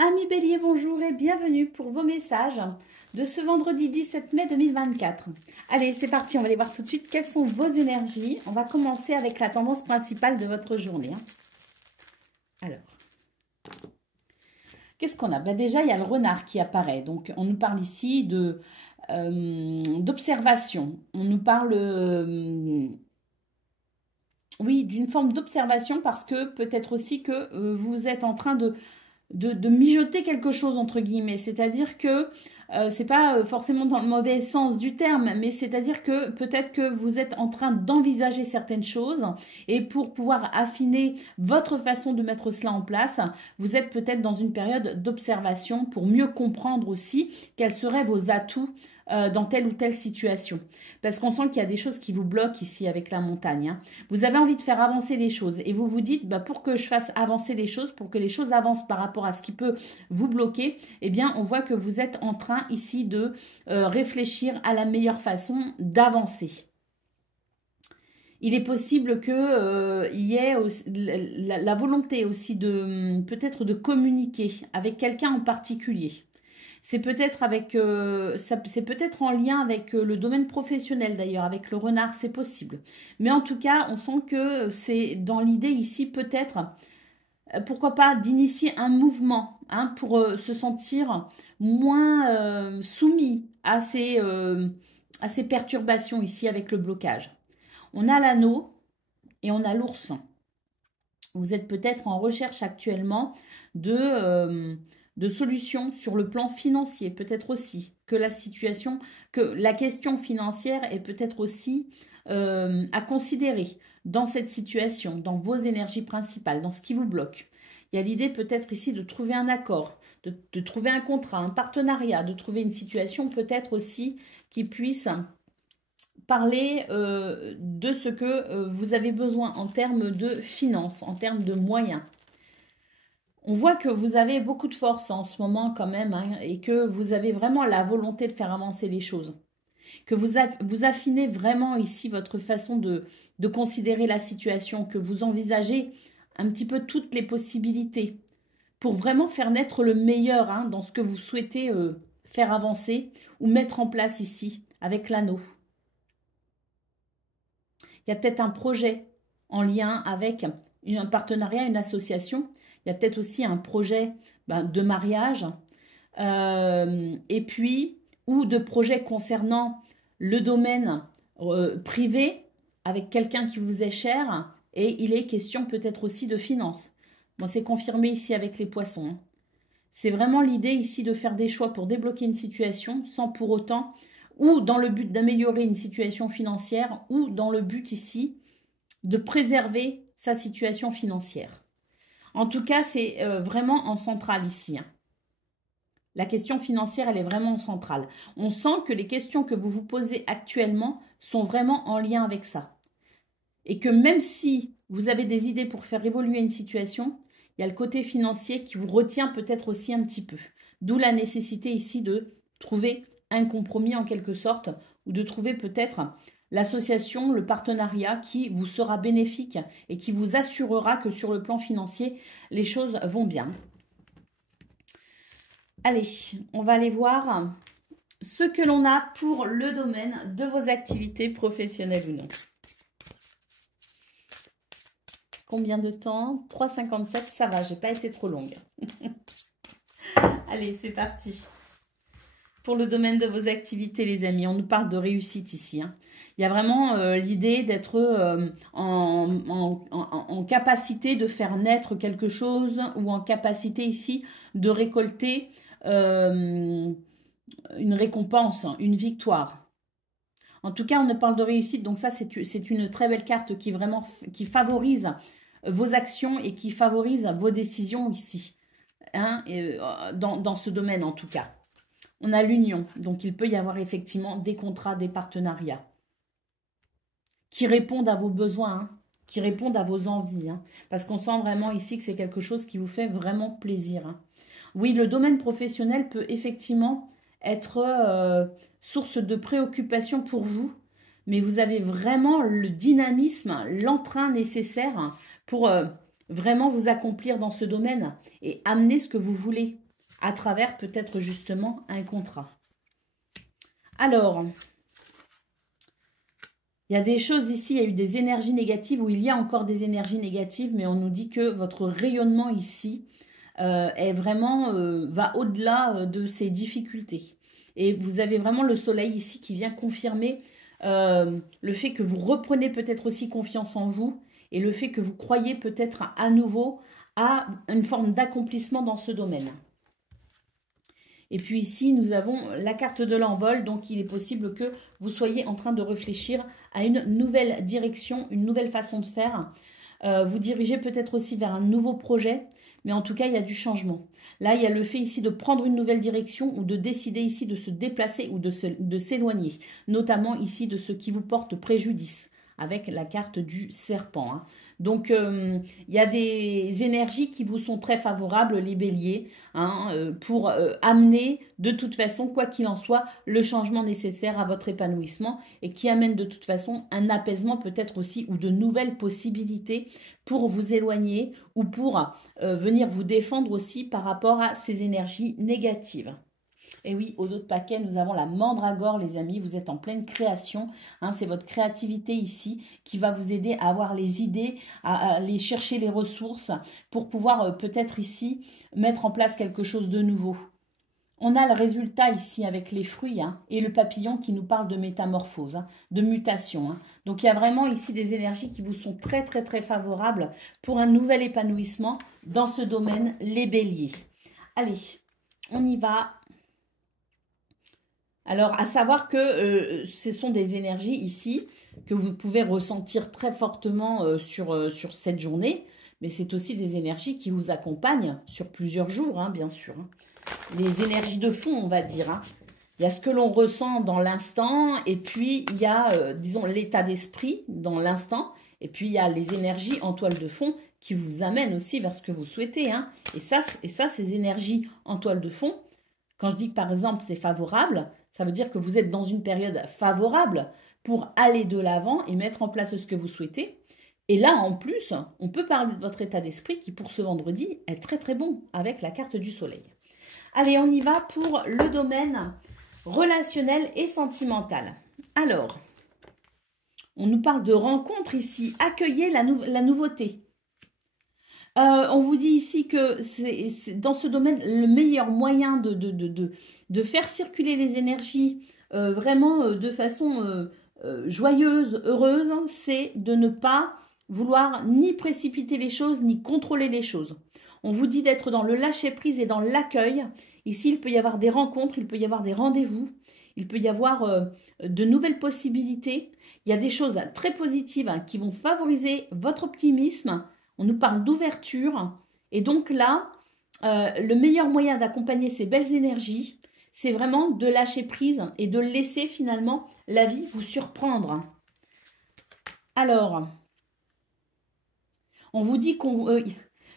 Amis Bélier, bonjour et bienvenue pour vos messages de ce vendredi 17 mai 2024. Allez, c'est parti, on va aller voir tout de suite quelles sont vos énergies. On va commencer avec la tendance principale de votre journée. Alors, qu'est-ce qu'on a? Déjà, il y a le renard qui apparaît. Donc, on nous parle ici d'observation. On nous parle, oui, d'une forme d'observation parce que peut-être aussi que vous êtes en train de mijoter quelque chose entre guillemets, c'est-à-dire que c'est pas forcément dans le mauvais sens du terme, mais c'est-à-dire que peut-être que vous êtes en train d'envisager certaines choses et pour pouvoir affiner votre façon de mettre cela en place, vous êtes peut-être dans une période d'observation pour mieux comprendre aussi quels seraient vos atouts dans telle ou telle situation. Parce qu'on sent qu'il y a des choses qui vous bloquent ici avec la montagne. Hein. Vous avez envie de faire avancer les choses et vous vous dites, pour que je fasse avancer les choses, pour que les choses avancent par rapport à ce qui peut vous bloquer, eh bien, on voit que vous êtes en train ici de réfléchir à la meilleure façon d'avancer. Il est possible que il y ait aussi, la volonté aussi de peut-être de communiquer avec quelqu'un en particulier. C'est peut-être avec, c'est peut-être en lien avec le domaine professionnel d'ailleurs, avec le renard, c'est possible. Mais en tout cas, on sent que c'est dans l'idée ici peut-être, pourquoi pas, d'initier un mouvement hein, pour se sentir moins soumis à ces perturbations ici avec le blocage. On a l'anneau et on a l'ours. Vous êtes peut-être en recherche actuellement de solutions sur le plan financier, peut-être aussi que la question financière est peut-être aussi à considérer dans cette situation, dans vos énergies principales, dans ce qui vous bloque. Il y a l'idée peut-être ici de trouver un accord, de trouver un contrat, un partenariat, de trouver une situation peut-être aussi qui puisse parler de ce que vous avez besoin en termes de finances, en termes de moyens. On voit que vous avez beaucoup de force en ce moment quand même hein, et que vous avez vraiment la volonté de faire avancer les choses. Que vous affinez vraiment ici votre façon de considérer la situation, que vous envisagez un petit peu toutes les possibilités pour vraiment faire naître le meilleur hein, dans ce que vous souhaitez faire avancer ou mettre en place ici avec l'anneau. Il y a peut-être un projet en lien avec un partenariat, une association. Il y a peut-être aussi un projet de mariage. Et puis, ou de projet concernant le domaine privé avec quelqu'un qui vous est cher. Et il est question peut-être aussi de finances. Bon, c'est confirmé ici avec les poissons. Hein. C'est vraiment l'idée ici de faire des choix pour débloquer une situation sans pour autant ou dans le but d'améliorer une situation financière, ou dans le but ici de préserver sa situation financière. En tout cas, c'est vraiment en centrale ici. Hein. La question financière, elle est vraiment en centrale. On sent que les questions que vous vous posez actuellement sont vraiment en lien avec ça. Et que même si vous avez des idées pour faire évoluer une situation, il y a le côté financier qui vous retient peut-être aussi un petit peu. D'où la nécessité ici de trouver un compromis en quelque sorte, ou de trouver peut-être l'association, le partenariat qui vous sera bénéfique et qui vous assurera que sur le plan financier, les choses vont bien. Allez, on va aller voir ce que l'on a pour le domaine de vos activités professionnelles ou non. Combien de temps? 3,57, ça va, j'ai pas été trop longue. Allez, c'est parti. Pour le domaine de vos activités, les amis, on nous parle de réussite ici. Hein. Il y a vraiment l'idée d'être en capacité de faire naître quelque chose ou en capacité ici de récolter une récompense, une victoire. En tout cas, on nous parle de réussite, donc ça, c'est une très belle carte qui favorise vos actions et qui favorise vos décisions ici, hein, dans ce domaine en tout cas. On a l'union, donc il peut y avoir effectivement des contrats, des partenariats qui répondent à vos besoins, hein, qui répondent à vos envies. Hein, parce qu'on sent vraiment ici que c'est quelque chose qui vous fait vraiment plaisir. Hein. Oui, le domaine professionnel peut effectivement être source de préoccupation pour vous, mais vous avez vraiment le dynamisme, l'entrain nécessaire pour vraiment vous accomplir dans ce domaine et amener ce que vous voulez à travers peut-être justement un contrat. Alors, il y a des choses ici, il y a eu des énergies négatives, ou il y a encore des énergies négatives, mais on nous dit que votre rayonnement ici est vraiment, va au-delà de ces difficultés. Et vous avez vraiment le soleil ici qui vient confirmer le fait que vous reprenez peut-être aussi confiance en vous et le fait que vous croyez peut-être à nouveau à une forme d'accomplissement dans ce domaine. Et puis ici, nous avons la carte de l'envol, donc il est possible que vous soyez en train de réfléchir à une nouvelle direction, une nouvelle façon de faire. Vous dirigez peut-être aussi vers un nouveau projet, mais en tout cas, il y a du changement. Là, il y a le fait ici de prendre une nouvelle direction ou de décider ici de se déplacer ou de s'éloigner, notamment ici de ce qui vous porte préjudice, avec la carte du serpent. Hein. Donc, il y a des énergies qui vous sont très favorables, les béliers, hein, pour amener de toute façon, quoi qu'il en soit, le changement nécessaire à votre épanouissement et qui amène de toute façon un apaisement peut-être aussi ou de nouvelles possibilités pour vous éloigner ou pour venir vous défendre aussi par rapport à ces énergies négatives. Et oui, au dos de paquet, nous avons la mandragore, les amis. Vous êtes en pleine création. Hein, c'est votre créativité ici qui va vous aider à avoir les idées, à aller chercher les ressources pour pouvoir peut-être ici mettre en place quelque chose de nouveau. On a le résultat ici avec les fruits hein, et le papillon qui nous parle de métamorphose, hein, de mutation. Hein. Donc, il y a vraiment ici des énergies qui vous sont très, très, très favorables pour un nouvel épanouissement dans ce domaine, les béliers. Allez, on y va. Alors, à savoir que ce sont des énergies ici que vous pouvez ressentir très fortement sur cette journée, mais c'est aussi des énergies qui vous accompagnent sur plusieurs jours, hein, bien sûr. Hein. Les énergies de fond, on va dire. Hein. Il y a ce que l'on ressent dans l'instant, et puis il y a, disons, l'état d'esprit dans l'instant, et puis il y a les énergies en toile de fond qui vous amènent aussi vers ce que vous souhaitez. Hein. Et ça, ces énergies en toile de fond, quand je dis que par exemple c'est favorable, ça veut dire que vous êtes dans une période favorable pour aller de l'avant et mettre en place ce que vous souhaitez. Et là, en plus, on peut parler de votre état d'esprit qui, pour ce vendredi, est très très bon avec la carte du soleil. Allez, on y va pour le domaine relationnel et sentimental. Alors, on nous parle de rencontre ici. Accueillez la nouveauté. On vous dit ici que c'est dans ce domaine le meilleur moyen de faire circuler les énergies vraiment de façon joyeuse, heureuse, c'est de ne pas vouloir ni précipiter les choses, ni contrôler les choses. On vous dit d'être dans le lâcher-prise et dans l'accueil. Ici, il peut y avoir des rencontres, il peut y avoir des rendez-vous, il peut y avoir de nouvelles possibilités. Il y a des choses très positives qui vont favoriser votre optimisme. On nous parle d'ouverture. Et donc là, le meilleur moyen d'accompagner ces belles énergies, c'est vraiment de lâcher prise et de laisser finalement la vie vous surprendre. Alors, on vous dit qu'on...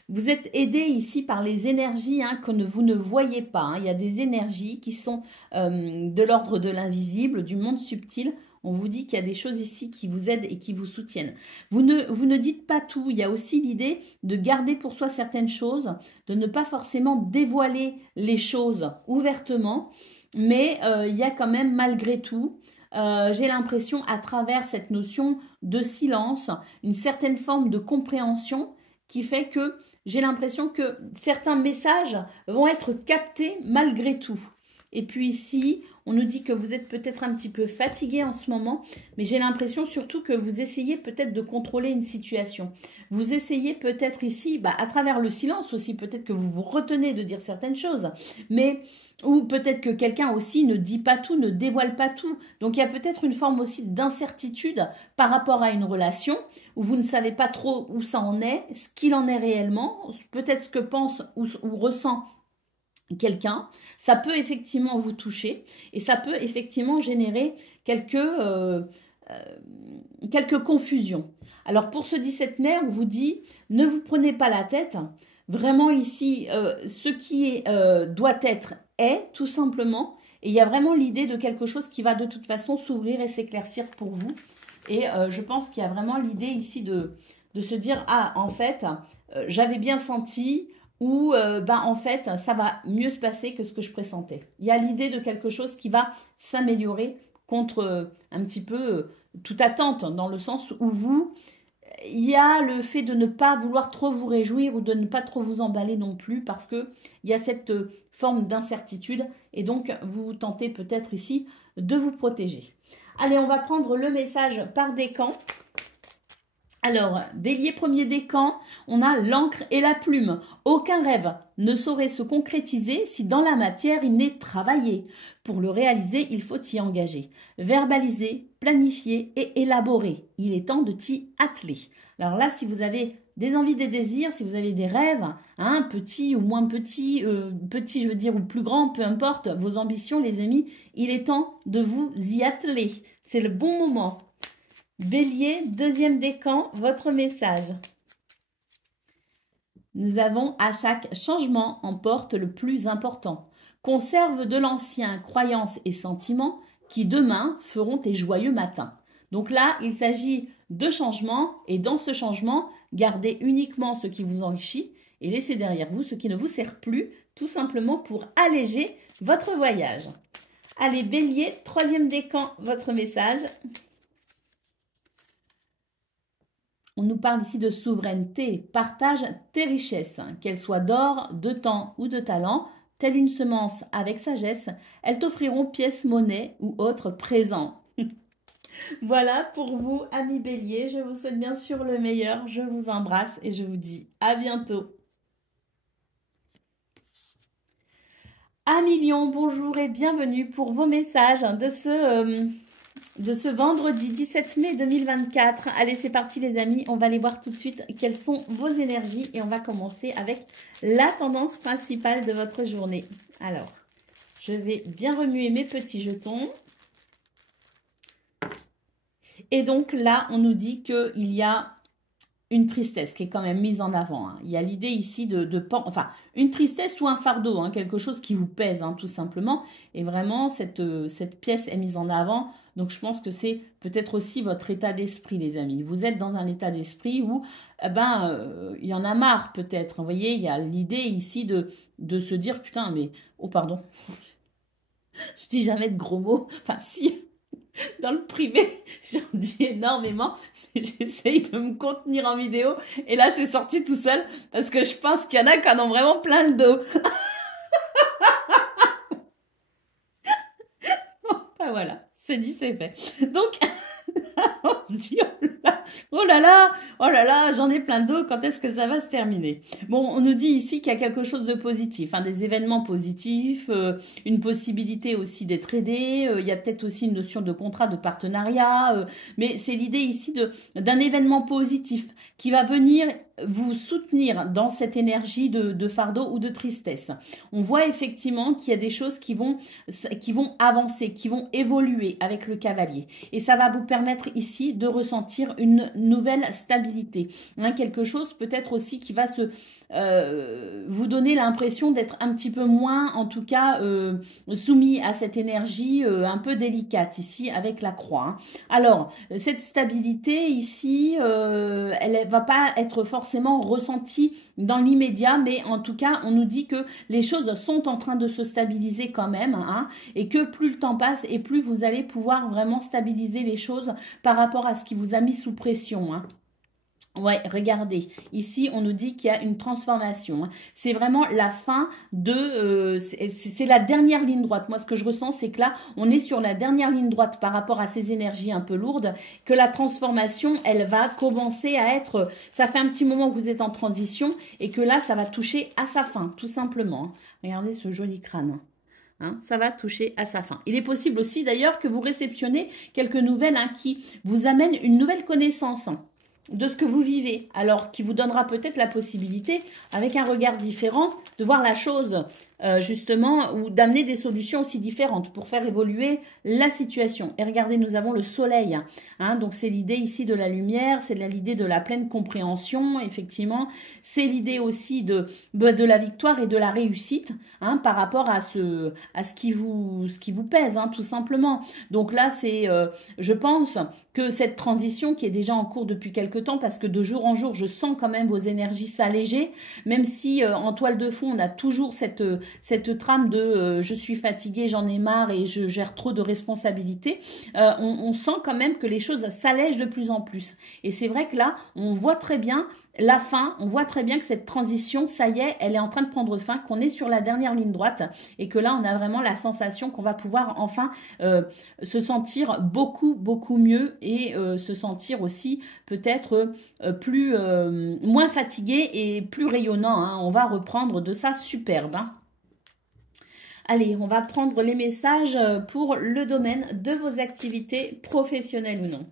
vous êtes aidé ici par les énergies hein, que vous ne voyez pas. Hein. Il y a des énergies qui sont de l'ordre de l'invisible, du monde subtil. On vous dit qu'il y a des choses ici qui vous aident et qui vous soutiennent. Vous ne dites pas tout. Il y a aussi l'idée de garder pour soi certaines choses, de ne pas forcément dévoiler les choses ouvertement. Mais il y a quand même malgré tout, j'ai l'impression à travers cette notion de silence, une certaine forme de compréhension qui fait que j'ai l'impression que certains messages vont être captés malgré tout. Et puis ici, on nous dit que vous êtes peut-être un petit peu fatigué en ce moment, mais j'ai l'impression surtout que vous essayez peut-être de contrôler une situation. Vous essayez peut-être ici, à travers le silence aussi, peut-être que vous vous retenez de dire certaines choses, mais ou peut-être que quelqu'un aussi ne dit pas tout, ne dévoile pas tout. Donc il y a peut-être une forme aussi d'incertitude par rapport à une relation où vous ne savez pas trop où ça en est, ce qu'il en est réellement, peut-être ce que pense ou ressent quelqu'un. Ça peut effectivement vous toucher et ça peut effectivement générer quelques confusions. Alors pour ce 17 mai, on vous dit, ne vous prenez pas la tête. Vraiment ici, ce qui doit être est tout simplement. Et il y a vraiment l'idée de quelque chose qui va de toute façon s'ouvrir et s'éclaircir pour vous. Et je pense qu'il y a vraiment l'idée ici de se dire, ah en fait, j'avais bien senti, où en fait, ça va mieux se passer que ce que je pressentais. Il y a l'idée de quelque chose qui va s'améliorer contre un petit peu toute attente, dans le sens où il y a le fait de ne pas vouloir trop vous réjouir ou de ne pas trop vous emballer non plus, parce qu'il y a cette forme d'incertitude, et donc vous tentez peut-être ici de vous protéger. Allez, on va prendre le message par décan. Alors, Bélier, premier décan, on a l'encre et la plume. Aucun rêve ne saurait se concrétiser si dans la matière il n'est travaillé. Pour le réaliser, il faut y engager. Verbaliser, planifier et élaborer. Il est temps de t'y atteler. Alors là, si vous avez des envies, des désirs, si vous avez des rêves, hein, petits ou moins petits, petits je veux dire, ou plus grands, peu importe, vos ambitions les amis, il est temps de vous y atteler. C'est le bon moment. Bélier, deuxième décan, votre message. Nous avons à chaque changement emporte le plus important. Conserve de l'ancien croyances et sentiments qui demain feront tes joyeux matins. Donc là, il s'agit de changement et dans ce changement, gardez uniquement ce qui vous enrichit et laissez derrière vous ce qui ne vous sert plus, tout simplement pour alléger votre voyage. Allez, Bélier, troisième décan, votre message. On nous parle ici de souveraineté. Partage tes richesses, qu'elles soient d'or, de temps ou de talent, telle une semence avec sagesse. Elles t'offriront pièces, monnaie ou autres présents. Voilà pour vous, amis Bélier. Je vous souhaite bien sûr le meilleur. Je vous embrasse et je vous dis à bientôt. Amis Lion, bonjour et bienvenue pour vos messages de ce vendredi 17 mai 2024. Allez, c'est parti les amis, on va aller voir tout de suite quelles sont vos énergies et on va commencer avec la tendance principale de votre journée. Alors, je vais bien remuer mes petits jetons. Et donc là, on nous dit qu'il y a une tristesse qui est quand même mise en avant. Hein. Il y a l'idée ici enfin, une tristesse ou un fardeau, hein, quelque chose qui vous pèse, hein, tout simplement. Et vraiment, cette pièce est mise en avant. Donc, je pense que c'est peut-être aussi votre état d'esprit, les amis. Vous êtes dans un état d'esprit où, il y en a marre, peut-être. Vous voyez, il y a l'idée ici de se dire, putain, mais, oh, pardon. Je dis jamais de gros mots. Enfin, si, dans le privé, j'en dis énormément. J'essaye de me contenir en vidéo. Et là, c'est sorti tout seul. Parce que je pense qu'il y en a qui en ont vraiment plein le dos. Bon, voilà. C'est dit, c'est fait. Donc, on se dit, oh là là, j'en ai plein le dos. Quand est-ce que ça va se terminer? Bon, on nous dit ici qu'il y a quelque chose de positif. Hein, des événements positifs. Une possibilité aussi d'être aidé. Il y a peut-être aussi une notion de contrat, de partenariat. Mais c'est l'idée ici d'un événement positif qui va venir vous soutenir dans cette énergie de fardeau ou de tristesse. On voit effectivement qu'il y a des choses qui vont avancer, qui vont évoluer avec le cavalier. Et ça va vous permettre ici de ressentir une nouvelle stabilité. Hein, quelque chose peut-être aussi qui va vous donner l'impression d'être un petit peu moins, en tout cas, soumis à cette énergie un peu délicate ici avec la croix. Hein. Alors, cette stabilité ici, elle ne va pas être forcément ressentie dans l'immédiat, mais en tout cas, on nous dit que les choses sont en train de se stabiliser quand même, hein, et que plus le temps passe et plus vous allez pouvoir vraiment stabiliser les choses par rapport à ce qui vous a mis sous pression. Hein. Ouais, regardez, ici on nous dit qu'il y a une transformation. Hein. C'est vraiment la fin c'est la dernière ligne droite. Moi, ce que je ressens, c'est que là, on est sur la dernière ligne droite par rapport à ces énergies un peu lourdes, que la transformation, elle va commencer à être... Ça fait un petit moment que vous êtes en transition et que là, ça va toucher à sa fin, tout simplement. Hein. Regardez ce joli crâne. Hein, ça va toucher à sa fin. Il est possible aussi d'ailleurs que vous réceptionnez quelques nouvelles qui vous amènent une nouvelle connaissance de ce que vous vivez, alors qui vous donnera peut-être la possibilité, avec un regard différent, de voir la chose justement, ou d'amener des solutions aussi différentes pour faire évoluer la situation. Et regardez, nous avons le soleil, hein, donc c'est l'idée ici de la lumière, c'est l'idée de la pleine compréhension, effectivement, c'est l'idée aussi de la victoire et de la réussite, hein, par rapport à ce qui vous pèse, hein, tout simplement. Donc là, c'est, je pense que cette transition qui est déjà en cours depuis quelque temps, parce que de jour en jour, je sens quand même vos énergies s'alléger, même si en toile de fond, on a toujours cette trame de je suis fatiguée, j'en ai marre et je gère trop de responsabilités, on sent quand même que les choses s'allègent de plus en plus. Et c'est vrai que là, on voit très bien la fin, on voit très bien que cette transition, ça y est, elle est en train de prendre fin, qu'on est sur la dernière ligne droite et que là, on a vraiment la sensation qu'on va pouvoir enfin se sentir beaucoup, beaucoup mieux et se sentir aussi peut-être moins fatigué et plus rayonnant, hein. On va reprendre de ça superbe, hein. Allez, on va prendre les messages pour le domaine de vos activités professionnelles ou non.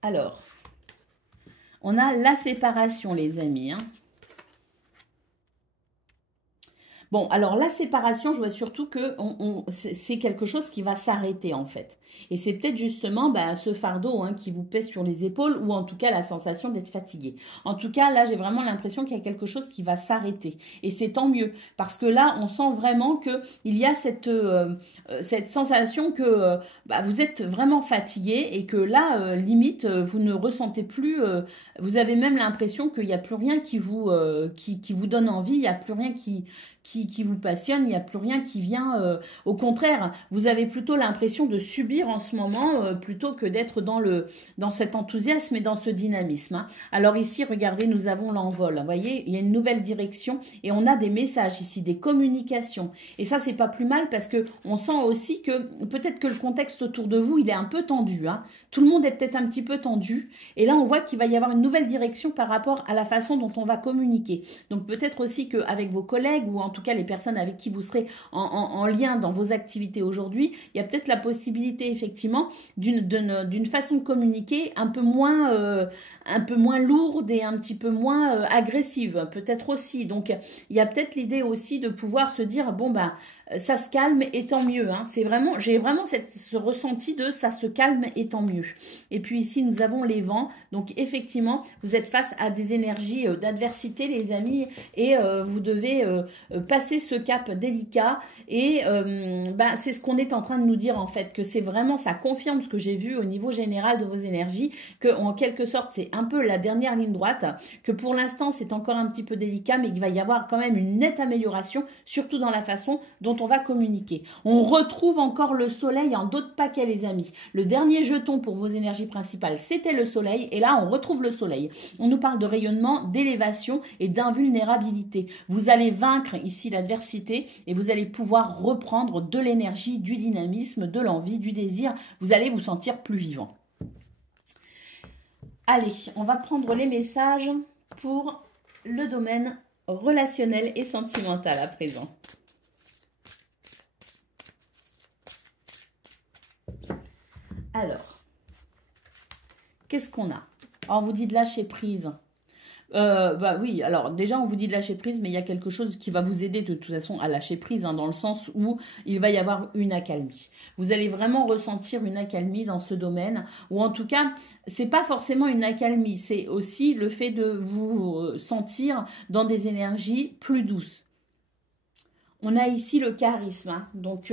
Alors, on a la séparation, les amis, hein. Bon, alors la séparation, je vois surtout que c'est quelque chose qui va s'arrêter en fait. Et c'est peut-être justement ce fardeau, hein, qui vous pèse sur les épaules ou en tout cas la sensation d'être fatigué. En tout cas, là, j'ai vraiment l'impression qu'il y a quelque chose qui va s'arrêter. Et c'est tant mieux parce que là, on sent vraiment qu'il y a cette sensation que vous êtes vraiment fatigué et que là, limite, vous ne ressentez plus, vous avez même l'impression qu'il n'y a plus rien qui vous donne envie, il n'y a plus rien qui vous passionne, il n'y a plus rien qui vient. Au contraire, vous avez plutôt l'impression de subir en ce moment plutôt que d'être dans cet enthousiasme et dans ce dynamisme, hein. Alors ici, regardez, nous avons l'envol. Vous voyez, il y a une nouvelle direction et on a des messages ici, des communications. Et ça, c'est pas plus mal parce que on sent aussi que peut-être que le contexte autour de vous, il est un peu tendu, hein. Tout le monde est peut-être un petit peu tendu. Et là, on voit qu'il va y avoir une nouvelle direction par rapport à la façon dont on va communiquer. Donc peut-être aussi qu'avec vos collègues ou en tout cas les personnes avec qui vous serez en lien dans vos activités aujourd'hui, il y a peut-être la possibilité effectivement d'une façon de communiquer un peu moins lourde et un petit peu moins agressive, peut-être aussi. Donc il y a peut-être l'idée aussi de pouvoir se dire bon ça se calme et tant mieux, hein. C'est vraiment, j'ai vraiment ce ressenti de ça se calme et tant mieux. Et puis ici nous avons les vents, donc effectivement vous êtes face à des énergies d'adversité les amis et vous devez passer ce cap délicat et c'est ce qu'on est en train de nous dire en fait, que c'est vraiment, ça confirme ce que j'ai vu au niveau général de vos énergies, que en quelque sorte c'est un peu la dernière ligne droite, que pour l'instant c'est encore un petit peu délicat mais qu'il va y avoir quand même une nette amélioration, surtout dans la façon dont on va communiquer. On retrouve encore le soleil en d'autres paquets les amis. Le dernier jeton pour vos énergies principales c'était le soleil et là on retrouve le soleil. On nous parle de rayonnement, d'élévation et d'invulnérabilité. Vous allez vaincre ici l'adversité et vous allez pouvoir reprendre de l'énergie, du dynamisme, de l'envie, du désir. Vous allez vous sentir plus vivant. Allez, on va prendre les messages pour le domaine relationnel et sentimental à présent. Alors, qu'est-ce qu'on a? On vous dit de lâcher prise. Oui, alors déjà on vous dit de lâcher prise, mais il y a quelque chose qui va vous aider de toute façon à lâcher prise, hein, dans le sens où il va y avoir une accalmie. Vous allez vraiment ressentir une accalmie dans ce domaine, ou en tout cas, c'est pas forcément une accalmie, c'est aussi le fait de vous sentir dans des énergies plus douces. On a ici le charisme, hein, donc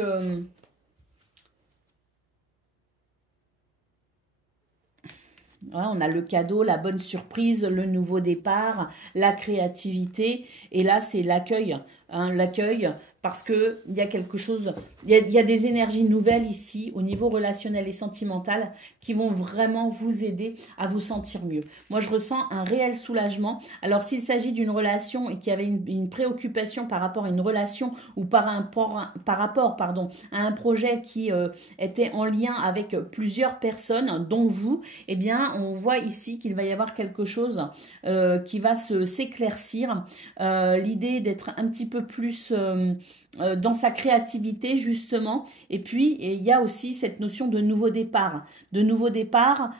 on a le cadeau, la bonne surprise, le nouveau départ, la créativité. Et là, c'est l'accueil. Hein, l'accueil, parce qu'il y a quelque chose, il y a des énergies nouvelles ici, au niveau relationnel et sentimental, qui vont vraiment vous aider à vous sentir mieux. Moi, je ressens un réel soulagement. Alors, s'il s'agit d'une relation et qu'il y avait une préoccupation par rapport à une relation ou par rapport à un projet qui était en lien avec plusieurs personnes, dont vous, eh bien, on voit ici qu'il va y avoir quelque chose qui va s'éclaircir. L'idée d'être un petit peu plus dans sa créativité justement. Et puis il y a aussi cette notion de nouveau départ. De nouveau départ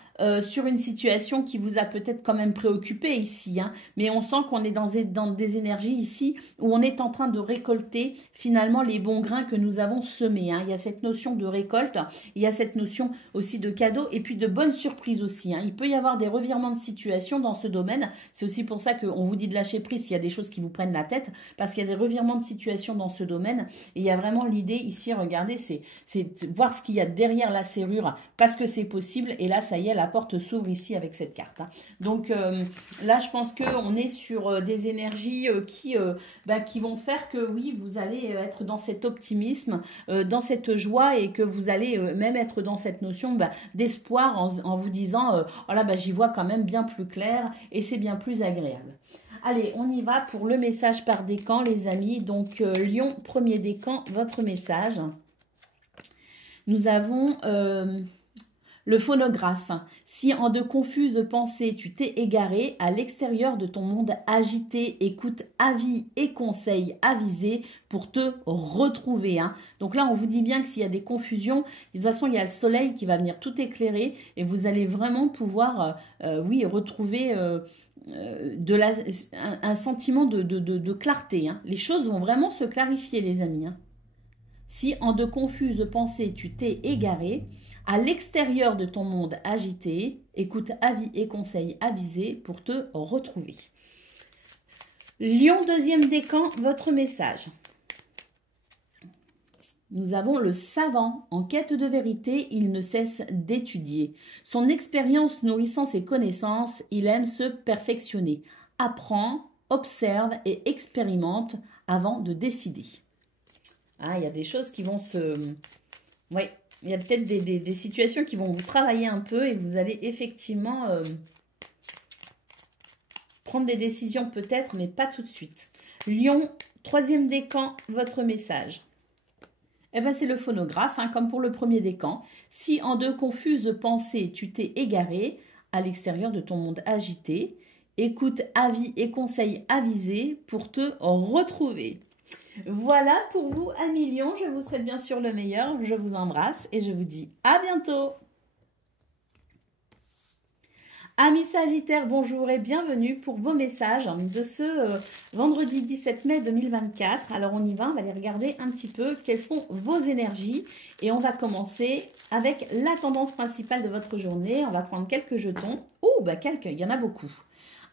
sur une situation qui vous a peut-être quand même préoccupé ici. Hein, mais on sent qu'on est dans des énergies ici où on est en train de récolter finalement les bons grains que nous avons semés. Hein. Il y a cette notion de récolte, il y a cette notion aussi de cadeau et puis de bonnes surprises aussi. Hein. Il peut y avoir des revirements de situation dans ce domaine. C'est aussi pour ça qu'on vous dit de lâcher prise s'il y a des choses qui vous prennent la tête, parce qu'il y a des revirements de situation dans ce domaine. Et il y a vraiment l'idée ici, regardez, c'est voir ce qu'il y a derrière la serrure, parce que c'est possible. Et là, ça y est, la porte s'ouvre ici avec cette carte. Hein. Donc là, je pense qu'on est sur des énergies qui vont faire que oui, vous allez être dans cet optimisme, dans cette joie, et que vous allez même être dans cette notion d'espoir en vous disant oh là, j'y vois quand même bien plus clair et c'est bien plus agréable. Allez, on y va pour le message par décan, les amis. Donc, Lion, premier décan, votre message. Nous avons le phonographe. Si en de confuses pensées tu t'es égaré, à l'extérieur de ton monde agité, écoute avis et conseils avisés pour te retrouver. Hein. Donc là, on vous dit bien que s'il y a des confusions, de toute façon, il y a le soleil qui va venir tout éclairer et vous allez vraiment pouvoir, retrouver un sentiment de clarté. Hein. Les choses vont vraiment se clarifier, les amis. Hein. Si en de confuses pensées tu t'es égaré, à l'extérieur de ton monde agité, écoute avis et conseils avisés pour te retrouver. Lion, deuxième décan, votre message. Nous avons le savant. En quête de vérité, il ne cesse d'étudier. Son expérience nourrissant ses connaissances, il aime se perfectionner. Apprend, observe et expérimente avant de décider. Ah, il y a des choses qui vont se... Oui, il y a peut-être des situations qui vont vous travailler un peu et vous allez effectivement prendre des décisions peut-être, mais pas tout de suite. Lion, troisième décan, votre message. Eh bien, c'est le phonographe, hein, comme pour le premier décan. Si en de confuses pensées tu t'es égaré, à l'extérieur de ton monde agité, écoute avis et conseils avisés pour te retrouver. Voilà pour vous, amis Lion. Je vous souhaite bien sûr le meilleur. Je vous embrasse et je vous dis à bientôt. Amis Sagittaires, bonjour et bienvenue pour vos messages de ce vendredi 17 mai 2024. Alors on y va, on va aller regarder un petit peu quelles sont vos énergies. Et on va commencer avec la tendance principale de votre journée. On va prendre quelques jetons. Oh, quelques, il y en a beaucoup.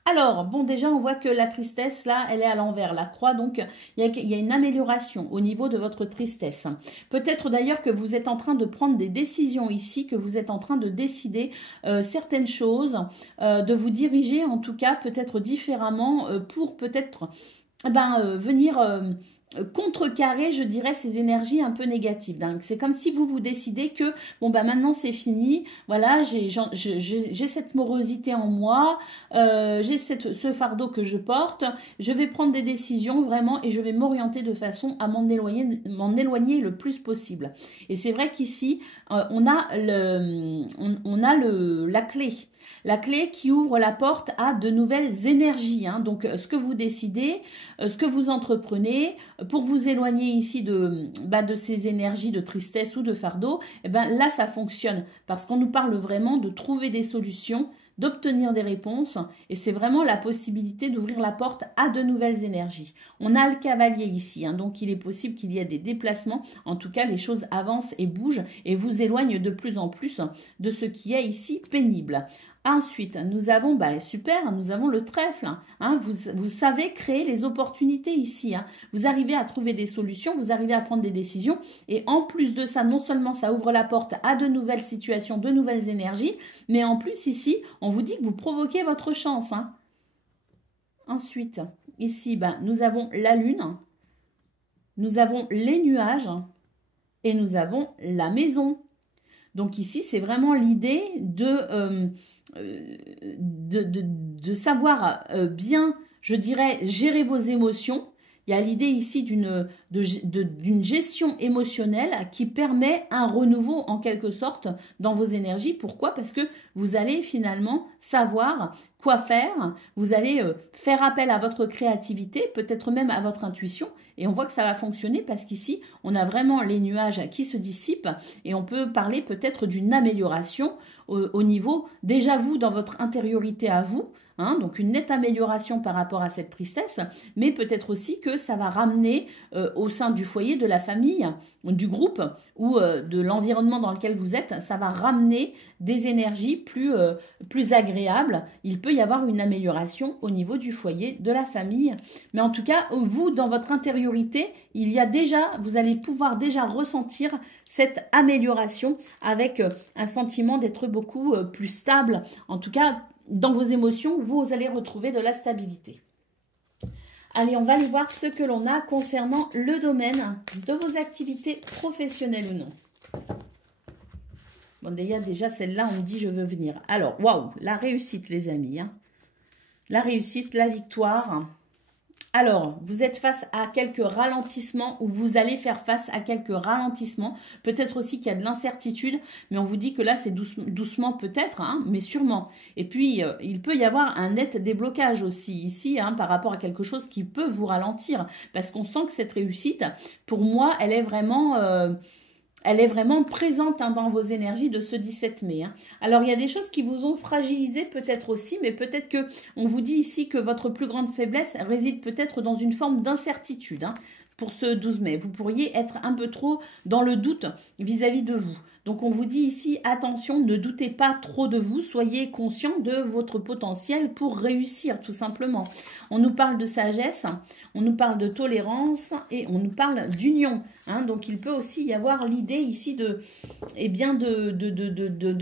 Alors, bon, déjà, on voit que la tristesse, là, elle est à l'envers, la croix. Donc, il y a une amélioration au niveau de votre tristesse. Peut-être d'ailleurs que vous êtes en train de prendre des décisions ici, que vous êtes en train de décider certaines choses, de vous diriger, en tout cas, peut-être différemment pour peut-être venir... contrecarrer, je dirais, ces énergies un peu négatives. Donc, c'est comme si vous décidez que, bon, maintenant, c'est fini. Voilà, j'ai cette morosité en moi. J'ai ce fardeau que je porte. Je vais prendre des décisions, vraiment, et je vais m'orienter de façon à m'en éloigner le plus possible. Et c'est vrai qu'ici, on a la clé. La clé qui ouvre la porte à de nouvelles énergies. Hein. Donc, ce que vous décidez, ce que vous entreprenez, pour vous éloigner ici de ces énergies de tristesse ou de fardeau, là, ça fonctionne. Parce qu'on nous parle vraiment de trouver des solutions, d'obtenir des réponses. Et c'est vraiment la possibilité d'ouvrir la porte à de nouvelles énergies. On a le cavalier ici. Hein, donc, il est possible qu'il y ait des déplacements. En tout cas, les choses avancent et bougent et vous éloignent de plus en plus de ce qui est ici pénible. Ensuite, nous avons, super, nous avons le trèfle. Hein, vous savez créer les opportunités ici. Hein. Vous arrivez à trouver des solutions, vous arrivez à prendre des décisions. Et en plus de ça, non seulement ça ouvre la porte à de nouvelles situations, de nouvelles énergies, mais en plus ici, on vous dit que vous provoquez votre chance. Hein. Ensuite, ici, nous avons la lune, nous avons les nuages et nous avons la maison. Donc ici, c'est vraiment l'idée de savoir bien, je dirais, gérer vos émotions. Il y a l'idée ici d'une gestion émotionnelle qui permet un renouveau en quelque sorte dans vos énergies. Pourquoi? Parce que vous allez finalement savoir quoi faire, vous allez faire appel à votre créativité, peut-être même à votre intuition, et on voit que ça va fonctionner parce qu'ici, on a vraiment les nuages qui se dissipent et on peut parler peut-être d'une amélioration au niveau, déjà vous, dans votre intériorité à vous, hein, donc une nette amélioration par rapport à cette tristesse, mais peut-être aussi que ça va ramener au sein du foyer, de la famille, du groupe ou de l'environnement dans lequel vous êtes, ça va ramener des énergies plus agréables. Il peut y avoir une amélioration au niveau du foyer, de la famille. Mais en tout cas, vous, dans votre intériorité, il y a déjà, vous allez pouvoir déjà ressentir cette amélioration avec un sentiment d'être beaucoup plus stable. En tout cas, dans vos émotions, vous allez retrouver de la stabilité. Allez, on va aller voir ce que l'on a concernant le domaine de vos activités professionnelles ou non. Bon, déjà celle-là, on me dit je veux venir. Alors, waouh, la réussite, les amis. Hein. La réussite, la victoire. Alors, vous êtes face à quelques ralentissements ou vous allez faire face à quelques ralentissements. Peut-être aussi qu'il y a de l'incertitude, mais on vous dit que là, c'est doucement peut-être, hein, mais sûrement. Et puis, il peut y avoir un net déblocage aussi ici hein, par rapport à quelque chose qui peut vous ralentir. Parce qu'on sent que cette réussite, pour moi, elle est vraiment... présente hein, dans vos énergies de ce 17 mai. Hein. Alors, il y a des choses qui vous ont fragilisé peut-être aussi, mais peut-être que on vous dit ici que votre plus grande faiblesse réside peut-être dans une forme d'incertitude. Hein, pour ce 12 mai, vous pourriez être un peu trop dans le doute vis-à-vis de vous. Donc, on vous dit ici, attention, ne doutez pas trop de vous, soyez conscient de votre potentiel pour réussir, tout simplement. On nous parle de sagesse, on nous parle de tolérance et on nous parle d'union. Hein, donc, il peut aussi y avoir l'idée ici de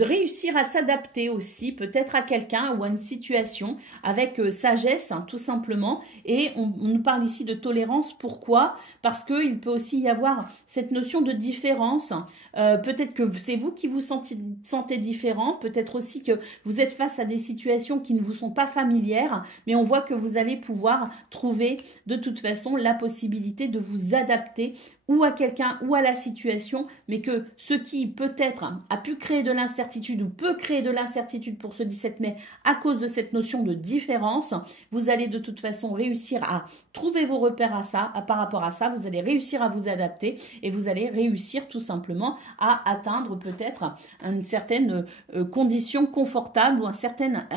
réussir à s'adapter aussi, peut-être à quelqu'un ou à une situation avec sagesse, hein, tout simplement. Et on nous parle ici de tolérance. Pourquoi? Parce qu'il peut aussi y avoir cette notion de différence. Peut-être que c'est vous qui vous sentez différent. Peut-être aussi que vous êtes face à des situations qui ne vous sont pas familières. Mais on voit que vous allez pouvoir trouver de toute façon la possibilité de vous adapter ou à quelqu'un ou à la situation, mais que ce qui peut-être a pu créer de l'incertitude ou peut créer de l'incertitude pour ce 17 mai à cause de cette notion de différence, vous allez de toute façon réussir à trouver vos repères par rapport à ça, vous allez réussir à vous adapter et vous allez réussir tout simplement à atteindre peut-être une certaine condition confortable ou un certain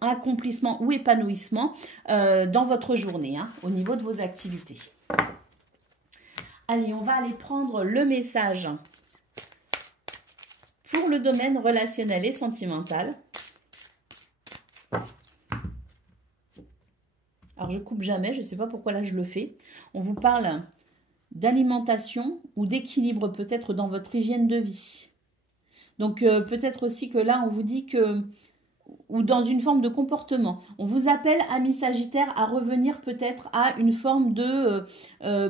accomplissement ou épanouissement dans votre journée, hein, au niveau de vos activités. Allez, on va aller prendre le message pour le domaine relationnel et sentimental. Alors, je coupe jamais, je ne sais pas pourquoi là je le fais. On vous parle d'alimentation ou d'équilibre peut-être dans votre hygiène de vie. Donc, peut-être aussi que là, on vous dit que... ou dans une forme de comportement. On vous appelle, amis Sagittaire, à revenir peut-être à une forme de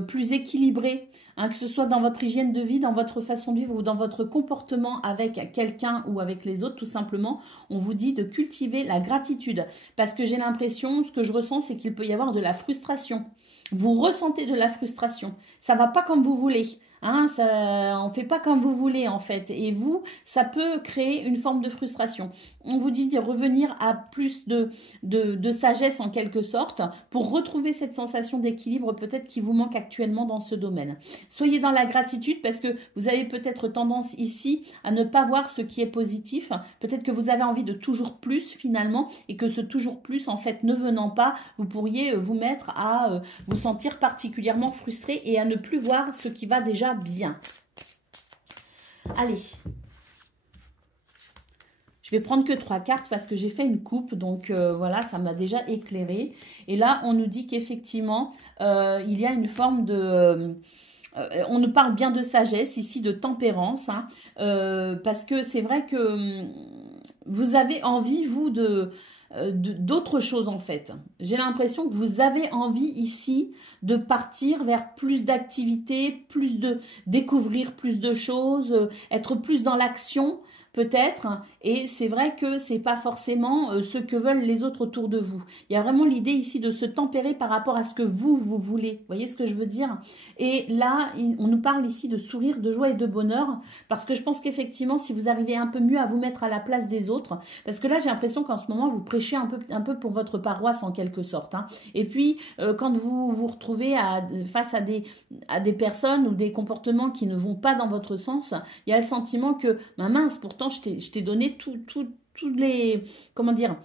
plus équilibrée, hein, que ce soit dans votre hygiène de vie, dans votre façon de vivre ou dans votre comportement avec quelqu'un ou avec les autres, tout simplement. On vous dit de cultiver la gratitude parce que j'ai l'impression, ce que je ressens, c'est qu'il peut y avoir de la frustration. Vous ressentez de la frustration. Ça ne va pas comme vous voulez. Hein, on ne fait pas comme vous voulez en fait. Et vous, ça peut créer une forme de frustration. On vous dit de revenir à plus de sagesse en quelque sorte pour retrouver cette sensation d'équilibre peut-être qui vous manque actuellement dans ce domaine. Soyez dans la gratitude parce que vous avez peut-être tendance ici à ne pas voir ce qui est positif. Peut-être que vous avez envie de toujours plus finalement et que ce toujours plus en fait ne venant pas, vous pourriez vous mettre à vous sentir particulièrement frustré et à ne plus voir ce qui va déjà bien. Allez. Je vais prendre que 3 cartes parce que j'ai fait une coupe, donc voilà, ça m'a déjà éclairé. Et là, on nous dit qu'effectivement, il y a une forme de... on nous parle bien de sagesse, ici de tempérance, hein, parce que c'est vrai que vous avez envie, vous, d'autres choses en fait. J'ai l'impression que vous avez envie ici de partir vers plus d'activités, plus de découvrir plus de choses, être plus dans l'action. peut-être, et c'est vrai que c'est pas forcément ce que veulent les autres autour de vous. Il y a vraiment l'idée ici de se tempérer par rapport à ce que vous voulez. Vous voyez ce que je veux dire? Et là, on nous parle ici de sourire, de joie et de bonheur, parce que je pense qu'effectivement, si vous arrivez un peu mieux à vous mettre à la place des autres, parce que là, j'ai l'impression qu'en ce moment, vous prêchez un peu pour votre paroisse en quelque sorte. Hein. Et puis, quand vous vous retrouvez face à des personnes ou des comportements qui ne vont pas dans votre sens, il y a le sentiment que, mince, pourtant, je t'ai donné toutes les, comment dire,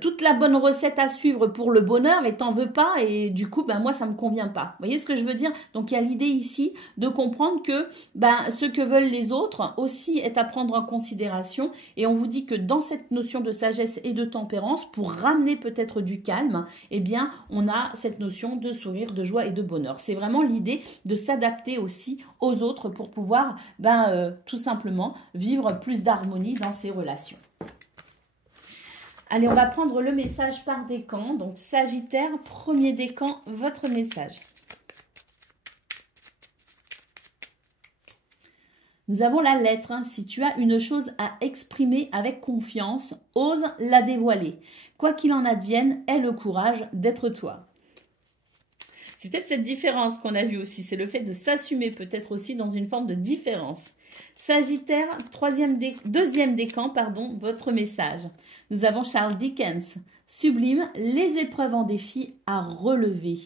toute la bonne recette à suivre pour le bonheur, mais t'en veux pas et du coup, moi, ça me convient pas. Vous voyez ce que je veux dire? Donc, il y a l'idée ici de comprendre que ce que veulent les autres aussi est à prendre en considération et on vous dit que dans cette notion de sagesse et de tempérance, pour ramener peut-être du calme, eh bien, on a cette notion de sourire, de joie et de bonheur. C'est vraiment l'idée de s'adapter aussi aux autres pour pouvoir, tout simplement, vivre plus d'harmonie dans ces relations. Allez, on va prendre le message par décan. Donc, Sagittaire, premier décan, votre message. Nous avons la lettre. Hein. Si tu as une chose à exprimer avec confiance, ose la dévoiler. Quoi qu'il en advienne, aie le courage d'être toi. C'est peut-être cette différence qu'on a vue aussi. C'est le fait de s'assumer peut-être aussi dans une forme de différence. Sagittaire, deuxième décan, votre message. Nous avons Charles Dickens. Sublime, les épreuves en défi à relever.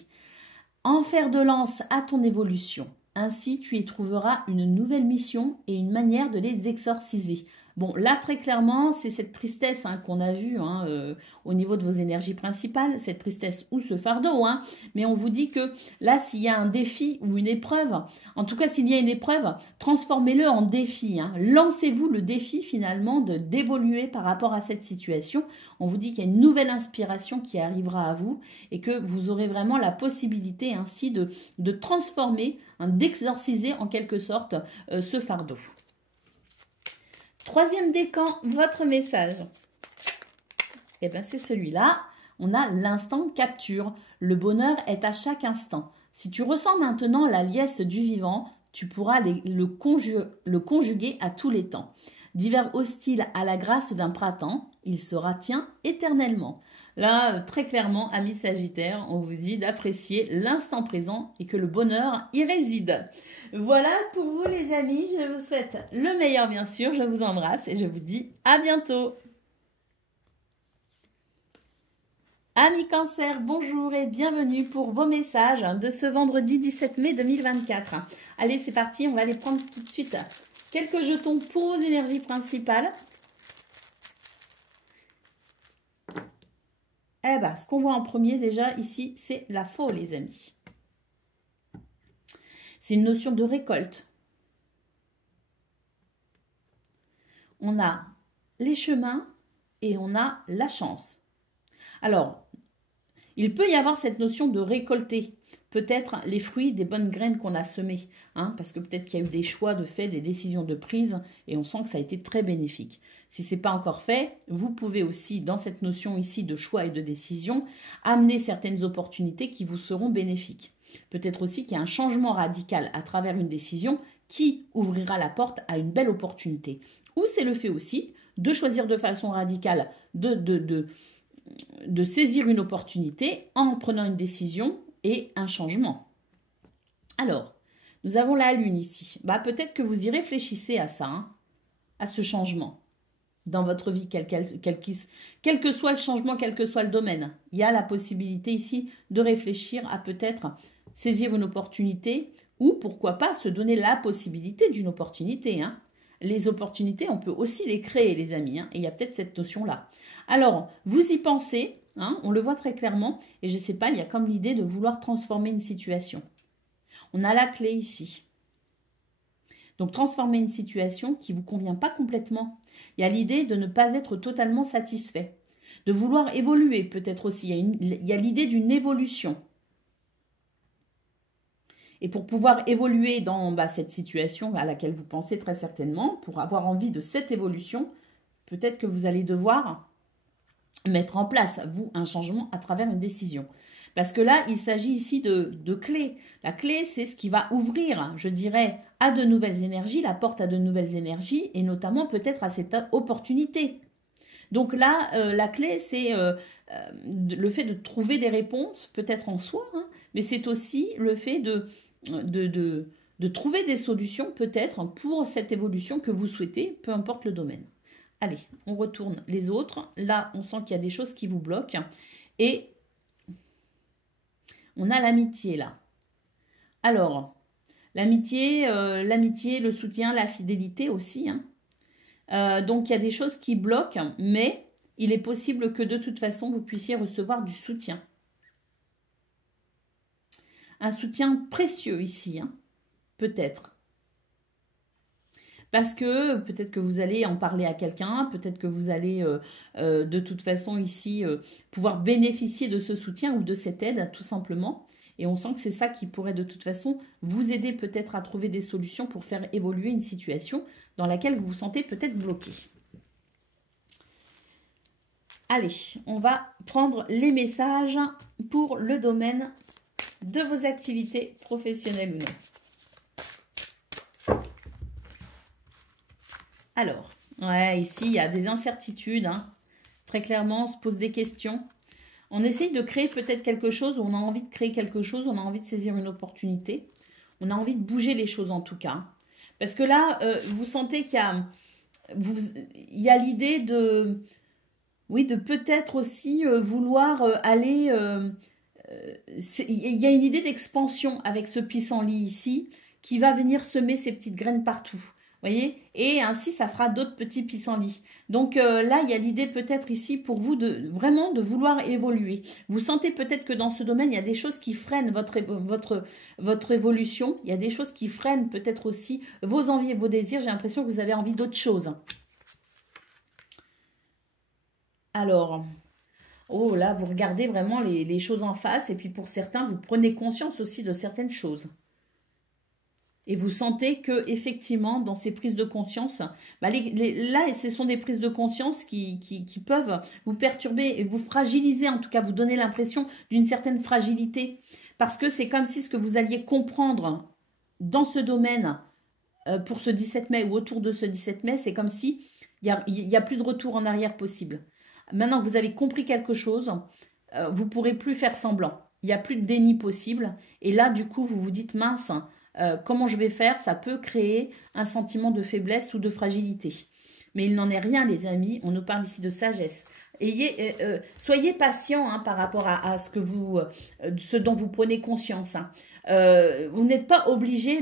En fer de lance à ton évolution. Ainsi, tu y trouveras une nouvelle mission et une manière de les exorciser. Bon, là, très clairement, c'est cette tristesse qu'on a vue au niveau de vos énergies principales, cette tristesse ou ce fardeau. Mais on vous dit que là, s'il y a un défi ou une épreuve, en tout cas, s'il y a une épreuve, transformez-le en défi. Lancez-vous le défi, finalement, d'évoluer par rapport à cette situation. On vous dit qu'il y a une nouvelle inspiration qui arrivera à vous et que vous aurez vraiment la possibilité ainsi de transformer, d'exorciser en quelque sorte ce fardeau. Troisième décan, votre message. Eh bien, c'est celui-là. On a l'instant capture. Le bonheur est à chaque instant. Si tu ressens maintenant la liesse du vivant, tu pourras le conjuguer à tous les temps. D'hiver hostile à la grâce d'un printemps, il sera tien éternellement. Là, très clairement, amis Sagittaires, on vous dit d'apprécier l'instant présent et que le bonheur y réside. Voilà pour vous les amis, je vous souhaite le meilleur bien sûr, je vous embrasse et je vous dis à bientôt. Amis Cancer, bonjour et bienvenue pour vos messages de ce vendredi 17 mai 2024. Allez, c'est parti, on va les prendre tout de suite. Quelques jetons pour vos énergies principales. Ce qu'on voit en premier déjà ici, c'est la faux, les amis. C'est une notion de récolte. On a les chemins et on a la chance. Alors, il peut y avoir cette notion de récolter peut-être les fruits des bonnes graines qu'on a semées, parce que peut-être qu'il y a eu des choix de fait, des décisions de prise, et on sent que ça a été très bénéfique. Si ce n'est pas encore fait, vous pouvez aussi, dans cette notion ici de choix et de décision, amener certaines opportunités qui vous seront bénéfiques. Peut-être aussi qu'il y a un changement radical à travers une décision qui ouvrira la porte à une belle opportunité. Ou c'est le fait aussi de choisir de façon radicale, de saisir une opportunité en prenant une décision et un changement. Alors, nous avons la lune ici. Peut-être que vous y réfléchissez à ça, à ce changement dans votre vie, quel que soit le changement, quel que soit le domaine. Il y a la possibilité ici de réfléchir à peut-être saisir une opportunité ou pourquoi pas se donner la possibilité d'une opportunité. Les opportunités, on peut aussi les créer, les amis, et il y a peut-être cette notion-là. Alors, vous y pensez, on le voit très clairement, et je ne sais pas, il y a comme l'idée de vouloir transformer une situation. On a la clé ici. Donc, transformer une situation qui ne vous convient pas complètement. Il y a l'idée de ne pas être totalement satisfait, de vouloir évoluer peut-être aussi. Il y a l'idée d'une évolution. Et pour pouvoir évoluer dans cette situation à laquelle vous pensez très certainement, pour avoir envie de cette évolution, peut-être que vous allez devoir mettre en place, vous, un changement à travers une décision. Parce que là, il s'agit ici de clés. La clé, c'est ce qui va ouvrir, je dirais, à de nouvelles énergies, la porte à de nouvelles énergies, et notamment peut-être à cette opportunité. Donc là, la clé, c'est le fait de trouver des réponses, peut-être en soi, hein, mais c'est aussi le fait de trouver des solutions, peut-être, pour cette évolution que vous souhaitez, peu importe le domaine. Allez, on retourne les autres. Là, on sent qu'il y a des choses qui vous bloquent. Et on a l'amitié, là. Alors, l'amitié, le soutien, la fidélité aussi, hein. Donc, il y a des choses qui bloquent, mais il est possible que de toute façon, vous puissiez recevoir du soutien. Un soutien précieux ici, hein, peut-être. Parce que peut-être que vous allez en parler à quelqu'un, peut-être que vous allez de toute façon ici pouvoir bénéficier de ce soutien ou de cette aide, tout simplement. Et on sent que c'est ça qui pourrait de toute façon vous aider peut-être à trouver des solutions pour faire évoluer une situation dans laquelle vous vous sentez peut-être bloqué. Allez, on va prendre les messages pour le domaine de vos activités professionnelles ou non. Alors, ouais, ici, il y a des incertitudes, hein. Très clairement, on se pose des questions. On essaye de créer peut-être quelque chose, on a envie de créer quelque chose, on a envie de saisir une opportunité. On a envie de bouger les choses en tout cas. Parce que là, vous sentez qu'il y a l'idée de, oui, de peut-être aussi vouloir aller... il y a une idée d'expansion avec ce pissenlit ici qui va venir semer ses petites graines partout. Voyez, et ainsi ça fera d'autres petits pissenlits. Donc là, il y a l'idée peut-être ici pour vous de vraiment de vouloir évoluer. Vous sentez peut-être que dans ce domaine, il y a des choses qui freinent votre évolution. Il y a des choses qui freinent peut-être aussi vos envies et vos désirs. J'ai l'impression que vous avez envie d'autre chose. Alors, oh là, vous regardez vraiment les choses en face. Et puis pour certains, vous prenez conscience aussi de certaines choses. Et vous sentez que effectivement, dans ces prises de conscience, bah là, ce sont des prises de conscience qui peuvent vous perturber et vous fragiliser, en tout cas, vous donner l'impression d'une certaine fragilité. Parce que c'est comme si ce que vous alliez comprendre dans ce domaine pour ce 17 mai ou autour de ce 17 mai, c'est comme si il y a plus de retour en arrière possible. Maintenant que vous avez compris quelque chose, vous ne pourrez plus faire semblant. Il n'y a plus de déni possible. Et là, du coup, vous vous dites, mince, comment je vais faire? Ça peut créer un sentiment de faiblesse ou de fragilité. Mais il n'en est rien, les amis. On nous parle ici de sagesse. Soyez patients hein, par rapport à ce dont vous prenez conscience. Hein. Vous n'êtes pas obligé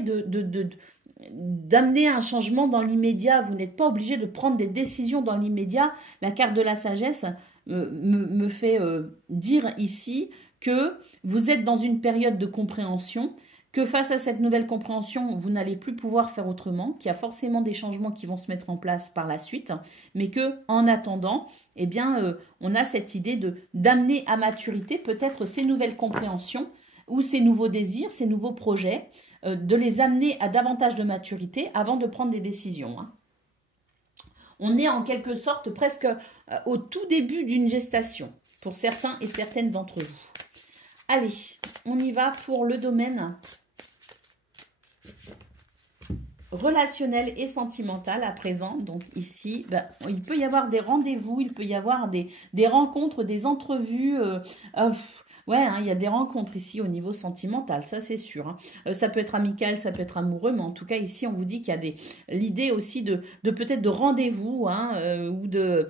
d'amener un changement dans l'immédiat. Vous n'êtes pas obligé de prendre des décisions dans l'immédiat. La carte de la sagesse me fait dire ici que vous êtes dans une période de compréhension, que face à cette nouvelle compréhension, vous n'allez plus pouvoir faire autrement, qu'il y a forcément des changements qui vont se mettre en place par la suite, mais que en attendant, eh bien, on a cette idée d'amener à maturité peut-être ces nouvelles compréhensions ou ces nouveaux désirs, ces nouveaux projets, de les amener à davantage de maturité avant de prendre des décisions. Hein. On est en quelque sorte presque au tout début d'une gestation, pour certains et certaines d'entre vous. Allez, on y va pour le domaine relationnel et sentimental à présent. Donc ici, il peut y avoir des rendez-vous, il peut y avoir des rencontres, des entrevues. Ouais, hein, il y a des rencontres ici au niveau sentimental, ça c'est sûr. Hein. Ça peut être amical, ça peut être amoureux, mais en tout cas ici on vous dit qu'il y a l'idée aussi de peut-être de rendez-vous hein, ou de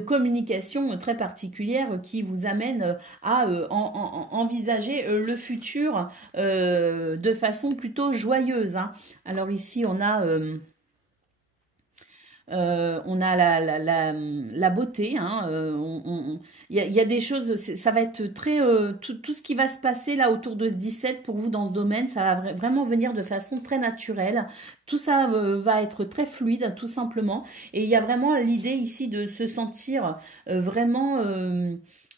communication très particulière qui vous amène à envisager le futur de façon plutôt joyeuse. Hein. Alors ici on a... la beauté, hein, il y a des choses, ça va être très, tout ce qui va se passer là autour de ce 17 pour vous dans ce domaine, ça va vraiment venir de façon très naturelle, tout ça va être très fluide tout simplement, et il y a vraiment l'idée ici de se sentir vraiment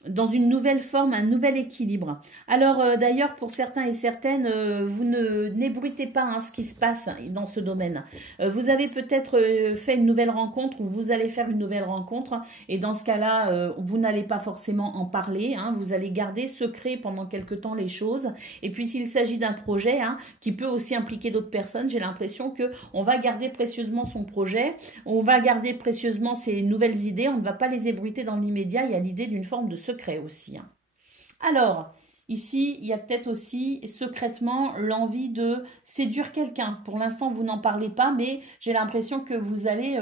dans une nouvelle forme, un nouvel équilibre. Alors d'ailleurs, pour certains et certaines, vous n'ébruitez pas hein, ce qui se passe dans ce domaine. Vous avez peut-être fait une nouvelle rencontre ou vous allez faire une nouvelle rencontre et dans ce cas-là, vous n'allez pas forcément en parler. Hein, vous allez garder secret pendant quelque temps les choses. Et puis s'il s'agit d'un projet hein, qui peut aussi impliquer d'autres personnes, j'ai l'impression que on va garder précieusement son projet, on va garder précieusement ses nouvelles idées, on ne va pas les ébruiter dans l'immédiat. Il y a l'idée d'une forme de secret aussi. Hein. Alors, ici, il y a peut-être aussi secrètement l'envie de séduire quelqu'un. Pour l'instant, vous n'en parlez pas, mais j'ai l'impression que vous allez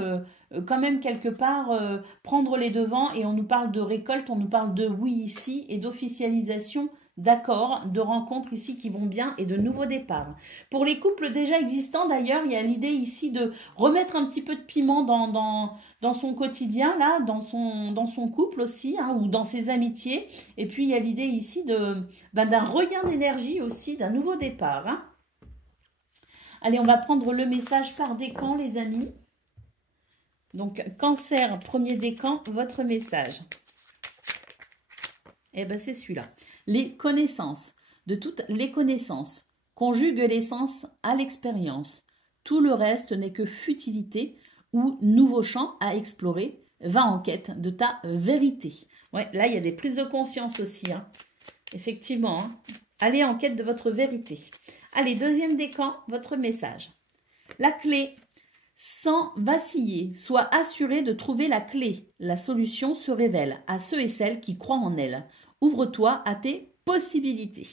quand même quelque part prendre les devants et on nous parle de récolte, on nous parle de oui ici et d'officialisation d'accords, de rencontres ici qui vont bien et de nouveaux départs. Pour les couples déjà existants d'ailleurs, il y a l'idée ici de remettre un petit peu de piment dans son quotidien, là, dans son couple aussi, hein, ou dans ses amitiés. Et puis il y a l'idée ici d'un regain d'énergie aussi, d'un nouveau départ. Hein. Allez, on va prendre le message par décan, les amis. Donc, Cancer, premier décan, votre message. Eh bien, c'est celui-là. Les connaissances, de toutes les connaissances, conjugue l'essence à l'expérience. Tout le reste n'est que futilité ou nouveau champ à explorer. Va en quête de ta vérité. Ouais, là, il y a des prises de conscience aussi. Hein. Effectivement, hein. Allez en quête de votre vérité. Allez, deuxième décan, votre message. La clé, sans vaciller, sois assuré de trouver la clé. La solution se révèle à ceux et celles qui croient en elle. Ouvre-toi à tes possibilités.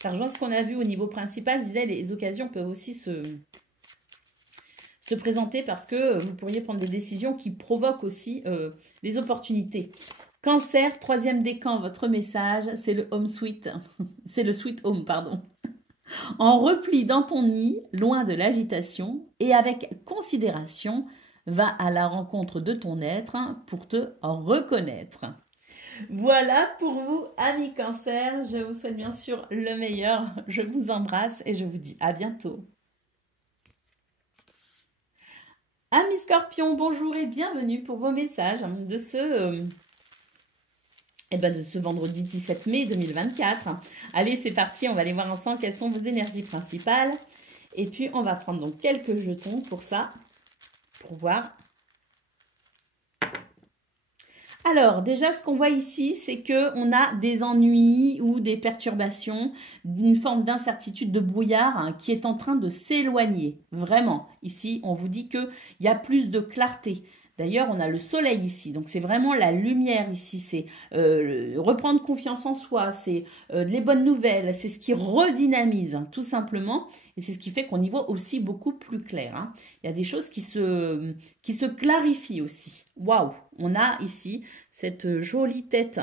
Ça rejoint ce qu'on a vu au niveau principal. Je disais, les occasions peuvent aussi se présenter parce que vous pourriez prendre des décisions qui provoquent aussi les opportunités. Cancer, troisième décan, votre message, c'est le home sweet. C'est le sweet home, pardon. En repli dans ton nid, loin de l'agitation, et avec considération, va à la rencontre de ton être pour te reconnaître. Voilà pour vous, amis Cancer. Je vous souhaite bien sûr le meilleur. Je vous embrasse et je vous dis à bientôt. Amis Scorpions, bonjour et bienvenue pour vos messages de ce vendredi 17 mai 2024. Allez, c'est parti, on va aller voir ensemble quelles sont vos énergies principales. Et puis, on va prendre donc quelques jetons pour ça, pour voir. Alors, déjà, ce qu'on voit ici, c'est qu'on a des ennuis ou des perturbations, une forme d'incertitude, de brouillard hein, qui est en train de s'éloigner. Vraiment, ici, on vous dit qu'il y a plus de clarté. D'ailleurs, on a le soleil ici, donc c'est vraiment la lumière ici, c'est reprendre confiance en soi, c'est les bonnes nouvelles, c'est ce qui redynamise, hein, tout simplement, et c'est ce qui fait qu'on y voit aussi beaucoup plus clair. Hein. Il y a des choses qui se clarifient aussi. Waouh, on a ici cette jolie tête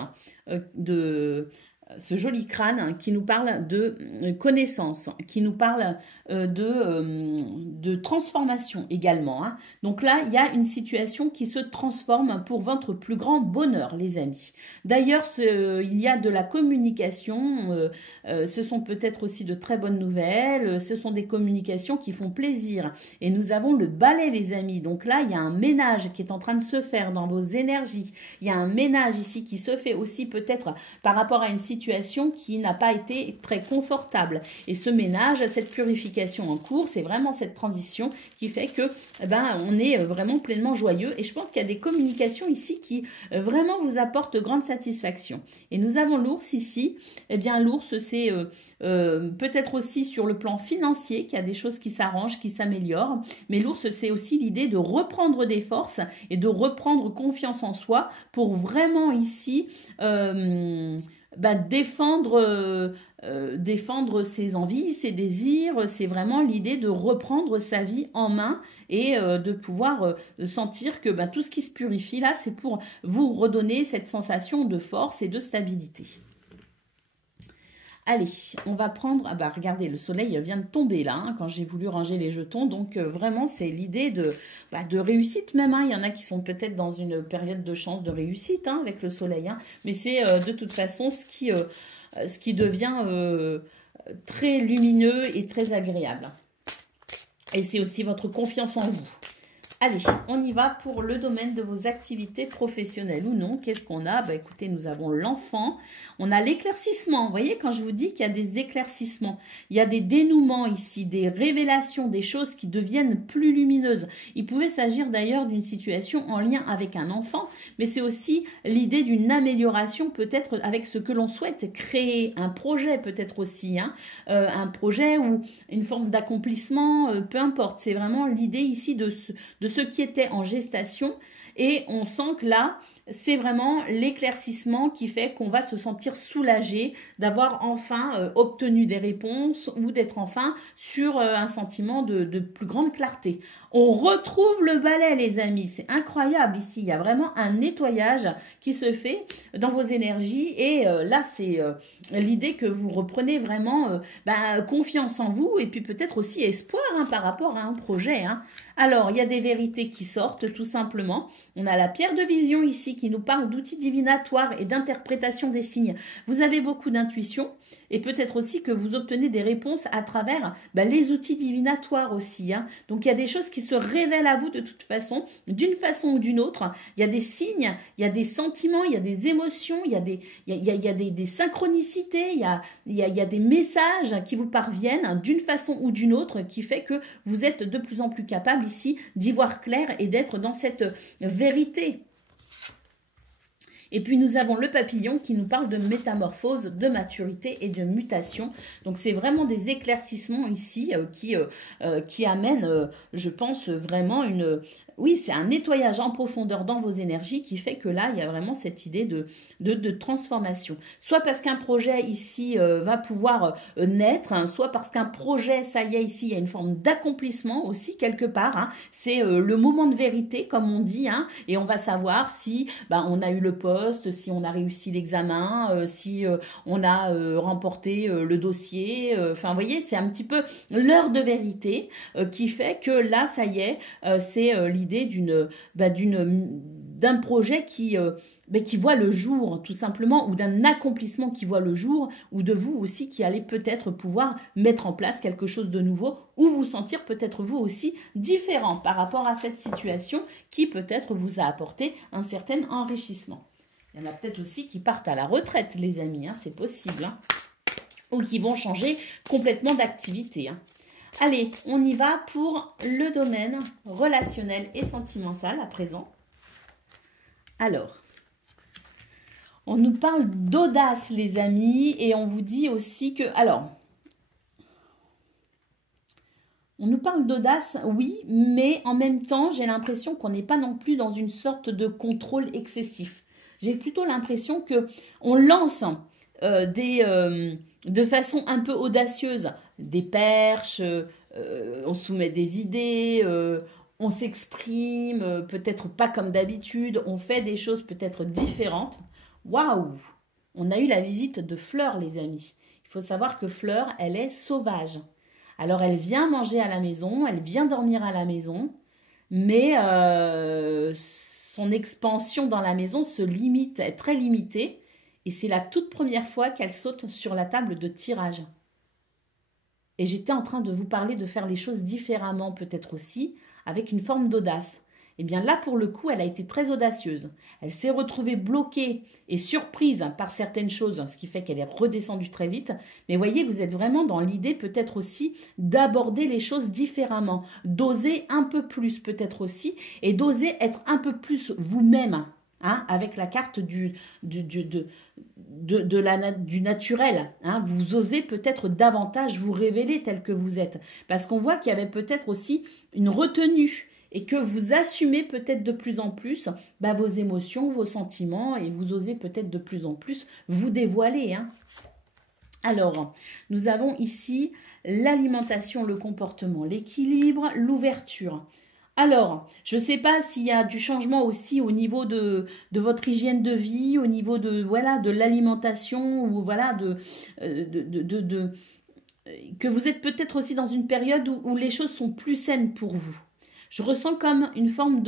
ce joli crâne qui nous parle de connaissance, qui nous parle de transformation également. Hein. Donc là, il y a une situation qui se transforme pour votre plus grand bonheur, les amis. D'ailleurs, il y a de la communication, ce sont peut-être aussi de très bonnes nouvelles, ce sont des communications qui font plaisir. Et nous avons le balai, les amis. Donc là, il y a un ménage qui est en train de se faire dans vos énergies. Il y a un ménage ici qui se fait aussi peut-être par rapport à une situation qui n'a pas été très confortable. Et ce ménage, cette purification en cours, c'est vraiment cette transition qui fait que on est vraiment pleinement joyeux. Et je pense qu'il y a des communications ici qui vraiment vous apportent grande satisfaction. Et nous avons l'ours ici. Eh bien, l'ours, c'est peut-être aussi sur le plan financier qu'il y a des choses qui s'arrangent, qui s'améliorent. Mais l'ours, c'est aussi l'idée de reprendre des forces et de reprendre confiance en soi pour vraiment ici défendre ses envies, ses désirs. C'est vraiment l'idée de reprendre sa vie en main et de pouvoir sentir que tout ce qui se purifie là, c'est pour vous redonner cette sensation de force et de stabilité. Allez, on va prendre... Ah bah regardez, le soleil vient de tomber là, hein, quand j'ai voulu ranger les jetons. Donc vraiment, c'est l'idée de réussite même. Hein. Il y en a qui sont peut-être dans une période de chance de réussite hein, avec le soleil. Hein. Mais c'est de toute façon ce qui devient très lumineux et très agréable. Et c'est aussi votre confiance en vous. Allez, on y va pour le domaine de vos activités professionnelles ou non. Qu'est-ce qu'on a? Bah, écoutez, nous avons l'enfant, on a l'éclaircissement. Vous voyez, quand je vous dis qu'il y a des éclaircissements, il y a des dénouements ici, des révélations, des choses qui deviennent plus lumineuses. Il pouvait s'agir d'ailleurs d'une situation en lien avec un enfant, mais c'est aussi l'idée d'une amélioration peut-être avec ce que l'on souhaite créer, un projet peut-être aussi, hein, un projet ou une forme d'accomplissement, peu importe. C'est vraiment l'idée ici de ce qui était en gestation et on sent que là, c'est vraiment l'éclaircissement qui fait qu'on va se sentir soulagé d'avoir enfin obtenu des réponses ou d'être enfin sur un sentiment de plus grande clarté. On retrouve le balai, les amis. C'est incroyable ici. Il y a vraiment un nettoyage qui se fait dans vos énergies. Et là, c'est l'idée que vous reprenez vraiment confiance en vous et puis peut-être aussi espoir hein, par rapport à un projet. Hein. Alors, il y a des vérités qui sortent tout simplement. On a la pierre de vision ici qui nous parle d'outils divinatoires et d'interprétation des signes. Vous avez beaucoup d'intuition et peut-être aussi que vous obtenez des réponses à travers les outils divinatoires aussi. Hein. Donc, il y a des choses qui se révèlent à vous de toute façon, d'une façon ou d'une autre. Il y a des signes, il y a des sentiments, il y a des émotions, il y a des synchronicités, il y a des messages qui vous parviennent d'une façon ou d'une autre qui fait que vous êtes de plus en plus capable ici d'y voir clair et d'être dans cette vérité. Et puis nous avons le papillon qui nous parle de métamorphose, de maturité et de mutation. Donc c'est vraiment des éclaircissements ici qui amènent, je pense, vraiment une... Oui, c'est un nettoyage en profondeur dans vos énergies qui fait que là, il y a vraiment cette idée de transformation. Soit parce qu'un projet ici va pouvoir naître, hein, soit parce qu'un projet, ça y est, ici, il y a une forme d'accomplissement aussi quelque part. Hein. C'est le moment de vérité, comme on dit, hein, et on va savoir si on a eu le poste, si on a réussi l'examen, si on a remporté le dossier. Enfin, vous voyez, c'est un petit peu l'heure de vérité qui fait que là, ça y est, c'est l'idée d'un projet qui voit le jour, tout simplement, ou d'un accomplissement qui voit le jour, ou de vous aussi qui allez peut-être pouvoir mettre en place quelque chose de nouveau, ou vous sentir peut-être vous aussi différent par rapport à cette situation qui peut-être vous a apporté un certain enrichissement. Il y en a peut-être aussi qui partent à la retraite, les amis, hein, c'est possible, hein, ou qui vont changer complètement d'activité, hein. Allez, on y va pour le domaine relationnel et sentimental à présent. Alors, on nous parle d'audace, les amis, et on vous dit aussi que... Alors, on nous parle d'audace, oui, mais en même temps, j'ai l'impression qu'on n'est pas non plus dans une sorte de contrôle excessif. J'ai plutôt l'impression qu'on lance de façon un peu audacieuse des perches, on soumet des idées, on s'exprime, peut-être pas comme d'habitude, on fait des choses peut-être différentes. Waouh! On a eu la visite de Fleur, les amis. Il faut savoir que Fleur, elle est sauvage. Alors, elle vient manger à la maison, elle vient dormir à la maison, mais son expansion dans la maison se limite, est très limitée. Et c'est la toute première fois qu'elle saute sur la table de tirage. Et j'étais en train de vous parler de faire les choses différemment peut-être aussi, avec une forme d'audace. Eh bien là, pour le coup, elle a été très audacieuse. Elle s'est retrouvée bloquée et surprise par certaines choses, ce qui fait qu'elle est redescendue très vite. Mais voyez, vous êtes vraiment dans l'idée peut-être aussi d'aborder les choses différemment, d'oser un peu plus peut-être aussi, et d'oser être un peu plus vous-même. Hein, avec la carte du naturel. Hein, vous osez peut-être davantage vous révéler tel que vous êtes. Parce qu'on voit qu'il y avait peut-être aussi une retenue et que vous assumez peut-être de plus en plus vos émotions, vos sentiments et vous osez peut-être de plus en plus vous dévoiler. Hein. Alors, nous avons ici l'alimentation, le comportement, l'équilibre, l'ouverture. Alors, je ne sais pas s'il y a du changement aussi au niveau de votre hygiène de vie, au niveau de l'alimentation, ou que vous êtes peut-être aussi dans une période où les choses sont plus saines pour vous. Je ressens comme une forme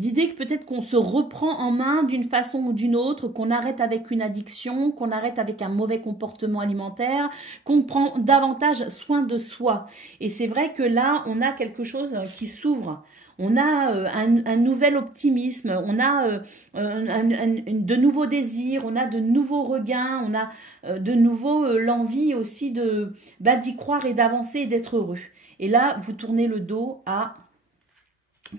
d'idée que peut-être qu'on se reprend en main d'une façon ou d'une autre, qu'on arrête avec une addiction, qu'on arrête avec un mauvais comportement alimentaire, qu'on prend davantage soin de soi. Et c'est vrai que là, on a quelque chose qui s'ouvre. On a un nouvel optimisme, on a de nouveaux désirs, on a de nouveaux regains, on a de nouveau l'envie aussi d'y croire et d'avancer et d'être heureux. Et là, vous tournez le dos à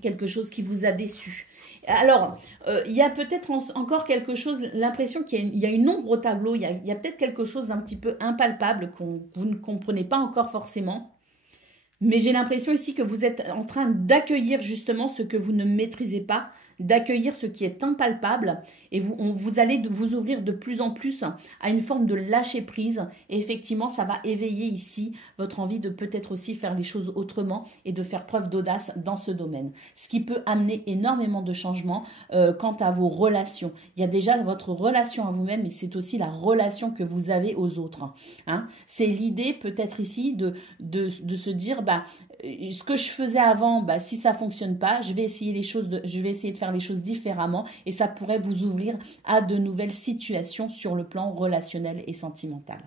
quelque chose qui vous a déçu. Alors, il y a peut-être encore quelque chose, l'impression qu'il y a une ombre au tableau, il y a peut-être quelque chose d'un petit peu impalpable que vous ne comprenez pas encore forcément. Mais j'ai l'impression ici que vous êtes en train d'accueillir justement ce que vous ne maîtrisez pas, d'accueillir ce qui est impalpable et vous allez vous ouvrir de plus en plus à une forme de lâcher prise et effectivement ça va éveiller ici votre envie de peut-être aussi faire les choses autrement et de faire preuve d'audace dans ce domaine. Ce qui peut amener énormément de changements quant à vos relations. Il y a déjà votre relation à vous-même et c'est aussi la relation que vous avez aux autres. Hein. C'est l'idée peut-être ici de se dire ce que je faisais avant, si ça fonctionne pas, je vais essayer de faire les choses différemment et ça pourrait vous ouvrir à de nouvelles situations sur le plan relationnel et sentimental.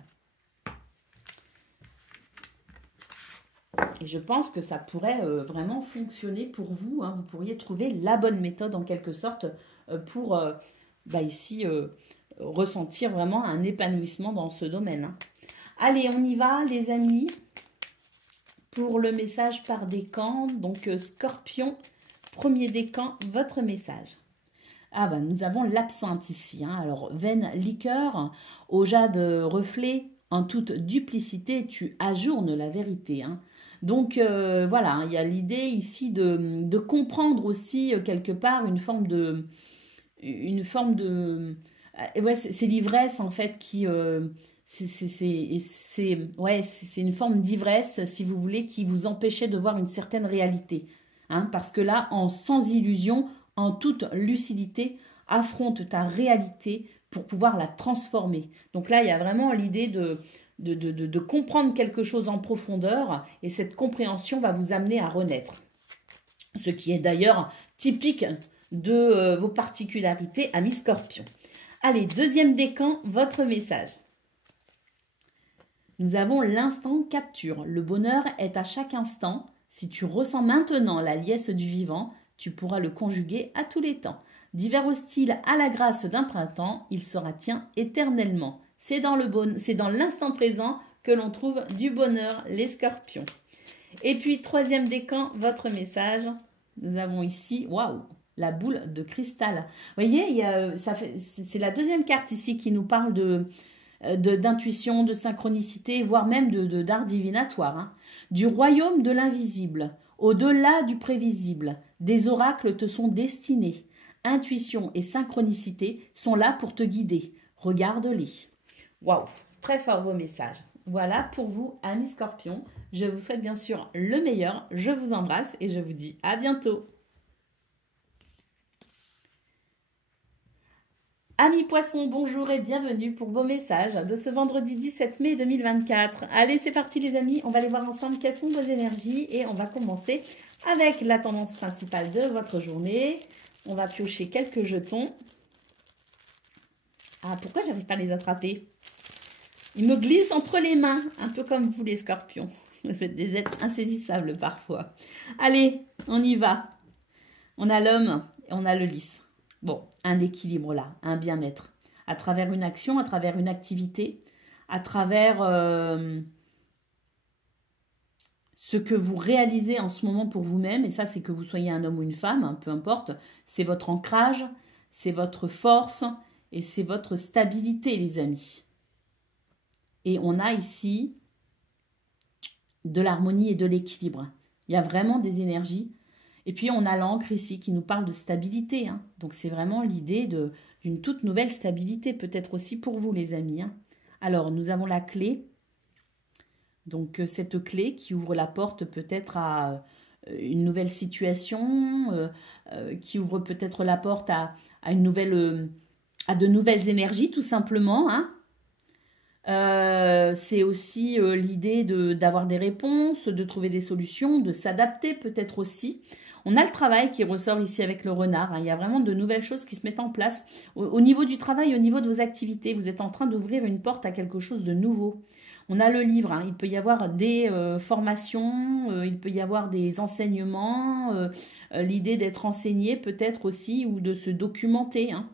Et je pense que ça pourrait vraiment fonctionner pour vous. Hein. Vous pourriez trouver la bonne méthode en quelque sorte pour ici ressentir vraiment un épanouissement dans ce domaine. Hein. Allez, on y va les amis. Pour le message par décan, donc Scorpion, premier décan, votre message. Ah nous avons l'absinthe ici. Hein. Alors, veine liqueur, au jade reflet, en toute duplicité, tu ajournes la vérité. Hein. Donc, voilà, il y a l'idée ici de comprendre aussi, quelque part, une forme de... ouais, c'est l'ivresse, en fait, qui... c'est une forme d'ivresse, si vous voulez, qui vous empêchait de voir une certaine réalité. Hein, parce que là, sans illusion, en toute lucidité, affronte ta réalité pour pouvoir la transformer. Donc là, il y a vraiment l'idée de comprendre quelque chose en profondeur et cette compréhension va vous amener à renaître. Ce qui est d'ailleurs typique de vos particularités, amis Scorpions. Allez, deuxième décan, votre message. Nous avons l'instant capture. Le bonheur est à chaque instant. Si tu ressens maintenant la liesse du vivant, tu pourras le conjuguer à tous les temps. D'hiver hostile à la grâce d'un printemps, il sera tien éternellement. C'est dans l'instant présent que l'on trouve du bonheur, les Scorpions. Et puis, troisième décan, votre message. Nous avons ici, waouh, la boule de cristal. Vous voyez, c'est la deuxième carte ici qui nous parle d'intuition, de synchronicité, voire même d'art divinatoire. Hein. Du royaume de l'invisible, au-delà du prévisible, des oracles te sont destinés. Intuition et synchronicité sont là pour te guider. Regarde-les. Waouh, très fort vos messages. Voilà pour vous, amis Scorpions. Je vous souhaite bien sûr le meilleur. Je vous embrasse et je vous dis à bientôt. Amis Poissons, bonjour et bienvenue pour vos messages de ce vendredi 17 mai 2024. Allez, c'est parti les amis, on va aller voir ensemble quelles sont vos énergies et on va commencer avec la tendance principale de votre journée. On va piocher quelques jetons. Ah, pourquoi j'arrive pas à les attraper? Ils me glissent entre les mains, un peu comme vous les Scorpions. Vous êtes des êtres insaisissables parfois. Allez, on y va. On a l'homme et on a le lys. Bon, un équilibre là, un bien-être. À travers une action, à travers une activité, à travers ce que vous réalisez en ce moment pour vous-même. Et ça, c'est que vous soyez un homme ou une femme, hein, peu importe. C'est votre ancrage, c'est votre force et c'est votre stabilité, les amis. Et on a ici de l'harmonie et de l'équilibre. Il y a vraiment des énergies. Et puis, on a l'encre ici qui nous parle de stabilité. Hein. Donc, c'est vraiment l'idée d'une toute nouvelle stabilité, peut-être aussi pour vous, les amis. Hein. Alors, nous avons la clé. Donc, cette clé qui ouvre la porte peut-être à une nouvelle situation, qui ouvre peut-être la porte à de nouvelles énergies, tout simplement. Hein. C'est aussi l'idée d'avoir des réponses, de trouver des solutions, de s'adapter peut-être aussi. On a le travail qui ressort ici avec le renard. Hein. Il y a vraiment de nouvelles choses qui se mettent en place. Au niveau du travail, au niveau de vos activités, vous êtes en train d'ouvrir une porte à quelque chose de nouveau. On a le livre, hein. Il peut y avoir des formations, il peut y avoir des enseignements, l'idée d'être enseigné peut-être aussi ou de se documenter. Hein.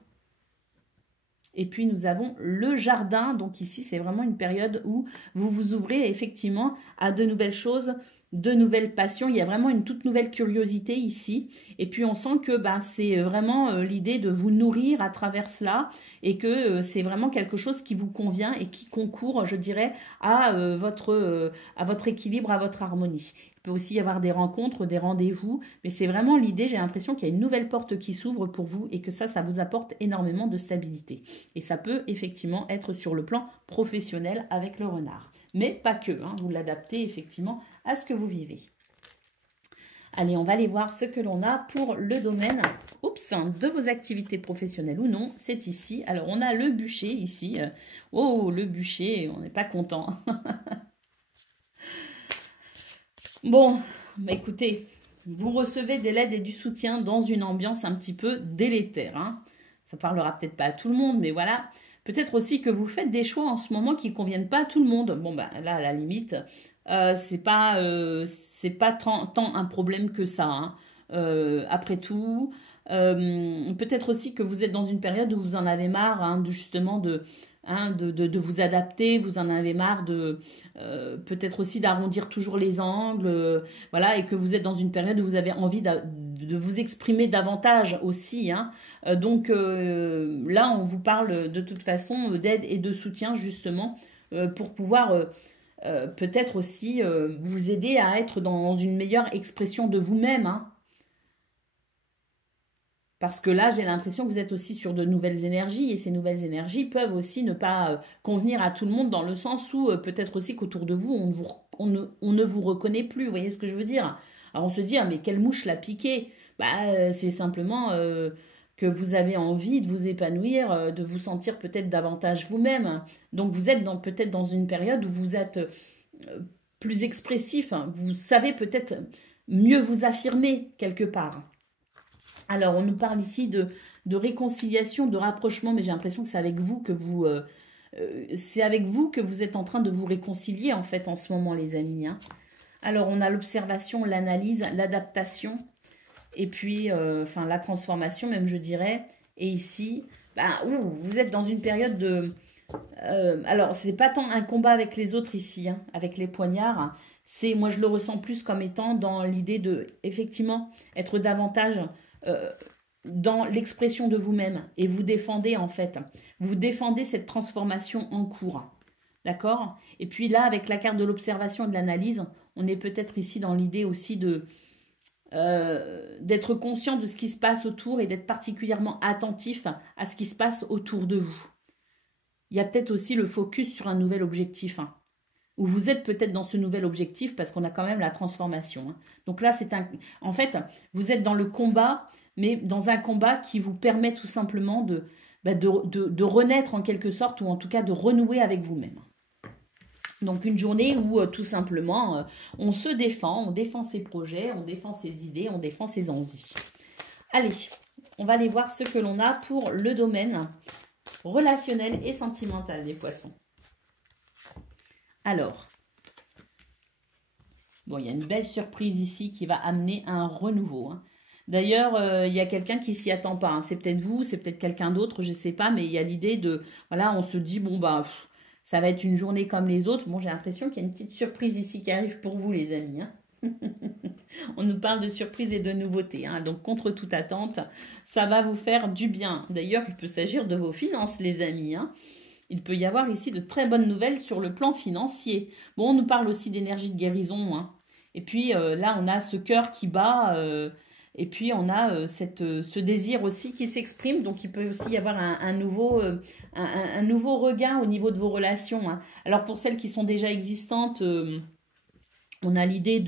Et puis nous avons le jardin, donc ici c'est vraiment une période où vous vous ouvrez effectivement à de nouvelles choses, de nouvelles passions. Il y a vraiment une toute nouvelle curiosité ici. Et puis on sent que c'est vraiment l'idée de vous nourrir à travers cela et que c'est vraiment quelque chose qui vous convient et qui concourt, je dirais, à votre équilibre, à votre harmonie. Il peut aussi y avoir des rencontres, des rendez-vous, mais c'est vraiment l'idée, j'ai l'impression qu'il y a une nouvelle porte qui s'ouvre pour vous et que ça vous apporte énormément de stabilité. Et ça peut effectivement être sur le plan professionnel avec le renard. Mais pas que, hein, vous l'adaptez effectivement à ce que vous vivez. Allez, on va aller voir ce que l'on a pour le domaine de vos activités professionnelles ou non. C'est ici. Alors, on a le bûcher ici. Oh, le bûcher, on n'est pas content. Bon, écoutez, vous recevez de l'aide et du soutien dans une ambiance un petit peu délétère. Hein. Ça parlera peut-être pas à tout le monde, mais voilà. Peut-être aussi que vous faites des choix en ce moment qui ne conviennent pas à tout le monde. Bon, là, à la limite, c'est pas tant un problème que ça. Hein. Après tout, peut-être aussi que vous êtes dans une période où vous en avez marre, hein, justement, de vous adapter, vous en avez marre peut-être aussi d'arrondir toujours les angles, voilà, et que vous êtes dans une période où vous avez envie de vous exprimer davantage aussi, hein. Donc là, on vous parle de toute façon d'aide et de soutien justement pour pouvoir peut-être aussi vous aider à être dans une meilleure expression de vous-même, hein. Parce que là, j'ai l'impression que vous êtes aussi sur de nouvelles énergies et ces nouvelles énergies peuvent aussi ne pas convenir à tout le monde dans le sens où peut-être aussi qu'autour de vous, on ne vous reconnaît plus. Vous voyez ce que je veux dire? Alors on se dit, ah, mais quelle mouche l'a piqué? C'est simplement que vous avez envie de vous épanouir, de vous sentir peut-être davantage vous-même. Donc vous êtes peut-être dans une période où vous êtes plus expressif. Hein. Vous savez peut-être mieux vous affirmer quelque part. Alors, on nous parle ici de réconciliation, de rapprochement, mais j'ai l'impression que c'est avec vous que vous êtes en train de vous réconcilier, en fait, en ce moment, les amis. Hein. Alors, on a l'observation, l'analyse, l'adaptation, et puis, la transformation, même, je dirais. Et ici, vous êtes dans une période de... alors, c'est pas tant un combat avec les autres ici, hein, avec les poignards. Moi, je le ressens plus comme étant dans l'idée de, effectivement, être davantage... dans l'expression de vous-même et vous défendez en fait, vous défendez cette transformation en cours, d'accord? Et puis là, avec la carte de l'observation et de l'analyse, on est peut-être ici dans l'idée aussi d'être conscient de ce qui se passe autour et d'être particulièrement attentif à ce qui se passe autour de vous. Il y a peut-être aussi le focus sur un nouvel objectif, hein, où vous êtes peut-être dans ce nouvel objectif parce qu'on a quand même la transformation. Hein. Donc là, en fait, vous êtes dans le combat, mais dans un combat qui vous permet tout simplement de renaître en quelque sorte, ou en tout cas de renouer avec vous-même. Donc une journée où tout simplement, on se défend, on défend ses projets, on défend ses idées, on défend ses envies. Allez, on va aller voir ce que l'on a pour le domaine relationnel et sentimental des poissons. Alors, bon, il y a une belle surprise ici qui va amener un renouveau. Hein. D'ailleurs, il y a quelqu'un qui s'y attend pas. Hein. C'est peut-être vous, c'est peut-être quelqu'un d'autre, je ne sais pas, mais il y a l'idée de, voilà, on se dit, bon, ça va être une journée comme les autres. Bon, j'ai l'impression qu'il y a une petite surprise ici qui arrive pour vous, les amis. Hein. On nous parle de surprise et de nouveautés. Hein. Donc, contre toute attente, ça va vous faire du bien. D'ailleurs, il peut s'agir de vos finances, les amis. Hein. Il peut y avoir ici de très bonnes nouvelles sur le plan financier. Bon, on nous parle aussi d'énergie de guérison. Hein. Et puis là, on a ce cœur qui bat. Et puis, on a ce désir aussi qui s'exprime. Donc, il peut aussi y avoir un nouveau regain au niveau de vos relations. Hein. Alors, pour celles qui sont déjà existantes, on a l'idée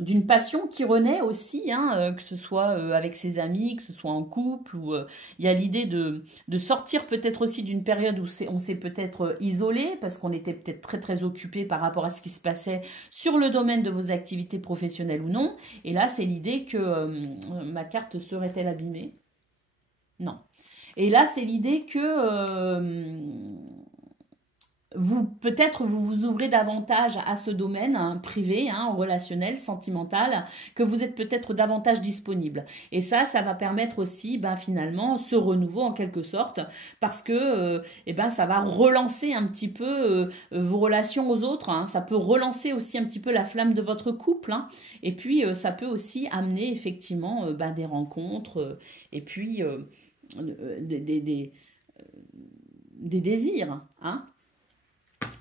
d'une passion qui renaît aussi, hein, que ce soit avec ses amis, que ce soit en couple, ou il y a l'idée de sortir peut-être aussi d'une période où on s'est peut-être isolé, parce qu'on était peut-être très très occupé par rapport à ce qui se passait sur le domaine de vos activités professionnelles ou non. Et là, c'est l'idée que ma carte serait-elle abîmée? Non. Et là, c'est l'idée que peut-être vous vous ouvrez davantage à ce domaine hein, privé, hein, relationnel, sentimental, que vous êtes peut-être davantage disponible. Et ça va permettre aussi ben, finalement ce renouveau en quelque sorte, parce que eh ben, ça va relancer un petit peu vos relations aux autres, hein. Ça peut relancer aussi un petit peu la flamme de votre couple, hein. Et puis ça peut aussi amener effectivement ben, des rencontres, et puis des désirs, hein.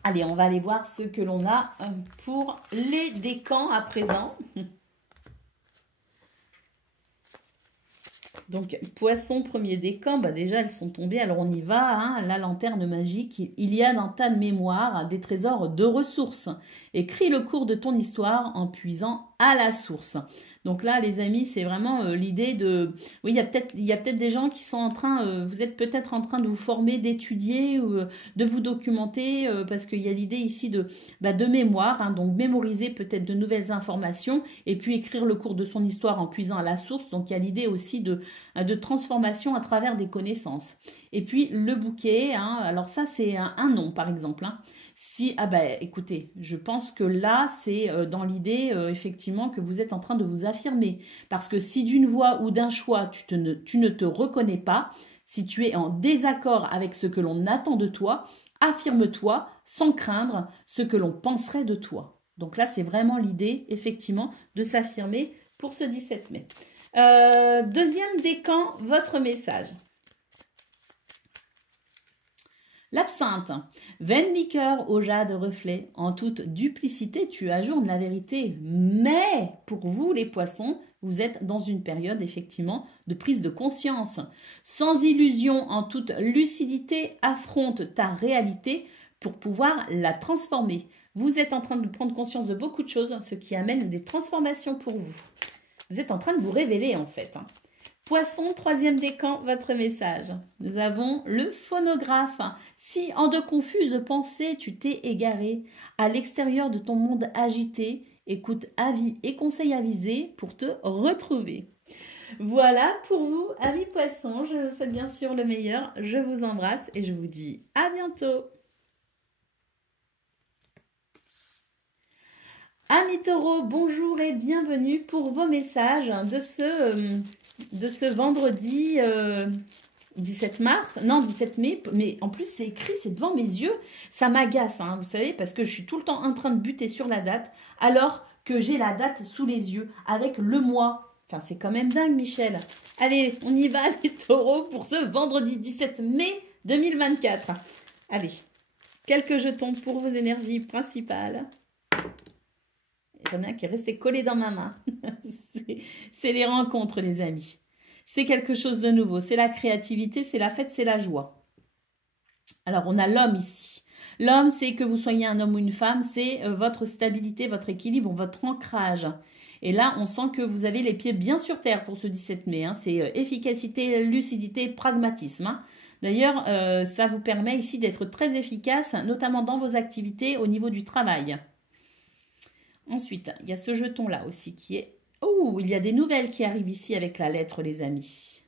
Allez, on va aller voir ce que l'on a pour les décans à présent. Donc, poisson, premier décan, bah déjà, elles sont tombées. Alors, on y va. Hein, la lanterne magique. Il y a dans ta mémoire des trésors de ressources. Écris le cours de ton histoire en puisant à la source. Donc là, les amis, c'est vraiment l'idée de... Oui, il y a peut-être des gens qui sont en train... vous êtes peut-être en train de vous former, d'étudier ou de vous documenter parce qu'il y a l'idée ici de mémoire. Hein, donc, mémoriser peut-être de nouvelles informations et puis écrire le cours de son histoire en puisant à la source. Donc, il y a l'idée aussi de transformation à travers des connaissances. Et puis, le bouquet. Hein, alors ça, c'est un nom, par exemple. Hein. Si, ah ben, écoutez, je pense que là, c'est dans l'idée, effectivement, que vous êtes en train de vous affirmer. Parce que si d'une voix ou d'un choix, tu ne te reconnais pas, si tu es en désaccord avec ce que l'on attend de toi, affirme-toi sans craindre ce que l'on penserait de toi. Donc là, c'est vraiment l'idée, effectivement, de s'affirmer pour ce 17 mai. Deuxième décan, votre message. L'absinthe, vaine liqueur au jade reflet, en toute duplicité tu ajournes la vérité. Mais pour vous les poissons, vous êtes dans une période effectivement de prise de conscience. Sans illusion, en toute lucidité, affronte ta réalité pour pouvoir la transformer. Vous êtes en train de prendre conscience de beaucoup de choses, ce qui amène des transformations pour vous. Vous êtes en train de vous révéler en fait. Hein. Poisson, troisième décan, votre message. Nous avons le phonographe. Si en de confuses pensées tu t'es égaré, à l'extérieur de ton monde agité, écoute avis et conseils avisés pour te retrouver. Voilà pour vous, amis poissons. Je vous souhaite bien sûr le meilleur. Je vous embrasse et je vous dis à bientôt. Amis taureaux, bonjour et bienvenue pour vos messages de ce vendredi 17 mars, non 17 mai, mais en plus c'est écrit, c'est devant mes yeux, ça m'agace, hein, vous savez, parce que je suis tout le temps en train de buter sur la date, alors que j'ai la date sous les yeux, avec le mois. Enfin, c'est quand même dingue, Michel. Allez, on y va, les taureaux, pour ce vendredi 17 mai 2024. Allez, quelques jetons pour vos énergies principales. J'en ai un qui est resté collé dans ma main. C'est les rencontres, les amis. C'est quelque chose de nouveau. C'est la créativité, c'est la fête, c'est la joie. Alors, on a l'homme ici. L'homme, c'est que vous soyez un homme ou une femme, c'est votre stabilité, votre équilibre, votre ancrage. Et là, on sent que vous avez les pieds bien sur terre pour ce 17 mai. Hein. C'est efficacité, lucidité, pragmatisme. Hein. D'ailleurs, ça vous permet ici d'être très efficace, notamment dans vos activités au niveau du travail. Ensuite, il y a ce jeton-là aussi qui est... Oh, il y a des nouvelles qui arrivent ici avec la lettre, les amis.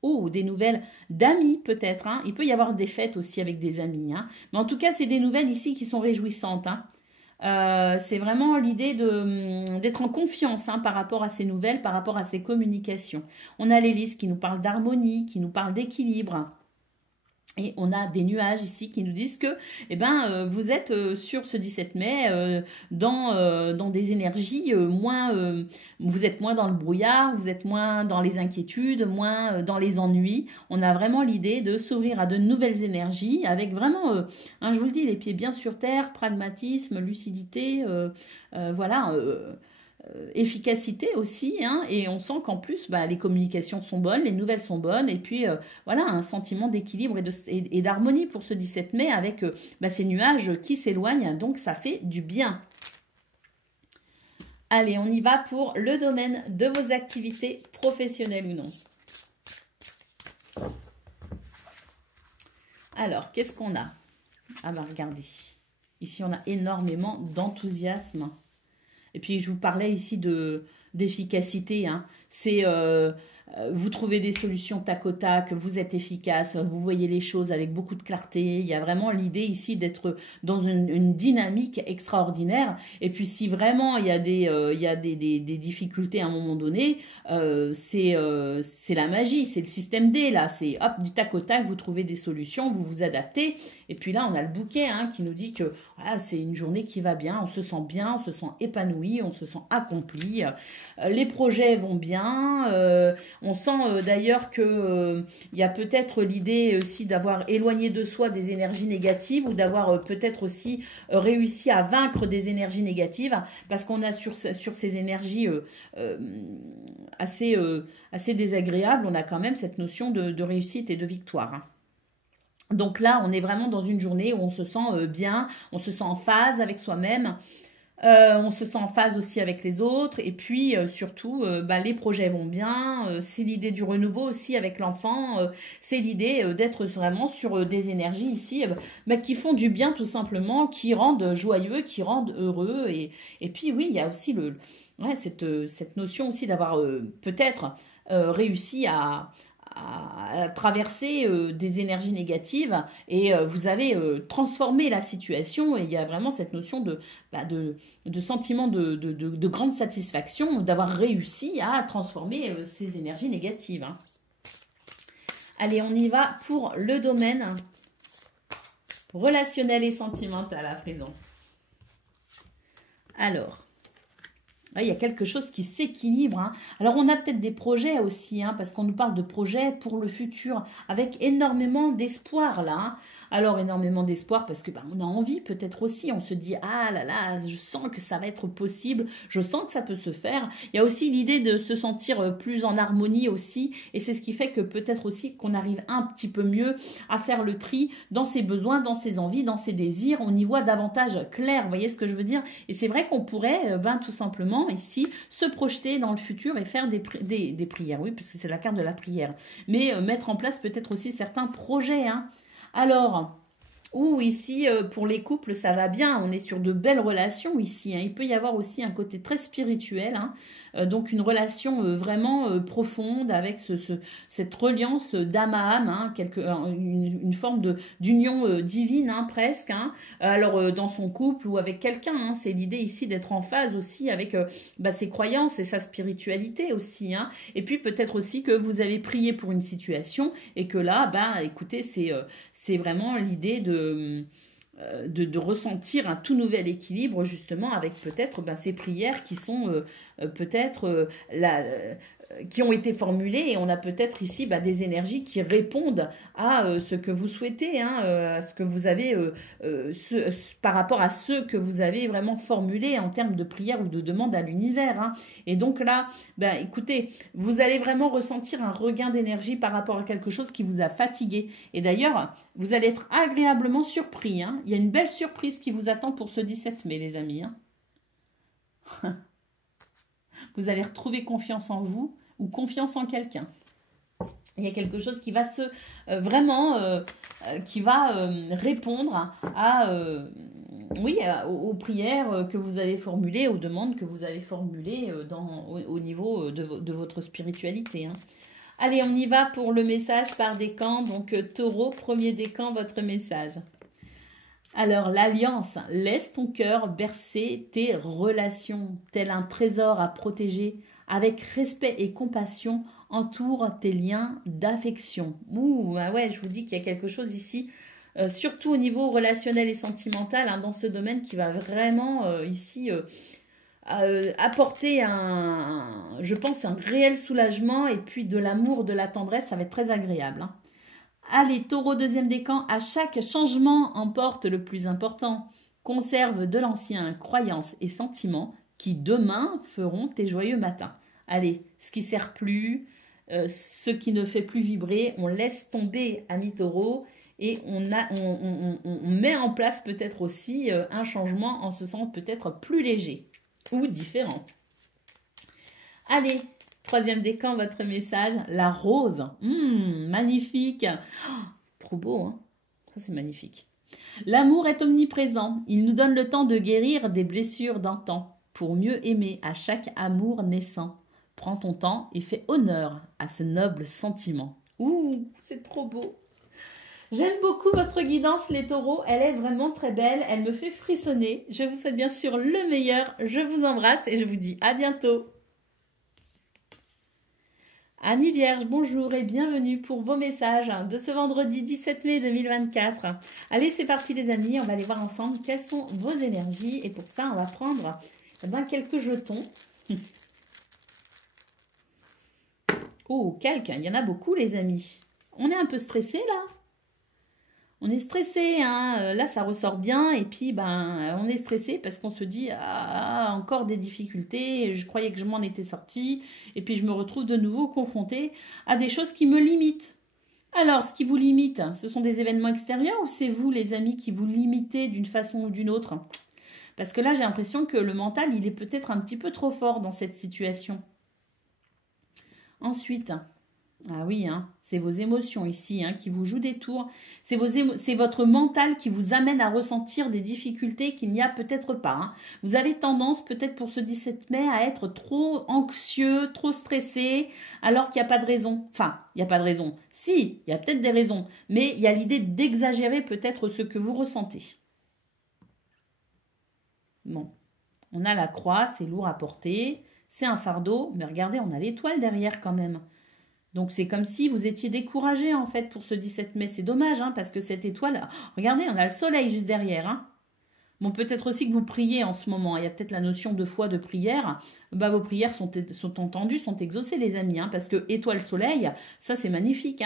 Oh, des nouvelles d'amis peut-être. Hein. Il peut y avoir des fêtes aussi avec des amis. Hein. Mais en tout cas, c'est des nouvelles ici qui sont réjouissantes. Hein. C'est vraiment l'idée d'être en confiance hein, par rapport à ces nouvelles, par rapport à ces communications. On a l'hélice qui nous parle d'harmonie, qui nous parle d'équilibre. Et on a des nuages ici qui nous disent que eh ben, vous êtes sur ce 17 mai dans des énergies moins... vous êtes moins dans le brouillard, vous êtes moins dans les inquiétudes, moins dans les ennuis. On a vraiment l'idée de s'ouvrir à de nouvelles énergies avec vraiment, hein, je vous le dis, les pieds bien sur terre, pragmatisme, lucidité, voilà... efficacité aussi, hein, et on sent qu'en plus, les communications sont bonnes, les nouvelles sont bonnes, et puis voilà, un sentiment d'équilibre et d'harmonie pour ce 17 mai avec ces nuages qui s'éloignent, donc ça fait du bien. Allez, on y va pour le domaine de vos activités professionnelles ou non. Alors, qu'est-ce qu'on a? Ah bah regardez, ici on a énormément d'enthousiasme. Et puis je vous parlais ici d'efficacité, hein. C'est vous trouvez des solutions tac au tac, vous êtes efficace, vous voyez les choses avec beaucoup de clarté. Il y a vraiment l'idée ici d'être dans une dynamique extraordinaire. Et puis si vraiment il y a des difficultés à un moment donné, c'est la magie, c'est le système D là. C'est hop, du tac au tac, vous trouvez des solutions, vous vous adaptez. Et puis là on a le bouquet hein, qui nous dit que voilà, c'est une journée qui va bien, on se sent bien, on se sent épanoui, on se sent accompli. Les projets vont bien. On sent d'ailleurs que il y a peut-être l'idée aussi d'avoir éloigné de soi des énergies négatives ou d'avoir peut-être aussi réussi à vaincre des énergies négatives parce qu'on a sur ces énergies assez désagréables, on a quand même cette notion de réussite et de victoire, hein. Donc là, on est vraiment dans une journée où on se sent bien, on se sent en phase avec soi-même. On se sent en phase aussi avec les autres et puis surtout les projets vont bien, c'est l'idée du renouveau aussi avec l'enfant, c'est l'idée d'être vraiment sur des énergies ici qui font du bien tout simplement, qui rendent joyeux, qui rendent heureux et puis oui il y a aussi cette notion aussi d'avoir peut-être réussi à traverser des énergies négatives et vous avez transformé la situation et il y a vraiment cette notion de sentiment de grande satisfaction d'avoir réussi à transformer ces énergies négatives, hein. Allez, on y va pour le domaine relationnel et sentimental à présent. Alors, il y a quelque chose qui s'équilibre, hein. Alors, on a peut-être des projets aussi, hein, parce qu'on nous parle de projets pour le futur, avec énormément d'espoir, là, hein. Alors, énormément d'espoir parce que on a envie peut-être aussi, on se dit, ah là là, je sens que ça va être possible, je sens que ça peut se faire. Il y a aussi l'idée de se sentir plus en harmonie aussi, et c'est ce qui fait que peut-être aussi qu'on arrive un petit peu mieux à faire le tri dans ses besoins, dans ses envies, dans ses désirs. On y voit davantage clair, vous voyez ce que je veux dire? Et c'est vrai qu'on pourrait tout simplement ici se projeter dans le futur et faire des prières, oui, parce que c'est la carte de la prière, mais mettre en place peut-être aussi certains projets, hein. Alors, ici, pour les couples, ça va bien. On est sur de belles relations ici, hein. Il peut y avoir aussi un côté très spirituel, hein. Donc, une relation vraiment profonde avec cette reliance d'âme à âme, hein, une forme d'union divine, hein, presque, hein. Alors, dans son couple ou avec quelqu'un, hein, c'est l'idée ici d'être en phase aussi avec ses croyances et sa spiritualité aussi, hein. Et puis, peut-être aussi que vous avez prié pour une situation et que là, écoutez, c'est vraiment l'idée de ressentir un tout nouvel équilibre justement avec peut-être ces prières qui sont peut-être qui ont été formulées et on a peut-être ici des énergies qui répondent à ce que vous souhaitez, hein, à ce que vous avez par rapport à ce que vous avez vraiment formulé en termes de prière ou de demande à l'univers, hein. Et donc là, écoutez, vous allez vraiment ressentir un regain d'énergie par rapport à quelque chose qui vous a fatigué. Et d'ailleurs, vous allez être agréablement surpris, hein. Il y a une belle surprise qui vous attend pour ce 17 mai, les amis, hein. Vous allez retrouver confiance en vous ou confiance en quelqu'un. Il y a quelque chose qui va qui va répondre aux prières que vous allez formuler, aux demandes que vous allez formuler au niveau de votre spiritualité, hein. Allez, on y va pour le message par décan. Donc, Taureau, premier décan, votre message. Alors, l'alliance, laisse ton cœur bercer tes relations, tel un trésor à protéger. Avec respect et compassion, entoure tes liens d'affection. Ouh, ouais, je vous dis qu'il y a quelque chose ici, surtout au niveau relationnel et sentimental, hein, dans ce domaine qui va vraiment ici apporter je pense, un réel soulagement et puis de l'amour, de la tendresse, ça va être très agréable, hein. Allez, Taureau, deuxième décan, à chaque changement emporte le plus important. Conserve de l'ancien croyances et sentiments qui demain feront tes joyeux matins. Allez, ce qui ne sert plus, ce qui ne fait plus vibrer, on laisse tomber, ami Taureau, et on met en place peut-être aussi un changement en se sentant peut-être plus léger ou différent. Allez, troisième décan, votre message. La rose. Magnifique. Oh, trop beau, hein? Ça, c'est magnifique. L'amour est omniprésent. Il nous donne le temps de guérir des blessures d'antan pour mieux aimer à chaque amour naissant. Prends ton temps et fais honneur à ce noble sentiment. Ouh, c'est trop beau. J'aime beaucoup votre guidance, les taureaux. Elle est vraiment très belle. Elle me fait frissonner. Je vous souhaite bien sûr le meilleur. Je vous embrasse et je vous dis à bientôt. Annie Vierge, bonjour et bienvenue pour vos messages de ce vendredi 17 mai 2024. Allez, c'est parti les amis, on va aller voir ensemble quelles sont vos énergies. Et pour ça, on va prendre quelques jetons. Oh, quelques, il y en a beaucoup les amis. On est un peu stressé là. On est stressé, hein. Là ça ressort bien et puis on est stressé parce qu'on se dit ah, encore des difficultés, je croyais que je m'en étais sortie et puis je me retrouve de nouveau confrontée à des choses qui me limitent. Alors ce qui vous limite, ce sont des événements extérieurs ou c'est vous les amis qui vous limitez d'une façon ou d'une autre? Parce que là j'ai l'impression que le mental il est peut-être un petit peu trop fort dans cette situation. Ensuite... Ah oui, hein, c'est vos émotions ici qui vous jouent des tours. C'est votre mental qui vous amène à ressentir des difficultés qu'il n'y a peut-être pas. Hein. Vous avez tendance peut-être pour ce 17 mai à être trop anxieux, trop stressé, alors qu'il n'y a pas de raison. Enfin, il n'y a pas de raison. Si, il y a peut-être des raisons, mais il y a l'idée d'exagérer peut-être ce que vous ressentez. Bon, on a la croix, c'est lourd à porter, c'est un fardeau, mais regardez, on a l'étoile derrière quand même. Donc, c'est comme si vous étiez découragé, en fait, pour ce 17 mai. C'est dommage, parce que cette étoile... Regardez, on a le soleil juste derrière. Bon, peut-être aussi que vous priez en ce moment. Il y a peut-être la notion de foi, de prière. Vos prières sont entendues, sont exaucées, les amis. Parce que étoile-soleil, ça, c'est magnifique.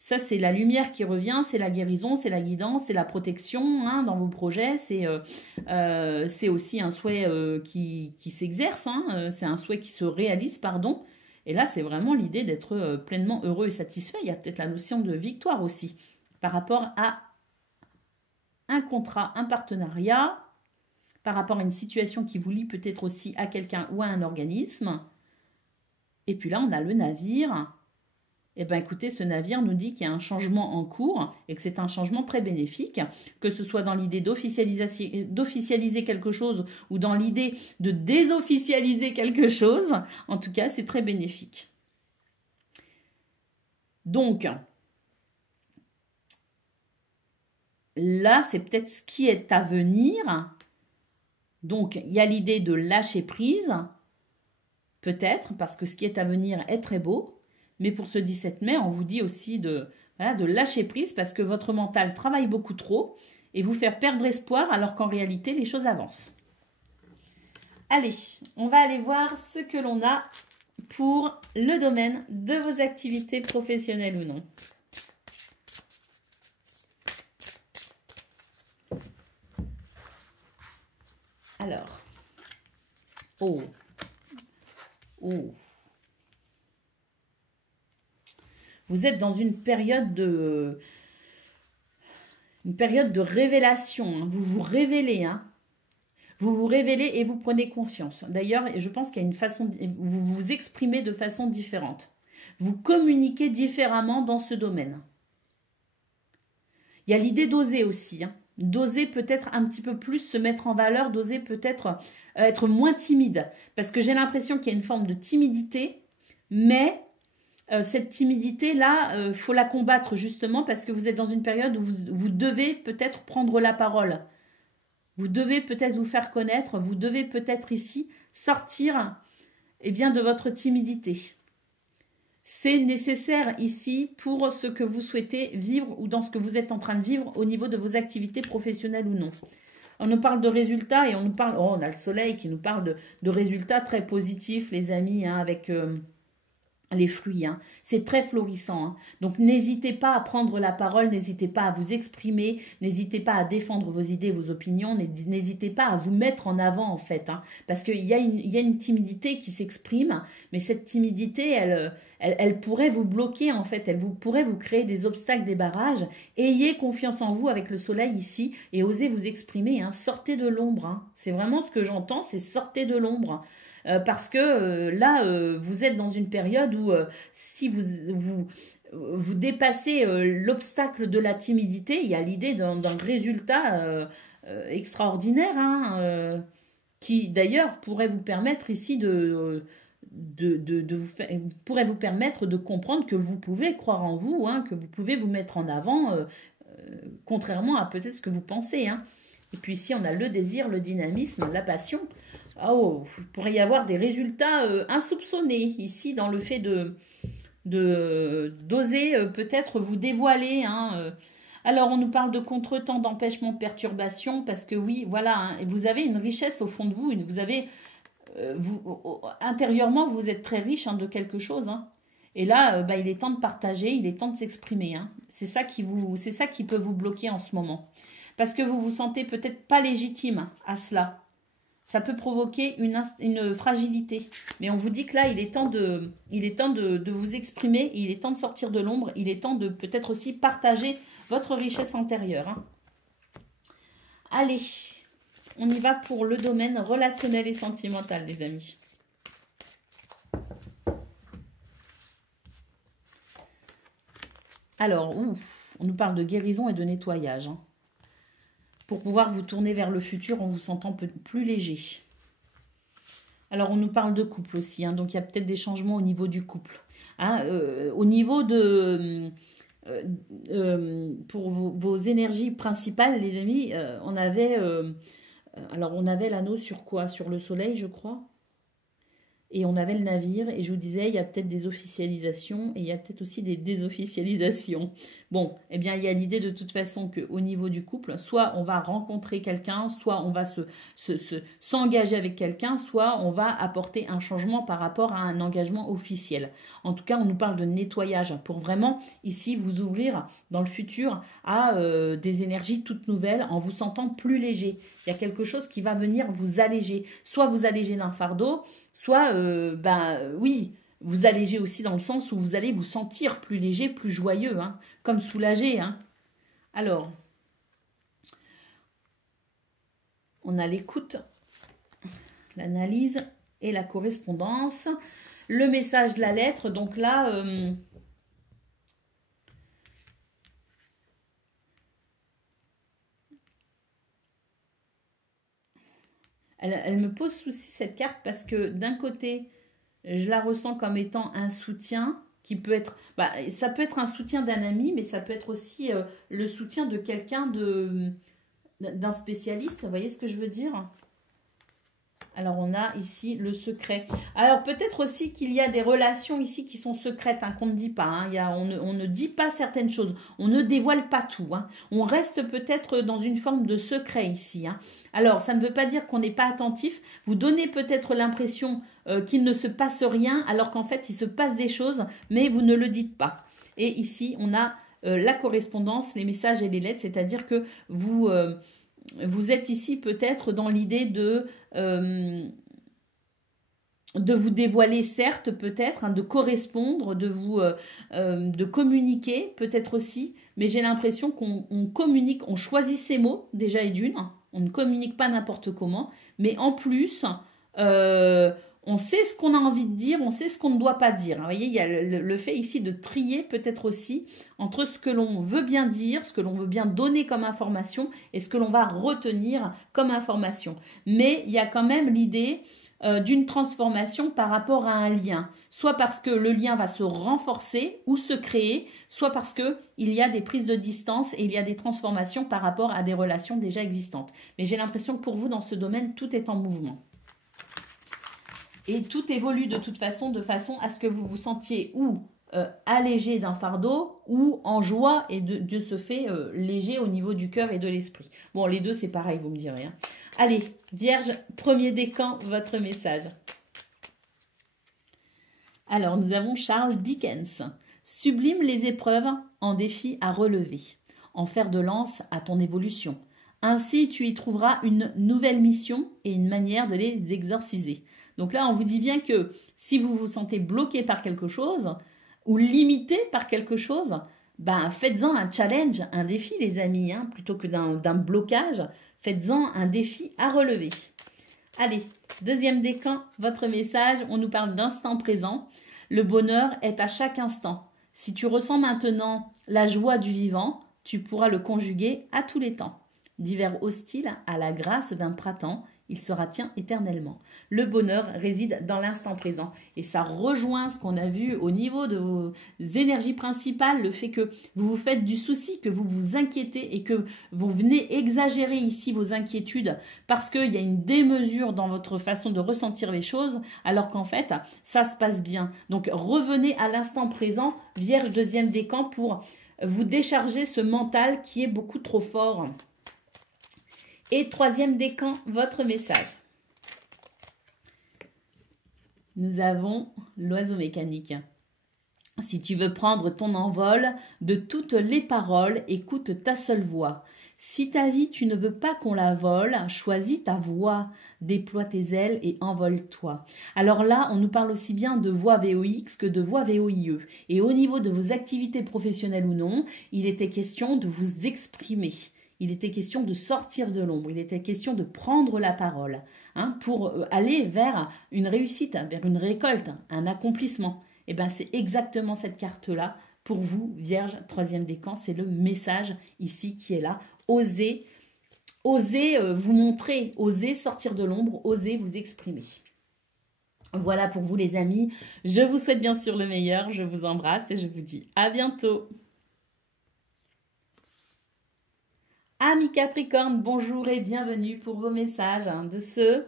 Ça, c'est la lumière qui revient, c'est la guérison, c'est la guidance, c'est la protection dans vos projets. C'est aussi un souhait qui s'exerce. C'est un souhait qui se réalise, pardon. Et là, c'est vraiment l'idée d'être pleinement heureux et satisfait. Il y a peut-être la notion de victoire aussi par rapport à un contrat, un partenariat, par rapport à une situation qui vous lie peut-être aussi à quelqu'un ou à un organisme. Et puis là, on a le navire. Eh bien, écoutez, ce navire nous dit qu'il y a un changement en cours et que c'est un changement très bénéfique, que ce soit dans l'idée d'officialiser quelque chose ou dans l'idée de désofficialiser quelque chose. En tout cas, c'est très bénéfique. Donc, là, c'est peut-être ce qui est à venir. Donc, il y a l'idée de lâcher prise, peut-être, parce que ce qui est à venir est très beau. Mais pour ce 17 mai, on vous dit aussi de lâcher prise parce que votre mental travaille beaucoup trop et vous faire perdre espoir alors qu'en réalité, les choses avancent. Allez, on va aller voir ce que l'on a pour le domaine de vos activités professionnelles ou non. Alors, oh. Vous êtes dans une période de révélation. Vous vous révélez. Vous vous révélez et vous prenez conscience. D'ailleurs, je pense qu'il y a une façon... Vous vous exprimez de façon différente. Vous communiquez différemment dans ce domaine. Il y a l'idée d'oser aussi. D'oser peut-être un petit peu plus se mettre en valeur. D'oser peut-être être moins timide. Parce que j'ai l'impression qu'il y a une forme de timidité. Mais... cette timidité-là, faut la combattre justement parce que vous êtes dans une période où vous devez peut-être prendre la parole. Vous devez peut-être vous faire connaître, vous devez peut-être ici sortir de votre timidité. C'est nécessaire ici pour ce que vous souhaitez vivre ou dans ce que vous êtes en train de vivre au niveau de vos activités professionnelles ou non. On nous parle de résultats et on nous parle, on a le soleil qui nous parle de résultats très positifs, les amis, avec... les fruits, c'est très florissant. Donc, n'hésitez pas à prendre la parole, n'hésitez pas à vous exprimer, n'hésitez pas à défendre vos idées, vos opinions, n'hésitez pas à vous mettre en avant, en fait. Parce qu'il y a une timidité qui s'exprime, mais cette timidité, elle pourrait vous bloquer, en fait. Elle pourrait vous créer des obstacles, des barrages. Ayez confiance en vous avec le soleil ici et osez vous exprimer. Sortez de l'ombre. C'est vraiment ce que j'entends, c'est sortez de l'ombre. parce que là, vous êtes dans une période où si vous dépassez l'obstacle de la timidité, il y a l'idée d'un résultat extraordinaire, hein, qui d'ailleurs pourrait vous permettre ici pourrait vous permettre de comprendre que vous pouvez croire en vous, hein, que vous pouvez vous mettre en avant, contrairement à peut-être ce que vous pensez, hein. Et puis ici, on a le désir, le dynamisme, la passion. Oh, il pourrait y avoir des résultats insoupçonnés ici dans le fait d'oser peut-être vous dévoiler, hein. Alors, on nous parle de contretemps, d'empêchement, de perturbation, parce que oui, voilà, hein, vous avez une richesse au fond de vous, vous avez, intérieurement, vous êtes très riche, hein, de quelque chose, hein. Et là, il est temps de partager, il est temps de s'exprimer, hein. C'est ça qui peut vous bloquer en ce moment. Parce que vous vous sentez peut-être pas légitime à cela. Ça peut provoquer une fragilité. Mais on vous dit que là, il est temps de vous exprimer, il est temps de sortir de l'ombre, il est temps de peut-être aussi partager votre richesse intérieure, hein. Allez, on y va pour le domaine relationnel et sentimental, les amis. Alors, on nous parle de guérison et de nettoyage, hein, pour pouvoir vous tourner vers le futur en vous sentant plus léger. Alors, on nous parle de couple aussi, hein, donc il y a peut-être des changements au niveau du couple, hein, au niveau de... pour vos énergies principales, les amis, on avait l'anneau sur quoi? Sur le soleil, je crois. Et on avait le navire, et je vous disais, il y a peut-être des officialisations, et il y a peut-être aussi des désofficialisations. Bon, eh bien, il y a l'idée de toute façon qu'au niveau du couple, soit on va rencontrer quelqu'un, soit on va s'engager avec quelqu'un, soit on va apporter un changement par rapport à un engagement officiel. En tout cas, on nous parle de nettoyage, pour vraiment, ici, vous ouvrir dans le futur à des énergies toutes nouvelles, en vous sentant plus léger. Il y a quelque chose qui va venir vous alléger, soit vous alléger d'un fardeau, soit, oui, vous allégez aussi dans le sens où vous allez vous sentir plus léger, plus joyeux, hein, comme soulagé, hein. Alors, on a l'écoute, l'analyse et la correspondance. Le message de la lettre, donc là... elle me pose souci, cette carte, parce que d'un côté, je la ressens comme étant un soutien qui peut être... ça peut être un soutien d'un ami, mais ça peut être aussi le soutien de quelqu'un d'un spécialiste. Vous voyez ce que je veux dire? Alors, on a ici le secret. Alors, peut-être aussi qu'il y a des relations ici qui sont secrètes, hein, qu'on ne dit pas, hein. On ne dit pas certaines choses. On ne dévoile pas tout, hein. On reste peut-être dans une forme de secret ici, hein. Alors, ça ne veut pas dire qu'on n'est pas attentif. Vous donnez peut-être l'impression qu'il ne se passe rien, alors qu'en fait, il se passe des choses, mais vous ne le dites pas. Et ici, on a la correspondance, les messages et les lettres, c'est-à-dire que vous êtes ici peut-être dans l'idée de vous dévoiler, certes, peut-être, hein, de correspondre, de communiquer, peut-être aussi, mais j'ai l'impression qu'on communique, on choisit ses mots, déjà et d'une, on ne communique pas n'importe comment, mais en plus, on sait ce qu'on a envie de dire, on sait ce qu'on ne doit pas dire. Vous voyez, il y a le fait ici de trier peut-être aussi entre ce que l'on veut bien dire, ce que l'on veut bien donner comme information et ce que l'on va retenir comme information. Mais il y a quand même l'idée d'une transformation par rapport à un lien, soit parce que le lien va se renforcer ou se créer, soit parce qu'il y a des prises de distance et il y a des transformations par rapport à des relations déjà existantes. Mais j'ai l'impression que pour vous, dans ce domaine, tout est en mouvement. Et tout évolue de toute façon, de façon à ce que vous vous sentiez ou allégé d'un fardeau ou en joie et de ce fait léger au niveau du cœur et de l'esprit. Bon, les deux, c'est pareil, vous me direz, hein. Allez, Vierge, premier décan, votre message. Alors, nous avons Charles Dickens. Sublime les épreuves en défi à relever, en fer de lance à ton évolution. Ainsi, tu y trouveras une nouvelle mission et une manière de les exorciser. Donc là, on vous dit bien que si vous vous sentez bloqué par quelque chose ou limité par quelque chose, faites-en un challenge, un défi, les amis, hein, plutôt que d'un blocage. Faites-en un défi à relever. Allez, deuxième décan, votre message. On nous parle d'instant présent. Le bonheur est à chaque instant. Si tu ressens maintenant la joie du vivant, tu pourras le conjuguer à tous les temps. D'hiver hostile à la grâce d'un printemps, il sera tien éternellement. Le bonheur réside dans l'instant présent. Et ça rejoint ce qu'on a vu au niveau de vos énergies principales, le fait que vous vous faites du souci, que vous vous inquiétez et que vous venez exagérer ici vos inquiétudes parce qu'il y a une démesure dans votre façon de ressentir les choses, alors qu'en fait, ça se passe bien. Donc, revenez à l'instant présent, Vierge deuxième décan, pour vous décharger ce mental qui est beaucoup trop fort. Et troisième décan, votre message. Nous avons l'oiseau mécanique. Si tu veux prendre ton envol, de toutes les paroles, écoute ta seule voix. Si ta vie, tu ne veux pas qu'on la vole, choisis ta voix, déploie tes ailes et envole-toi. Alors là, on nous parle aussi bien de voix VOX que de voix VOIE. Et au niveau de vos activités professionnelles ou non, il était question de vous exprimer. Il était question de sortir de l'ombre, il était question de prendre la parole pour aller vers une réussite, vers une récolte, un accomplissement. Et bien c'est exactement cette carte-là pour vous, Vierge, troisième décan, c'est le message ici qui est là. Osez vous montrer, osez sortir de l'ombre, osez vous exprimer. Voilà pour vous les amis, je vous souhaite bien sûr le meilleur, je vous embrasse et je vous dis à bientôt. Amis Capricorne, bonjour et bienvenue pour vos messages de ce...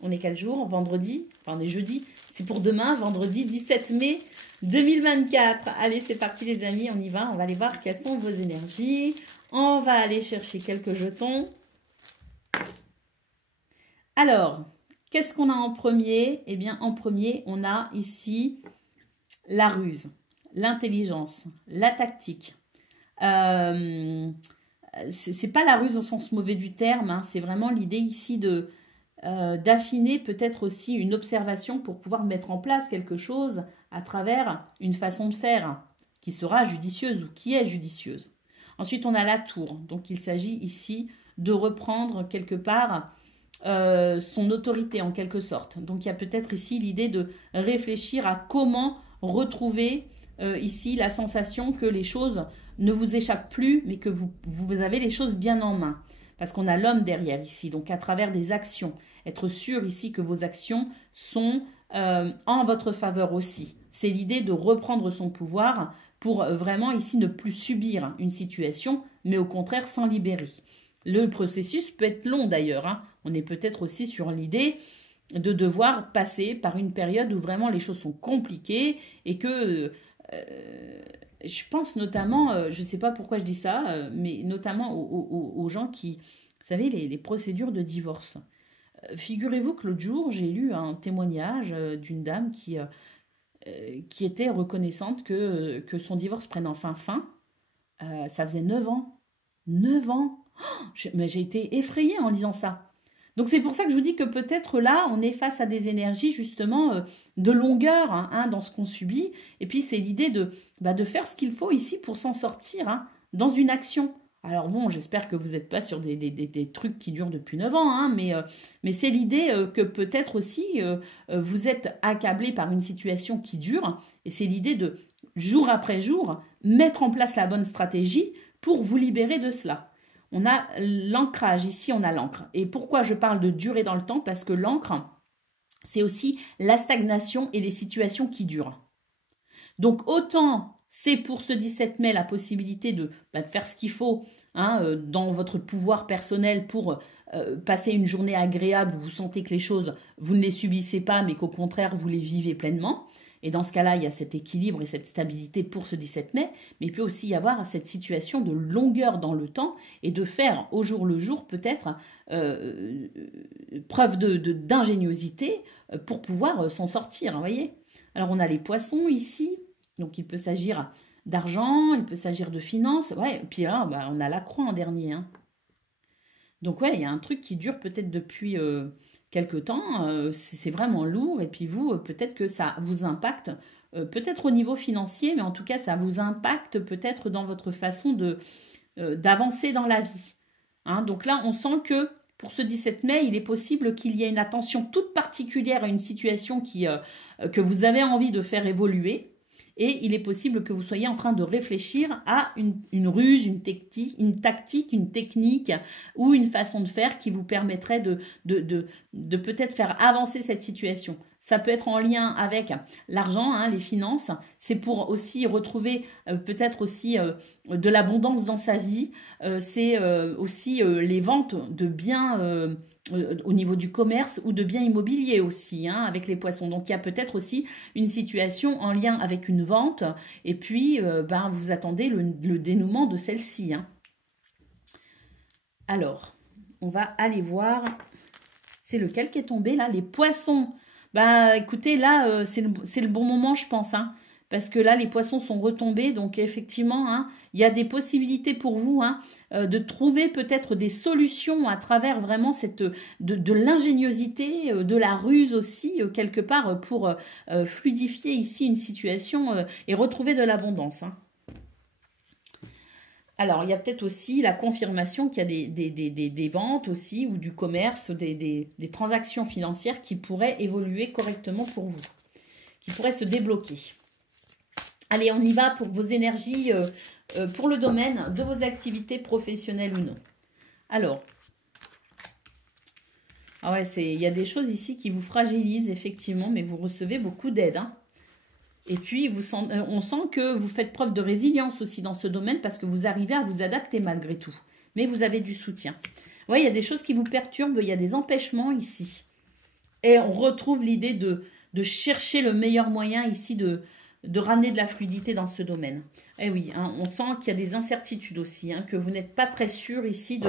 On est quel jour? Vendredi? Enfin, on est jeudi. C'est pour demain, vendredi 17 mai 2024. Allez, c'est parti les amis, on y va. On va aller voir quelles sont vos énergies. On va aller chercher quelques jetons. Alors, qu'est-ce qu'on a en premier? Eh bien, en premier, on a ici la ruse, l'intelligence, la tactique. C'est pas la ruse au sens mauvais du terme, c'est vraiment l'idée ici d'affiner peut-être aussi une observation pour pouvoir mettre en place quelque chose à travers une façon de faire qui sera judicieuse ou qui est judicieuse. Ensuite, on a la tour. Donc, il s'agit ici de reprendre quelque part son autorité en quelque sorte. Donc, il y a peut-être ici l'idée de réfléchir à comment retrouver ici la sensation que les choses ne vous échappent plus, mais que vous avez les choses bien en main. Parce qu'on a l'homme derrière ici, donc à travers des actions. Être sûr ici que vos actions sont en votre faveur aussi. C'est l'idée de reprendre son pouvoir pour vraiment ici ne plus subir une situation, mais au contraire s'en libérer. Le processus peut être long d'ailleurs. On est peut-être aussi sur l'idée de devoir passer par une période où vraiment les choses sont compliquées et que... je pense notamment, je ne sais pas pourquoi je dis ça, mais notamment aux gens qui, vous savez, les procédures de divorce. Figurez-vous que l'autre jour, j'ai lu un témoignage d'une dame qui était reconnaissante que son divorce prenne enfin fin. Ça faisait 9 ans. 9 ans. Oh, mais j'ai été effrayée en lisant ça. Donc c'est pour ça que je vous dis que peut-être là, on est face à des énergies justement de longueur dans ce qu'on subit. Et puis c'est l'idée de faire ce qu'il faut ici pour s'en sortir dans une action. Alors bon, j'espère que vous n'êtes pas sur des trucs qui durent depuis 9 ans, mais c'est l'idée que peut-être aussi vous êtes accablé par une situation qui dure. Et c'est l'idée de, jour après jour, mettre en place la bonne stratégie pour vous libérer de cela. On a l'ancrage, ici on a l'encre. Et pourquoi je parle de durer dans le temps? Parce que l'encre, c'est aussi la stagnation et les situations qui durent. Donc autant c'est pour ce 17 mai la possibilité de faire ce qu'il faut dans votre pouvoir personnel pour passer une journée agréable où vous sentez que les choses, vous ne les subissez pas, mais qu'au contraire vous les vivez pleinement. Et dans ce cas-là, il y a cet équilibre et cette stabilité pour ce 17 mai, mais il peut aussi y avoir cette situation de longueur dans le temps et de faire au jour le jour peut-être preuve d'ingéniosité pour pouvoir s'en sortir, vous voyez. Alors on a les poissons ici, donc il peut s'agir d'argent, il peut s'agir de finances, ouais, et puis là on a la croix en dernier. Donc ouais, il y a un truc qui dure peut-être depuis... quelque temps, c'est vraiment lourd, et puis vous, peut-être que ça vous impacte, peut-être au niveau financier, mais en tout cas, ça vous impacte peut-être dans votre façon d'avancer dans la vie. Donc là, on sent que pour ce 17 mai, il est possible qu'il y ait une attention toute particulière à une situation que vous avez envie de faire évoluer. Et il est possible que vous soyez en train de réfléchir à une ruse, une tactique, une technique ou une façon de faire qui vous permettrait de peut-être faire avancer cette situation. Ça peut être en lien avec l'argent, hein, les finances. C'est pour aussi retrouver peut-être aussi de l'abondance dans sa vie. C'est aussi les ventes de biens au niveau du commerce ou de biens immobiliers aussi, hein, avec les poissons. Donc, il y a peut-être aussi une situation en lien avec une vente et puis vous attendez le dénouement de celle-ci. Hein. Alors, on va aller voir. C'est lequel qui est tombé là? Les poissons. Écoutez, là, c'est le bon moment, je pense, hein, parce que là, les poissons sont retombés. Donc, effectivement, hein, il y a des possibilités pour vous hein, de trouver peut-être des solutions à travers vraiment de l'ingéniosité, de la ruse aussi, quelque part, pour fluidifier ici une situation et retrouver de l'abondance. Hein. Alors, il y a peut-être aussi la confirmation qu'il y a des ventes aussi ou du commerce, des transactions financières qui pourraient évoluer correctement pour vous, qui pourraient se débloquer. Allez, on y va pour vos énergies, pour le domaine de vos activités professionnelles ou non. Alors, il y a des choses ici qui vous fragilisent effectivement, mais vous recevez beaucoup d'aide, hein. Et puis, on sent que vous faites preuve de résilience aussi dans ce domaine parce que vous arrivez à vous adapter malgré tout. Mais vous avez du soutien. Oui, il y a des choses qui vous perturbent, il y a des empêchements ici. Et on retrouve l'idée de chercher le meilleur moyen ici de ramener de la fluidité dans ce domaine. Eh oui, hein, on sent qu'il y a des incertitudes aussi, hein, que vous n'êtes pas très sûr ici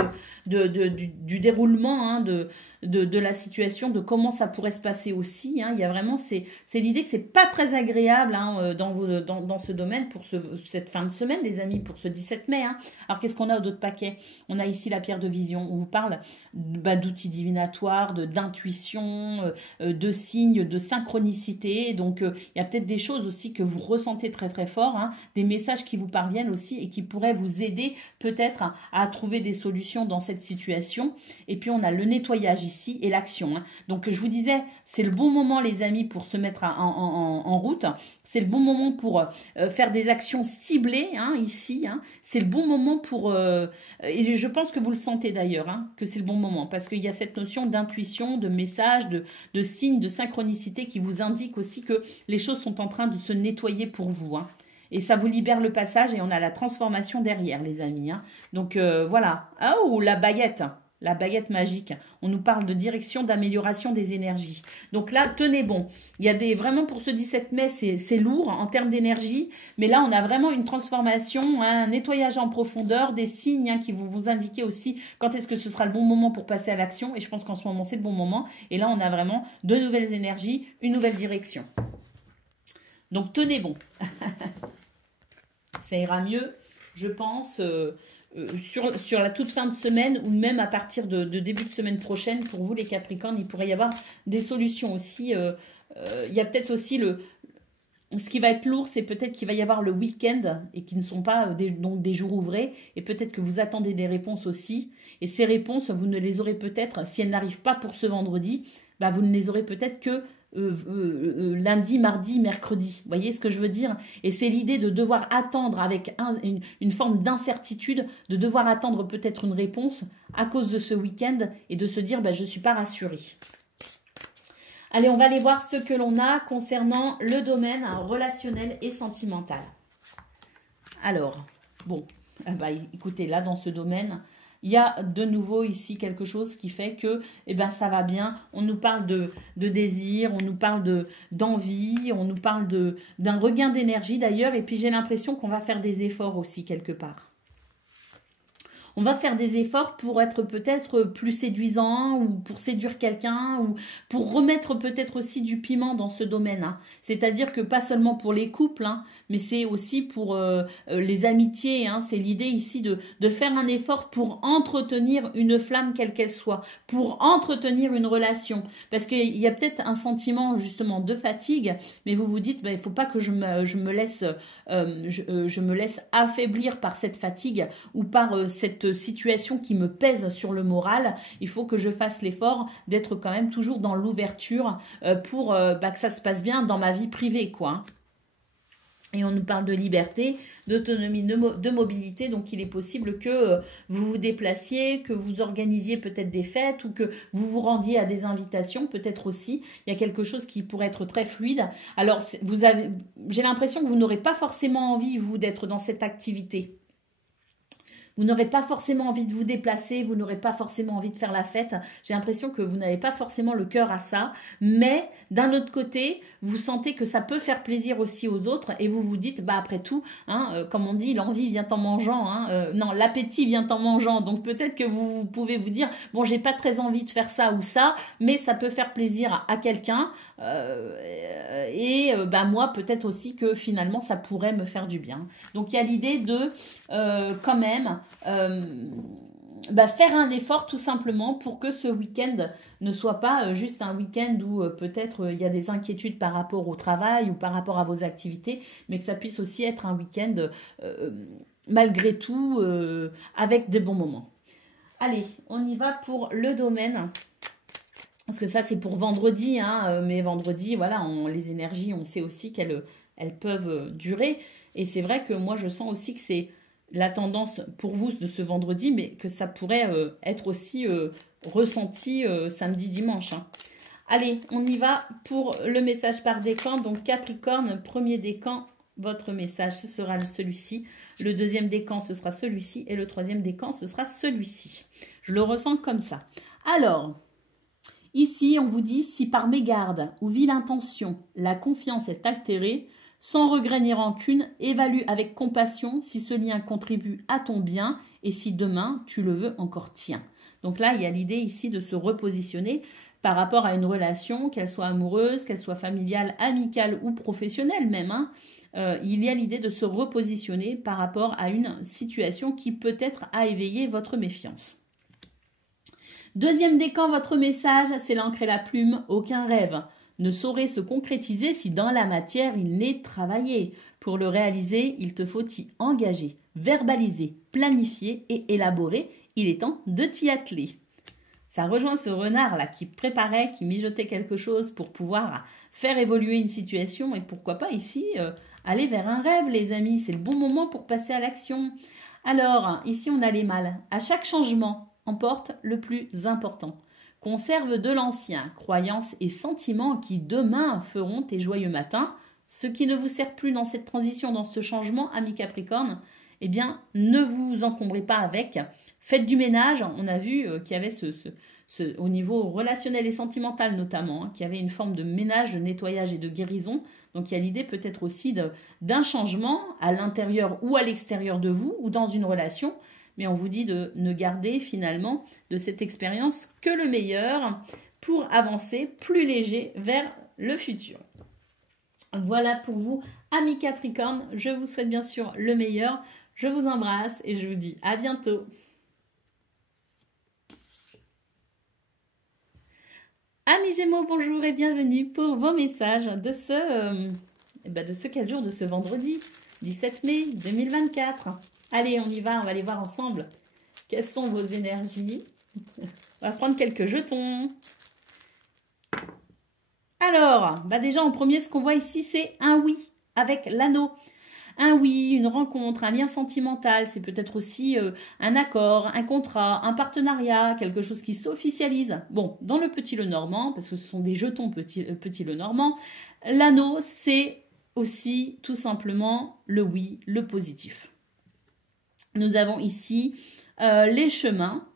du déroulement hein, de la situation, de comment ça pourrait se passer aussi. Hein. Il y a vraiment, c'est l'idée que c'est pas très agréable hein, dans ce domaine pour cette fin de semaine, les amis, pour ce 17 mai. Hein. Alors, qu'est-ce qu'on a d'autres paquets? On a ici la pierre de vision. On vous parle d'outils divinatoires, d'intuition, de signes, de synchronicité. Donc, il y a peut-être des choses aussi que vous ressentez très, très fort, hein, des messages qui vous parviennent aussi et qui pourraient vous aider peut-être à trouver des solutions dans cette situation. Et puis, on a le nettoyage ici et l'action. Hein. Donc, je vous disais, c'est le bon moment, les amis, pour se mettre en route. C'est le bon moment pour faire des actions ciblées, hein, ici. Hein. C'est le bon moment pour... et je pense que vous le sentez d'ailleurs, hein, que c'est le bon moment. Parce qu'il y a cette notion d'intuition, de message, de signes, de synchronicité qui vous indique aussi que les choses sont en train de se nettoyer pour vous. Hein. Et ça vous libère le passage et on a la transformation derrière, les amis. Hein. Donc, voilà. Oh, la baguette magique. On nous parle de direction, d'amélioration des énergies. Donc là, tenez bon. Il y a vraiment pour ce 17 mai, c'est lourd en termes d'énergie. Mais là, on a vraiment une transformation, un nettoyage en profondeur, des signes hein, qui vont vous indiquer aussi quand est-ce que ce sera le bon moment pour passer à l'action. Et je pense qu'en ce moment, c'est le bon moment. Et là, on a vraiment de nouvelles énergies, une nouvelle direction. Donc, tenez bon. Ça ira mieux, je pense, sur la toute fin de semaine ou même à partir de début de semaine prochaine. Pour vous, les Capricornes, il pourrait y avoir des solutions aussi. Il y a peut-être aussi ce qui va être lourd, c'est peut-être qu'il va y avoir le week-end et qui ne sont pas donc des jours ouvrés. Et peut-être que vous attendez des réponses aussi. Et ces réponses, vous ne les aurez peut-être, si elles n'arrivent pas pour ce vendredi, vous ne les aurez peut-être que lundi, mardi, mercredi. Vous voyez ce que je veux dire? Et c'est l'idée de devoir attendre avec une forme d'incertitude, de devoir attendre peut-être une réponse à cause de ce week-end et de se dire je ne suis pas rassurée. Allez, on va aller voir ce que l'on a concernant le domaine relationnel et sentimental. Alors, bon, écoutez, là dans ce domaine, il y a de nouveau ici quelque chose qui fait que ça va bien. On nous parle de désir, on nous parle d'envie, on nous parle d'un regain d'énergie d'ailleurs. Et puis j'ai l'impression qu'on va faire des efforts aussi quelque part. On va faire des efforts pour être peut-être plus séduisant ou pour séduire quelqu'un ou pour remettre peut-être aussi du piment dans ce domaine. Hein. C'est-à-dire que pas seulement pour les couples, hein, mais c'est aussi pour les amitiés. Hein. C'est l'idée ici de faire un effort pour entretenir une flamme quelle qu'elle soit, pour entretenir une relation. Parce qu'il y a peut-être un sentiment justement de fatigue, mais vous vous dites, il ne faut pas que je me laisse affaiblir par cette fatigue ou par cette cette situation qui me pèse sur le moral, il faut que je fasse l'effort d'être quand même toujours dans l'ouverture pour que ça se passe bien dans ma vie privée, quoi. Et on nous parle de liberté, d'autonomie, de mobilité. Donc, il est possible que vous vous déplaciez, que vous organisiez peut-être des fêtes ou que vous vous rendiez à des invitations, peut-être aussi. Il y a quelque chose qui pourrait être très fluide. Alors, j'ai l'impression que vous n'aurez pas forcément envie, vous, d'être dans cette activité. Vous n'aurez pas forcément envie de vous déplacer, vous n'aurez pas forcément envie de faire la fête. J'ai l'impression que vous n'avez pas forcément le cœur à ça. Mais d'un autre côté, vous sentez que ça peut faire plaisir aussi aux autres et vous vous dites, bah après tout, hein, comme on dit, l'envie vient en mangeant. Hein, non, l'appétit vient en mangeant. Donc peut-être que vous pouvez vous dire, bon, j'ai pas très envie de faire ça ou ça, mais ça peut faire plaisir à quelqu'un. Moi, peut-être aussi que finalement, ça pourrait me faire du bien. Donc il y a l'idée de quand même faire un effort tout simplement pour que ce week-end ne soit pas juste un week-end où peut-être il y a des inquiétudes par rapport au travail ou par rapport à vos activités, mais que ça puisse aussi être un week-end malgré tout avec des bons moments. Allez, on y va pour le domaine. Parce que ça, c'est pour vendredi, hein, mais vendredi, voilà, les énergies, on sait aussi qu'elles peuvent durer. Et c'est vrai que moi, je sens aussi que c'est la tendance pour vous de ce vendredi, mais que ça pourrait être aussi ressenti samedi, dimanche. Hein. Allez, on y va pour le message par décan. Donc Capricorne, premier décan, votre message, ce sera celui-ci. Le deuxième décan, ce sera celui-ci. Et le troisième décan, ce sera celui-ci. Je le ressens comme ça. Alors, ici, on vous dit, si par mégarde ou vive intention, la confiance est altérée, sans regret ni rancune, évalue avec compassion si ce lien contribue à ton bien et si demain, tu le veux encore tien. Donc là, il y a l'idée ici de se repositionner par rapport à une relation, qu'elle soit amoureuse, qu'elle soit familiale, amicale ou professionnelle même. Hein. Il y a l'idée de se repositionner par rapport à une situation qui peut-être a éveillé votre méfiance. Deuxième décan, votre message, c'est l'encre et la plume, aucun rêve ne saurait se concrétiser si dans la matière il n'est travaillé. Pour le réaliser, il te faut t'y engager, verbaliser, planifier et élaborer. Il est temps de t'y atteler. Ça rejoint ce renard-là qui préparait, qui mijotait quelque chose pour pouvoir faire évoluer une situation et pourquoi pas ici aller vers un rêve, les amis. C'est le bon moment pour passer à l'action. Alors, ici on a les mâles. À chaque changement, emporte le plus important. Conserve de l'ancien, croyances et sentiments qui demain feront tes joyeux matins. Ce qui ne vous sert plus dans cette transition, dans ce changement, amis Capricorne, eh bien, ne vous encombrez pas avec. Faites du ménage. On a vu qu'il y avait au niveau relationnel et sentimental notamment, qu'il y avait une forme de ménage, de nettoyage et de guérison. Donc, il y a l'idée peut-être aussi d'un changement à l'intérieur ou à l'extérieur de vous ou dans une relation. Mais on vous dit de ne garder finalement de cette expérience que le meilleur pour avancer plus léger vers le futur. Voilà pour vous, amis Capricorne. Je vous souhaite bien sûr le meilleur. Je vous embrasse et je vous dis à bientôt. Amis Gémeaux, bonjour et bienvenue pour vos messages de quel jour? De ce vendredi 17 mai 2024. Allez, on y va, on va aller voir ensemble quelles sont vos énergies. On va prendre quelques jetons. Alors, déjà en premier, ce qu'on voit ici, c'est un oui avec l'anneau. Un oui, une rencontre, un lien sentimental, c'est peut-être aussi un accord, un contrat, un partenariat, quelque chose qui s'officialise. Bon, dans le petit Lenormand, parce que ce sont des jetons petit Lenormand, l'anneau, c'est aussi tout simplement le oui, le positif. Nous avons ici les chemins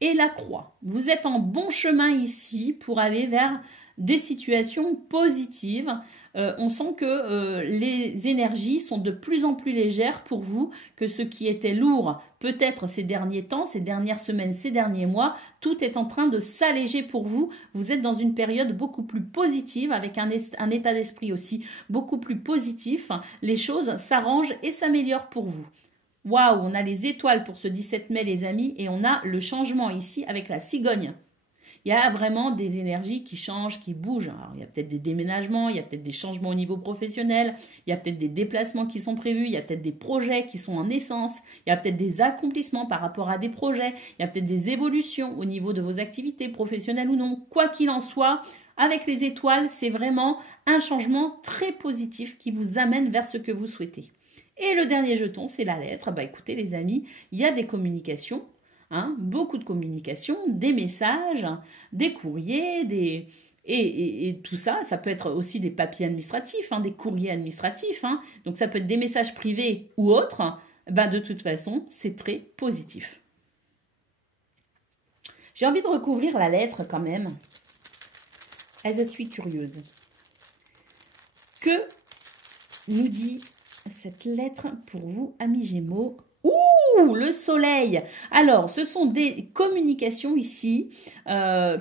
et la croix. Vous êtes en bon chemin ici pour aller vers des situations positives. On sent que les énergies sont de plus en plus légères pour vous, que ce qui était lourd peut-être ces derniers temps, ces dernières semaines, ces derniers mois, tout est en train de s'alléger pour vous. Vous êtes dans une période beaucoup plus positive, avec un état d'esprit aussi beaucoup plus positif. Les choses s'arrangent et s'améliorent pour vous. Waouh, on a les étoiles pour ce 17 mai, les amis, et on a le changement ici avec la cigogne Il y a vraiment des énergies qui changent, qui bougent. Alors, il y a peut-être des déménagements, il y a peut-être des changements au niveau professionnel, il y a peut-être des déplacements qui sont prévus, il y a peut-être des projets qui sont en naissance, il y a peut-être des accomplissements par rapport à des projets, il y a peut-être des évolutions au niveau de vos activités professionnelles ou non. Quoi qu'il en soit, avec les étoiles, c'est vraiment un changement très positif qui vous amène vers ce que vous souhaitez. Et le dernier jeton, c'est la lettre. Bah écoutez les amis, il y a des communications, hein, beaucoup de communications, des messages, des courriers, et tout ça, ça peut être aussi des papiers administratifs, hein, des courriers administratifs. Hein. Donc ça peut être des messages privés ou autres. Bah, de toute façon, c'est très positif. J'ai envie de recouvrir la lettre quand même. Et je suis curieuse. Que nous dit cette lettre pour vous, amis Gémeaux? Ouh, le soleil! Alors, ce sont des communications ici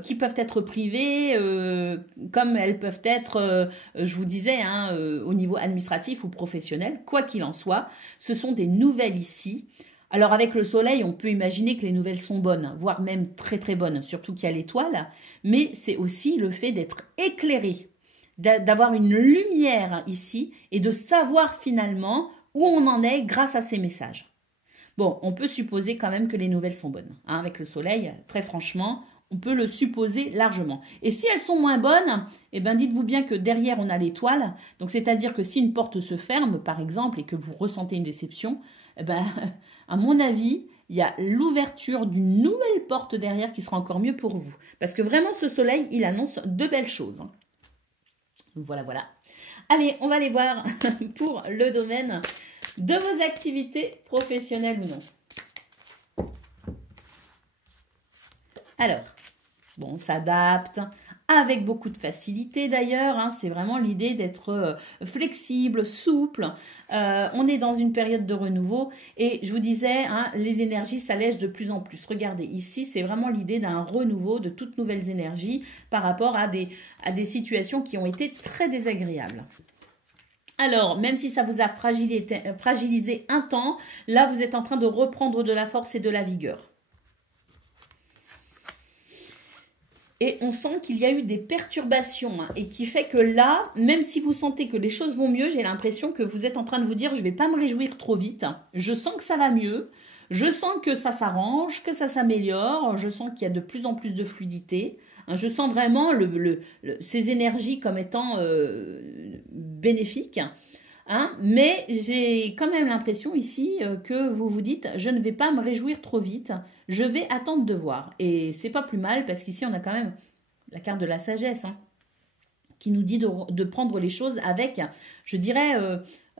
qui peuvent être privées, comme elles peuvent être, je vous disais, hein, au niveau administratif ou professionnel. Quoi qu'il en soit, ce sont des nouvelles ici. Alors, avec le soleil, on peut imaginer que les nouvelles sont bonnes, voire même très très bonnes, surtout qu'il y a l'étoile. Mais c'est aussi le fait d'être éclairé, d'avoir une lumière ici et de savoir finalement où on en est grâce à ces messages. Bon, on peut supposer quand même que les nouvelles sont bonnes. Hein, avec le soleil, très franchement, on peut le supposer largement. Et si elles sont moins bonnes, eh ben dites-vous bien que derrière, on a l'étoile. Donc, c'est-à-dire que si une porte se ferme, par exemple, et que vous ressentez une déception, eh ben, à mon avis, il y a l'ouverture d'une nouvelle porte derrière qui sera encore mieux pour vous. Parce que vraiment, ce soleil, il annonce de belles choses. Voilà, voilà. Allez, on va aller voir pour le domaine de vos activités professionnelles ou non. Alors, bon, on s'adapte avec beaucoup de facilité d'ailleurs. Hein, c'est vraiment l'idée d'être flexible, souple. On est dans une période de renouveau et je vous disais, hein, les énergies s'allègent de plus en plus. Regardez, ici, c'est vraiment l'idée d'un renouveau, de toutes nouvelles énergies par rapport à des situations qui ont été très désagréables. Alors, même si ça vous a fragilisé un temps, là, vous êtes en train de reprendre de la force et de la vigueur. Et on sent qu'il y a eu des perturbations hein, et qui fait que là, même si vous sentez que les choses vont mieux, j'ai l'impression que vous êtes en train de vous dire « je ne vais pas me réjouir trop vite, je sens que ça va mieux, je sens que ça s'arrange, que ça s'améliore, je sens qu'il y a de plus en plus de fluidité. Hein, je sens vraiment ces énergies comme étant bénéfiques. Hein, mais j'ai quand même l'impression ici que vous vous dites « je ne vais pas me réjouir trop vite, je vais attendre de voir ». Et c'est pas plus mal parce qu'ici on a quand même la carte de la sagesse hein, qui nous dit de prendre les choses avec, je dirais,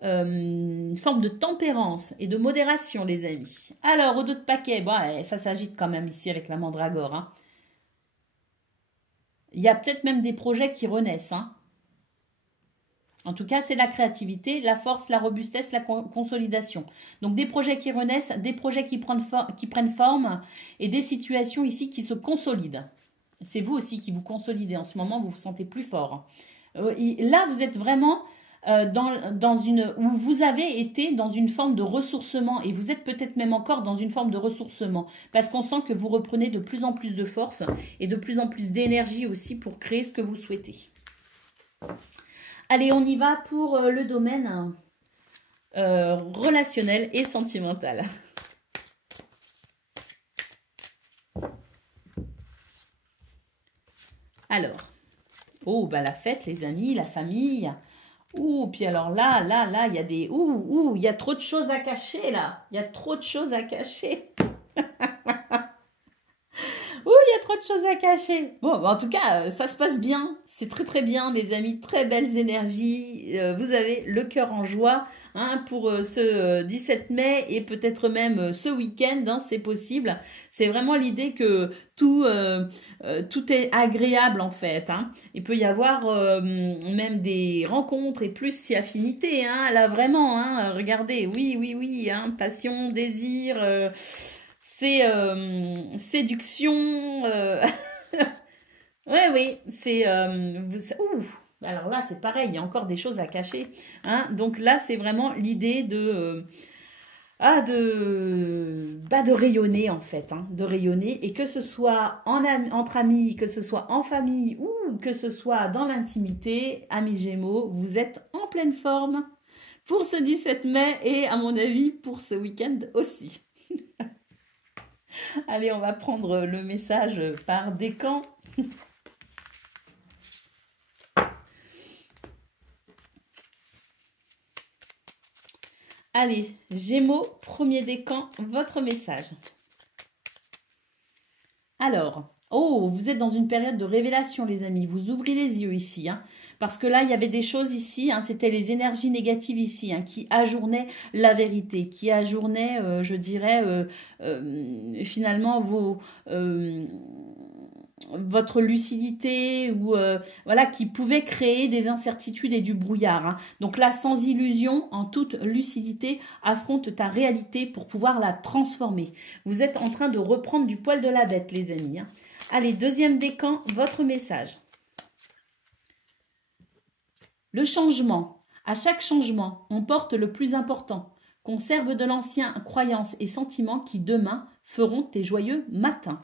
une forme de tempérance et de modération les amis. Alors, au dos de paquet, bon, ça s'agite quand même ici avec la mandragore. Hein. Il y a peut-être même des projets qui renaissent. Hein. En tout cas, c'est la créativité, la force, la robustesse, la consolidation. Donc, des projets qui renaissent, des projets qui prennent forme et des situations ici qui se consolident. C'est vous aussi qui vous consolidez. En ce moment, vous vous sentez plus fort. Là, vous êtes vraiment où vous avez été dans une forme de ressourcement et vous êtes peut-être même encore dans une forme de ressourcement parce qu'on sent que vous reprenez de plus en plus de force et de plus en plus d'énergie aussi pour créer ce que vous souhaitez. Allez, on y va pour le domaine relationnel et sentimental. Alors, oh, bah la fête, les amis, la famille. Ouh, puis alors là, il y a des... il y a trop de choses à cacher, là. Il y a trop de choses à cacher. Il y a trop de choses à cacher. Bon, en tout cas, ça se passe bien. C'est très très bien, les amis. Très belles énergies. Vous avez le cœur en joie hein, pour ce 17 mai et peut-être même ce week-end. Hein, c'est possible. C'est vraiment l'idée que tout est agréable en fait. Hein. Il peut y avoir même des rencontres et plus si affinités. Hein, là vraiment, hein, regardez. Oui. Hein, passion, désir... c'est séduction. Oui, c'est... alors là, c'est pareil, il y a encore des choses à cacher. Hein. Donc là, c'est vraiment l'idée de de rayonner en fait, hein, de rayonner, et que ce soit entre amis, que ce soit en famille ou que ce soit dans l'intimité, amis Gémeaux, vous êtes en pleine forme pour ce 17 mai et à mon avis pour ce week-end aussi. Allez, on va prendre le message par décan. Allez, Gémeaux, premier décan, votre message. Alors, oh, vous êtes dans une période de révélation, les amis. Vous ouvrez les yeux ici, hein, parce que là, il y avait des choses ici, hein, c'était les énergies négatives ici, hein, qui ajournaient la vérité, qui ajournaient, je dirais, finalement, votre lucidité ou voilà, qui pouvait créer des incertitudes et du brouillard, hein. Donc là, sans illusion, en toute lucidité, affronte ta réalité pour pouvoir la transformer. Vous êtes en train de reprendre du poil de la bête, les amis, hein. Allez, deuxième décan, votre message. Le changement. À chaque changement, on porte le plus important. Conserve de l'ancien croyances et sentiments qui, demain, feront tes joyeux matins.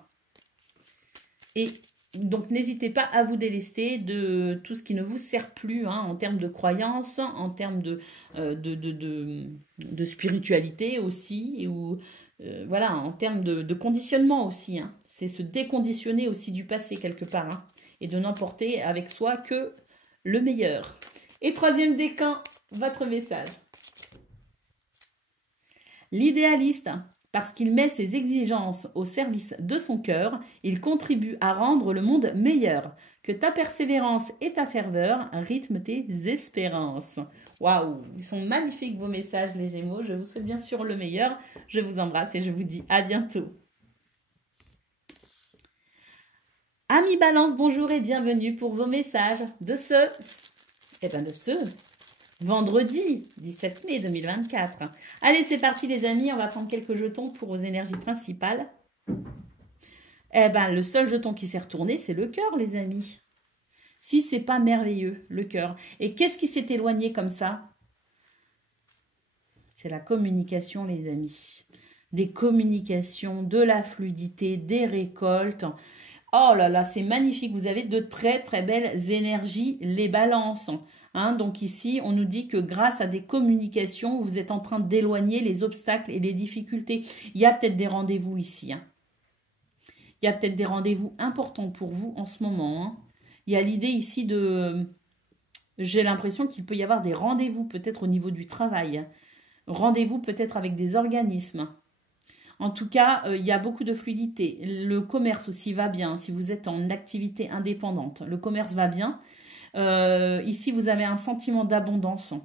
Et donc, n'hésitez pas à vous délester de tout ce qui ne vous sert plus, hein, en termes de croyances, en termes de spiritualité aussi, ou voilà, en termes de conditionnement aussi, hein. C'est se déconditionner aussi du passé quelque part, hein, et de n'emporter avec soi que le meilleur. Et troisième décan, votre message. L'idéaliste. Parce qu'il met ses exigences au service de son cœur, il contribue à rendre le monde meilleur. Que ta persévérance et ta ferveur rythment tes espérances. Waouh, ils sont magnifiques vos messages les Gémeaux. Je vous souhaite bien sûr le meilleur. Je vous embrasse et je vous dis à bientôt. Amis Balance, bonjour et bienvenue pour vos messages de ce vendredi 17 mai 2024. Allez, c'est parti les amis, on va prendre quelques jetons pour vos énergies principales. Eh ben, le seul jeton qui s'est retourné, c'est le cœur, les amis. Si c'est pas merveilleux, le cœur. Et qu'est-ce qui s'est éloigné comme ça? C'est la communication, les amis. Des communications, de la fluidité, des récoltes. Oh là là, c'est magnifique. Vous avez de très très belles énergies, les balances. Hein, donc ici, on nous dit que grâce à des communications, vous êtes en train d'éloigner les obstacles et les difficultés. Il y a peut-être des rendez-vous ici, hein. Il y a peut-être des rendez-vous importants pour vous en ce moment, hein. Il y a l'idée ici de... J'ai l'impression qu'il peut y avoir des rendez-vous peut-être au niveau du travail. Rendez-vous peut-être avec des organismes. En tout cas, il y a beaucoup de fluidité. Le commerce aussi va bien si vous êtes en activité indépendante. Le commerce va bien. Ici, vous avez un sentiment d'abondance.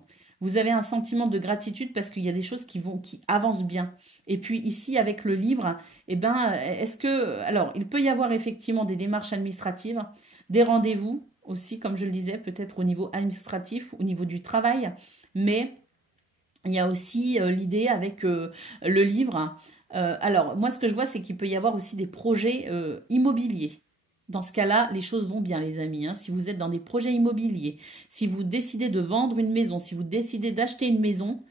Vous avez un sentiment de gratitude parce qu'il y a des choses qui avancent bien. Et puis ici, avec le livre, eh ben, alors, il peut y avoir effectivement des démarches administratives, des rendez-vous aussi, comme je le disais, peut-être au niveau administratif, au niveau du travail. Mais il y a aussi l'idée avec le livre. Alors, moi, ce que je vois, c'est qu'il peut y avoir aussi des projets immobiliers. Dans ce cas-là, les choses vont bien, les amis, hein. Si vous êtes dans des projets immobiliers, si vous décidez de vendre une maison, si vous décidez d'acheter une maison,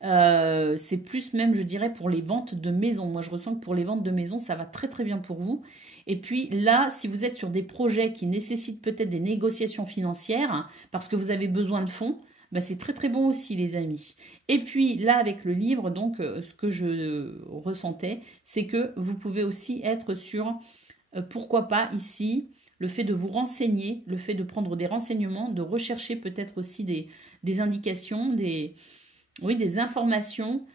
c'est plus même, je dirais, pour les ventes de maisons. Moi, je ressens que pour les ventes de maisons, ça va très, très bien pour vous. Et puis là, si vous êtes sur des projets qui nécessitent peut-être des négociations financières, hein, parce que vous avez besoin de fonds, ben, c'est très, très bon aussi, les amis. Et puis là, avec le livre, donc, ce que je ressentais, c'est que vous pouvez aussi être sur... pourquoi pas ici, le fait de vous renseigner, le fait de prendre des renseignements, de rechercher peut-être aussi des indications, des informations,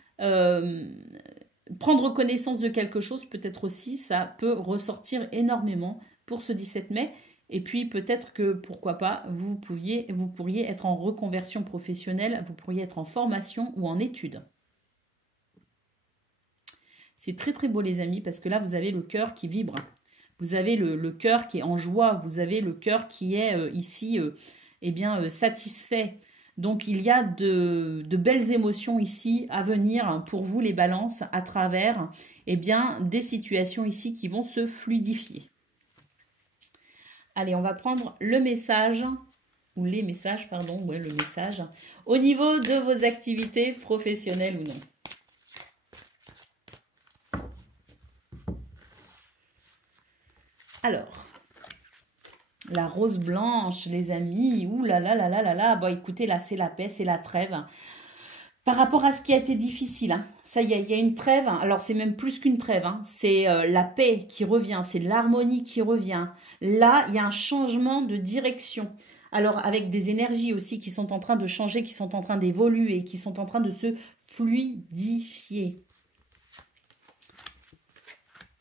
prendre connaissance de quelque chose, peut-être aussi, ça peut ressortir énormément pour ce 17 mai. Et puis peut-être que, pourquoi pas, vous pourriez être en reconversion professionnelle, vous pourriez être en formation ou en études. C'est très très beau les amis, parce que là, vous avez le cœur qui vibre. Vous avez le cœur qui est en joie, vous avez le cœur qui est ici satisfait. Donc, il y a de belles émotions ici à venir pour vous, les balances, à travers des situations ici qui vont se fluidifier. Allez, on va prendre le message, ou les messages, pardon, ouais, le message, au niveau de vos activités professionnelles ou non. Alors, la rose blanche, les amis. Ouh là là là là là là. Bon, écoutez, là, c'est la paix, c'est la trêve. Par rapport à ce qui a été difficile, hein, ça y est, il y a une trêve. Alors, c'est même plus qu'une trêve. Hein, c'est la paix qui revient, c'est l'harmonie qui revient. Là, il y a un changement de direction. Alors, avec des énergies aussi qui sont en train de changer, qui sont en train d'évoluer, qui sont en train de se fluidifier.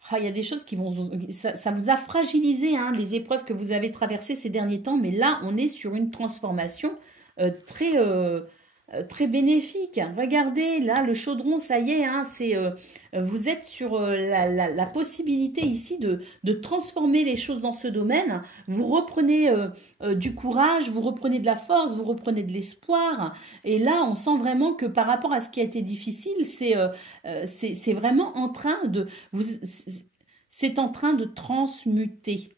Ah, il y a des choses qui vont... Ça vous a fragilisé, hein, les épreuves que vous avez traversées ces derniers temps. Mais là, on est sur une transformation très bénéfique. Regardez, là, le chaudron, ça y est, hein, vous êtes sur la possibilité ici de transformer les choses dans ce domaine. Vous reprenez du courage, vous reprenez de la force, vous reprenez de l'espoir. Et là, on sent vraiment que par rapport à ce qui a été difficile, c'est vraiment en train de... C'est en train de transmuter.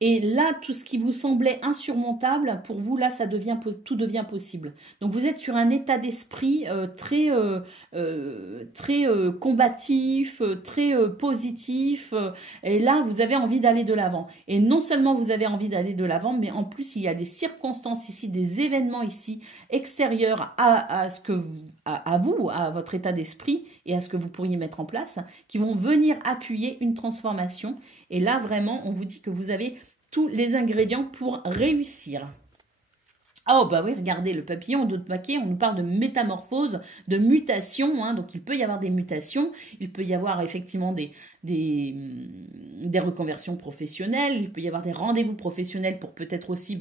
Et là, tout ce qui vous semblait insurmontable, pour vous, là, tout devient possible. Donc, vous êtes sur un état d'esprit très combatif, très positif. Et là, vous avez envie d'aller de l'avant. Et non seulement vous avez envie d'aller de l'avant, mais en plus, il y a des circonstances ici, des événements ici, extérieurs à vous, à votre état d'esprit et à ce que vous pourriez mettre en place, qui vont venir appuyer une transformation. Et là, vraiment, on vous dit que vous avez tous les ingrédients pour réussir. Oh, bah oui, regardez, le papillon, d'autres paquets, on nous parle de métamorphose, de mutation. Hein, donc, il peut y avoir des mutations. Il peut y avoir effectivement des reconversions professionnelles. Il peut y avoir des rendez-vous professionnels pour peut-être aussi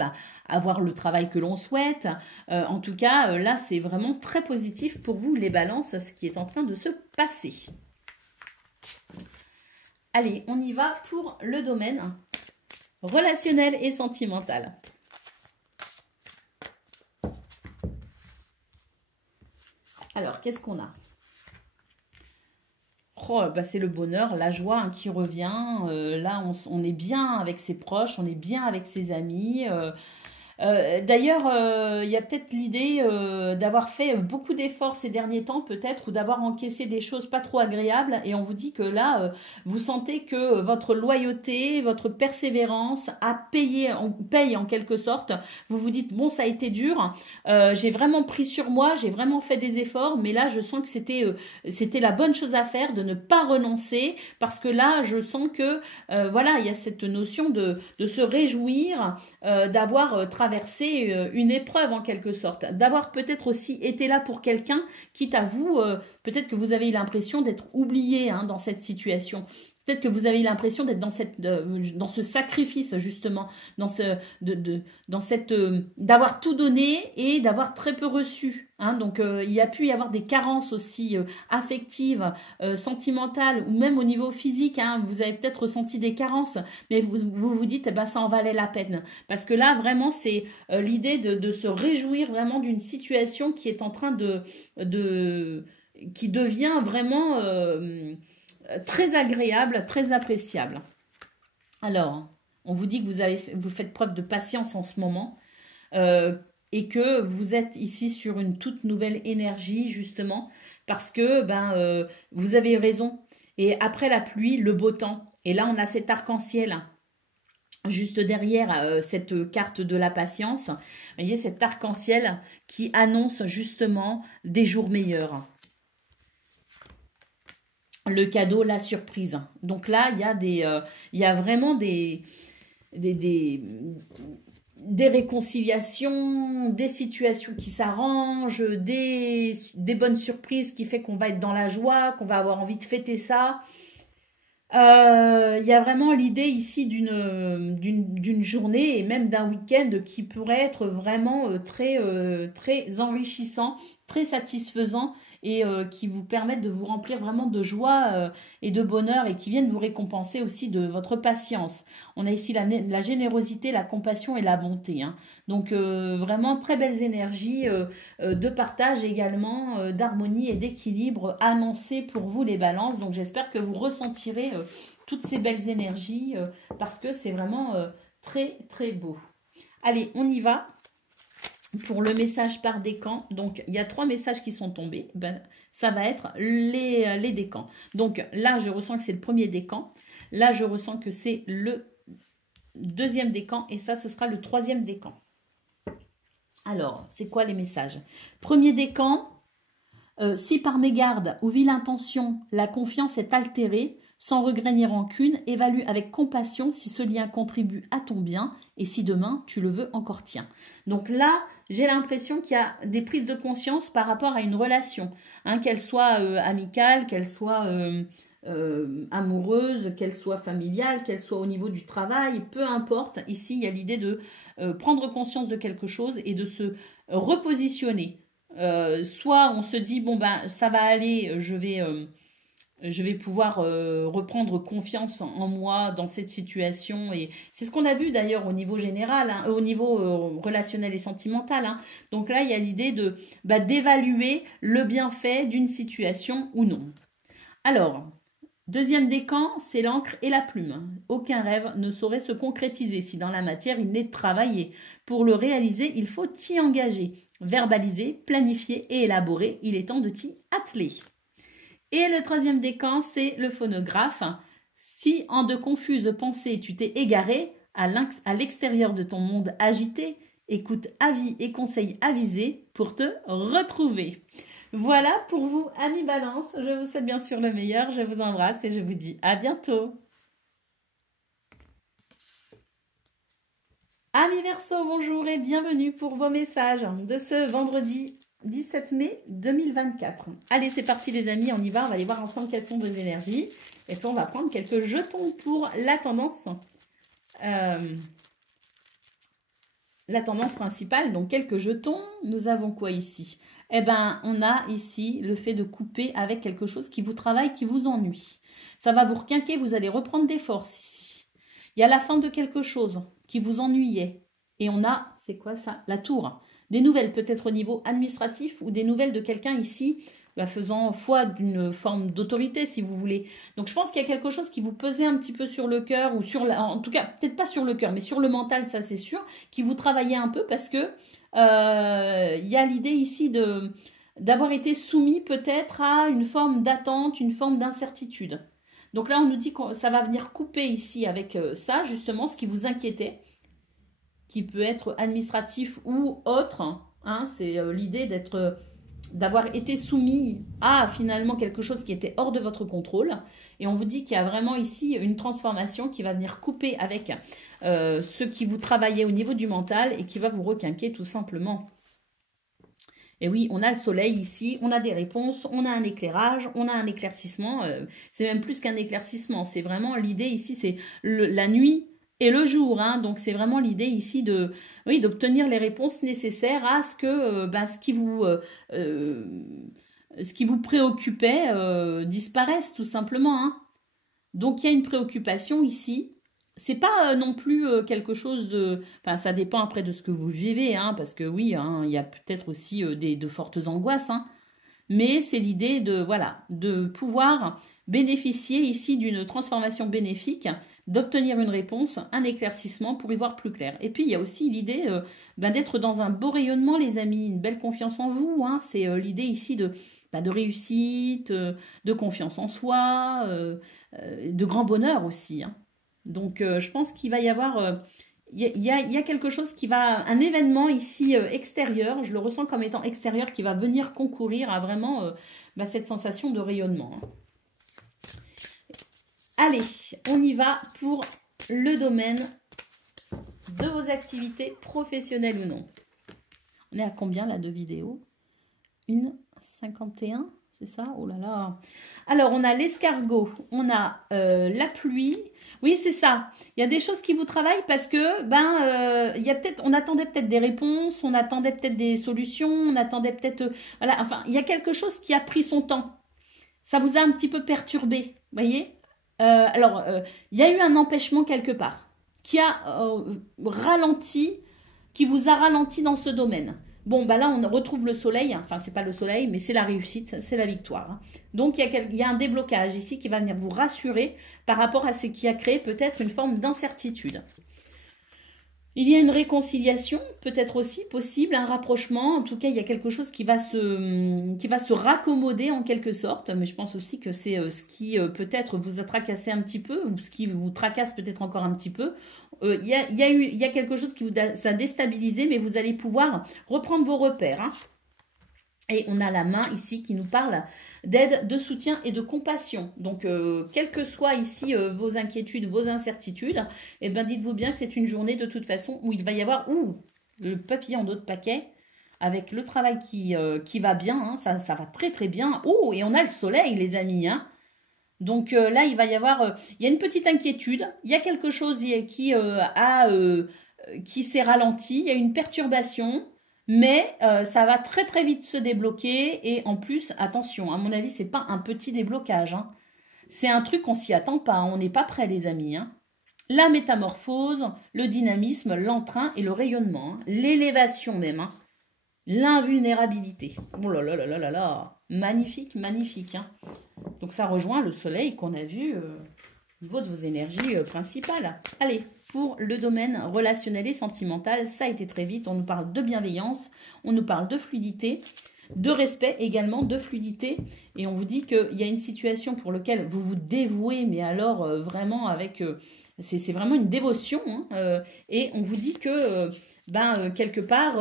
avoir le travail que l'on souhaite. En tout cas, là, c'est vraiment très positif pour vous, les balances, ce qui est en train de se passer. Allez, on y va pour le domaine relationnel et sentimental. Alors, qu'est-ce qu'on a? Oh, c'est le bonheur, la joie, hein, qui revient. Là, on est bien avec ses proches, on est bien avec ses amis. D'ailleurs, il y a peut-être l'idée d'avoir fait beaucoup d'efforts ces derniers temps, peut-être, ou d'avoir encaissé des choses pas trop agréables. Et on vous dit que là, vous sentez que votre loyauté, votre persévérance paye en quelque sorte. Vous vous dites, bon, ça a été dur, j'ai vraiment pris sur moi, j'ai vraiment fait des efforts, mais là, je sens que c'était la bonne chose à faire, de ne pas renoncer, parce que là, je sens que, voilà, il y a cette notion de se réjouir, d'avoir traversé une épreuve en quelque sorte, d'avoir peut-être aussi été là pour quelqu'un, quitte à vous, peut-être que vous avez eu l'impression d'être oublié, hein, dans cette situation. Peut-être que vous avez l'impression d'être dans ce sacrifice, justement, d'avoir tout donné et d'avoir très peu reçu. Hein. Donc, il y a pu y avoir des carences aussi affectives, sentimentales, ou même au niveau physique. Hein. Vous avez peut-être ressenti des carences, mais vous dites, ça en valait la peine. Parce que là, vraiment, c'est l'idée de se réjouir vraiment d'une situation qui est en train qui devient vraiment... très agréable, très appréciable. Alors, on vous dit que vous faites preuve de patience en ce moment et que vous êtes ici sur une toute nouvelle énergie, justement, parce que vous avez raison. Et après la pluie, le beau temps. Et là, on a cet arc-en-ciel juste derrière cette carte de la patience. Vous voyez, cet arc-en-ciel qui annonce justement des jours meilleurs. Le cadeau, la surprise. Donc là, il y a vraiment des réconciliations, des situations qui s'arrangent, des bonnes surprises qui fait qu'on va être dans la joie, qu'on va avoir envie de fêter ça. Il y a vraiment l'idée ici d'une journée et même d'un week-end qui pourrait être vraiment très enrichissant, très satisfaisant, et qui vous permettent de vous remplir vraiment de joie et de bonheur, et qui viennent vous récompenser aussi de votre patience. On a ici la générosité, la compassion et la bonté. Hein. Donc vraiment très belles énergies de partage également, d'harmonie et d'équilibre annoncées pour vous les balances. Donc j'espère que vous ressentirez toutes ces belles énergies parce que c'est vraiment très très beau. Allez, on y va. Pour le message par décan, donc il y a 3 messages qui sont tombés, ça va être les décans. Donc là, je ressens que c'est le premier décan. Là, je ressens que c'est le deuxième décan et ça, ce sera le troisième décan. Alors, c'est quoi les messages? Premier décan, si par mégarde ou vilaine intention, la confiance est altérée, sans regret ni rancune, évalue avec compassion si ce lien contribue à ton bien et si demain tu le veux encore tien. Donc là, j'ai l'impression qu'il y a des prises de conscience par rapport à une relation, hein, qu'elle soit amicale, qu'elle soit amoureuse, qu'elle soit familiale, qu'elle soit au niveau du travail, peu importe. Ici, il y a l'idée de prendre conscience de quelque chose et de se repositionner. Soit on se dit, bon ben ça va aller, je vais pouvoir reprendre confiance en moi dans cette situation. Et c'est ce qu'on a vu d'ailleurs au niveau général, hein, au niveau relationnel et sentimental. Hein. Donc là, il y a l'idée d'évaluer le bienfait d'une situation ou non. Alors, deuxième décan, c'est l'encre et la plume. Aucun rêve ne saurait se concrétiser si dans la matière il n'est travaillé. Pour le réaliser, il faut t'y engager, verbaliser, planifier et élaborer. Il est temps de t'y atteler. Et le troisième décan, c'est le phonographe. Si en de confuses pensées tu t'es égaré, à l'extérieur de ton monde agité, écoute avis et conseils avisés pour te retrouver. Voilà pour vous, amis Balance. Je vous souhaite bien sûr le meilleur. Je vous embrasse et je vous dis à bientôt. Amis Verseau, bonjour et bienvenue pour vos messages de ce vendredi 17 mai 2024. Allez, c'est parti les amis, on y va. On va aller voir ensemble quelles sont vos énergies. Et puis on va prendre quelques jetons pour la tendance. La tendance principale, donc quelques jetons. Nous avons quoi ici? Eh bien, on a ici le fait de couper avec quelque chose qui vous travaille, qui vous ennuie. Ça va vous requinquer, vous allez reprendre des forces ici. Il y a la fin de quelque chose qui vous ennuyait. Et on a, c'est quoi ça? La tour. Des nouvelles peut-être au niveau administratif ou des nouvelles de quelqu'un ici faisant foi d'une forme d'autorité si vous voulez. Donc je pense qu'il y a quelque chose qui vous pesait un petit peu sur le cœur ou sur en tout cas peut-être pas sur le cœur mais sur le mental, ça c'est sûr, qui vous travaillait un peu parce que il y a l'idée ici d'avoir été soumis peut-être à une forme d'attente, une forme d'incertitude. Donc là on nous dit que ça va venir couper ici avec ça justement, ce qui vous inquiétait, qui peut être administratif ou autre, hein, c'est l'idée d'avoir été soumis à finalement quelque chose qui était hors de votre contrôle. Et on vous dit qu'il y a vraiment ici une transformation qui va venir couper avec ce qui vous travaillait au niveau du mental et qui va vous requinquer tout simplement. Et oui, on a le soleil ici, on a des réponses, on a un éclairage, on a un éclaircissement. C'est même plus qu'un éclaircissement, c'est vraiment l'idée ici, c'est la nuit et le jour, hein. Donc c'est vraiment l'idée ici d'obtenir les réponses nécessaires à ce que ce qui vous préoccupait disparaisse tout simplement, hein. Donc il y a une préoccupation ici. C'est pas non plus quelque chose de... Enfin, ça dépend après de ce que vous vivez, hein, parce que oui, hein, il y a peut-être aussi de fortes angoisses, hein. Mais c'est l'idée de pouvoir bénéficier ici d'une transformation bénéfique, d'obtenir une réponse, un éclaircissement pour y voir plus clair. Et puis, il y a aussi l'idée d'être dans un beau rayonnement, les amis, une belle confiance en vous, hein. C'est l'idée ici de réussite, de confiance en soi, de grand bonheur aussi, hein. Donc, je pense qu'il va y avoir... Il y a quelque chose qui va... Un événement ici extérieur, je le ressens comme étant extérieur, qui va venir concourir à vraiment cette sensation de rayonnement, hein. Allez, on y va pour le domaine de vos activités professionnelles ou non. On est à combien là de vidéos? 1,51, c'est ça? Oh là là. Alors, on a l'escargot, on a la pluie. Oui, c'est ça. Il y a des choses qui vous travaillent parce que on attendait peut-être des réponses, on attendait peut-être des solutions, on attendait peut-être... voilà, enfin, il y a quelque chose qui a pris son temps. Ça vous a un petit peu perturbé, vous voyez? Il y a eu un empêchement quelque part qui a ralenti, qui vous a ralenti dans ce domaine. Bon, là, on retrouve le soleil. Enfin, c'est pas le soleil, mais c'est la réussite, c'est la victoire, hein. Donc, il y a un déblocage ici qui va venir vous rassurer par rapport à ce qui a créé peut-être une forme d'incertitude. Il y a une réconciliation, peut-être aussi possible, un rapprochement. En tout cas, il y a quelque chose qui va se raccommoder en quelque sorte. Mais je pense aussi que c'est ce qui peut-être vous a tracassé un petit peu ou ce qui vous tracasse peut-être encore un petit peu. Il y a quelque chose qui vous a déstabilisé, mais vous allez pouvoir reprendre vos repères, hein. Et on a la main ici qui nous parle d'aide, de soutien et de compassion. Donc, quelles que soient ici vos inquiétudes, vos incertitudes, eh ben, dites-vous bien que c'est une journée de toute façon où il va y avoir le papillon d'autres paquets avec le travail qui va bien. Hein, ça va très très bien. Oh, et on a le soleil, les amis. Hein. Donc là, il va y avoir... il y a une petite inquiétude. Il y a quelque chose qui s'est ralenti. Il y a une perturbation. Mais ça va très très vite se débloquer et en plus, attention, à mon avis, c'est pas un petit déblocage. Hein. C'est un truc qu'on s'y attend pas, hein. On n'est pas prêt les amis. Hein. La métamorphose, le dynamisme, l'entrain et le rayonnement. Hein. L'élévation même. Hein. L'invulnérabilité. Oh là là là là là là. Magnifique, magnifique. Hein. Donc ça rejoint le soleil qu'on a vu au niveau de vos énergies principales. Allez. Pour le domaine relationnel et sentimental, ça a été très vite. On nous parle de bienveillance, on nous parle de fluidité, de respect également, de fluidité. Et on vous dit qu'il y a une situation pour laquelle vous vous dévouez, mais alors vraiment avec... c'est vraiment une dévotion. Hein, et on vous dit que, quelque part...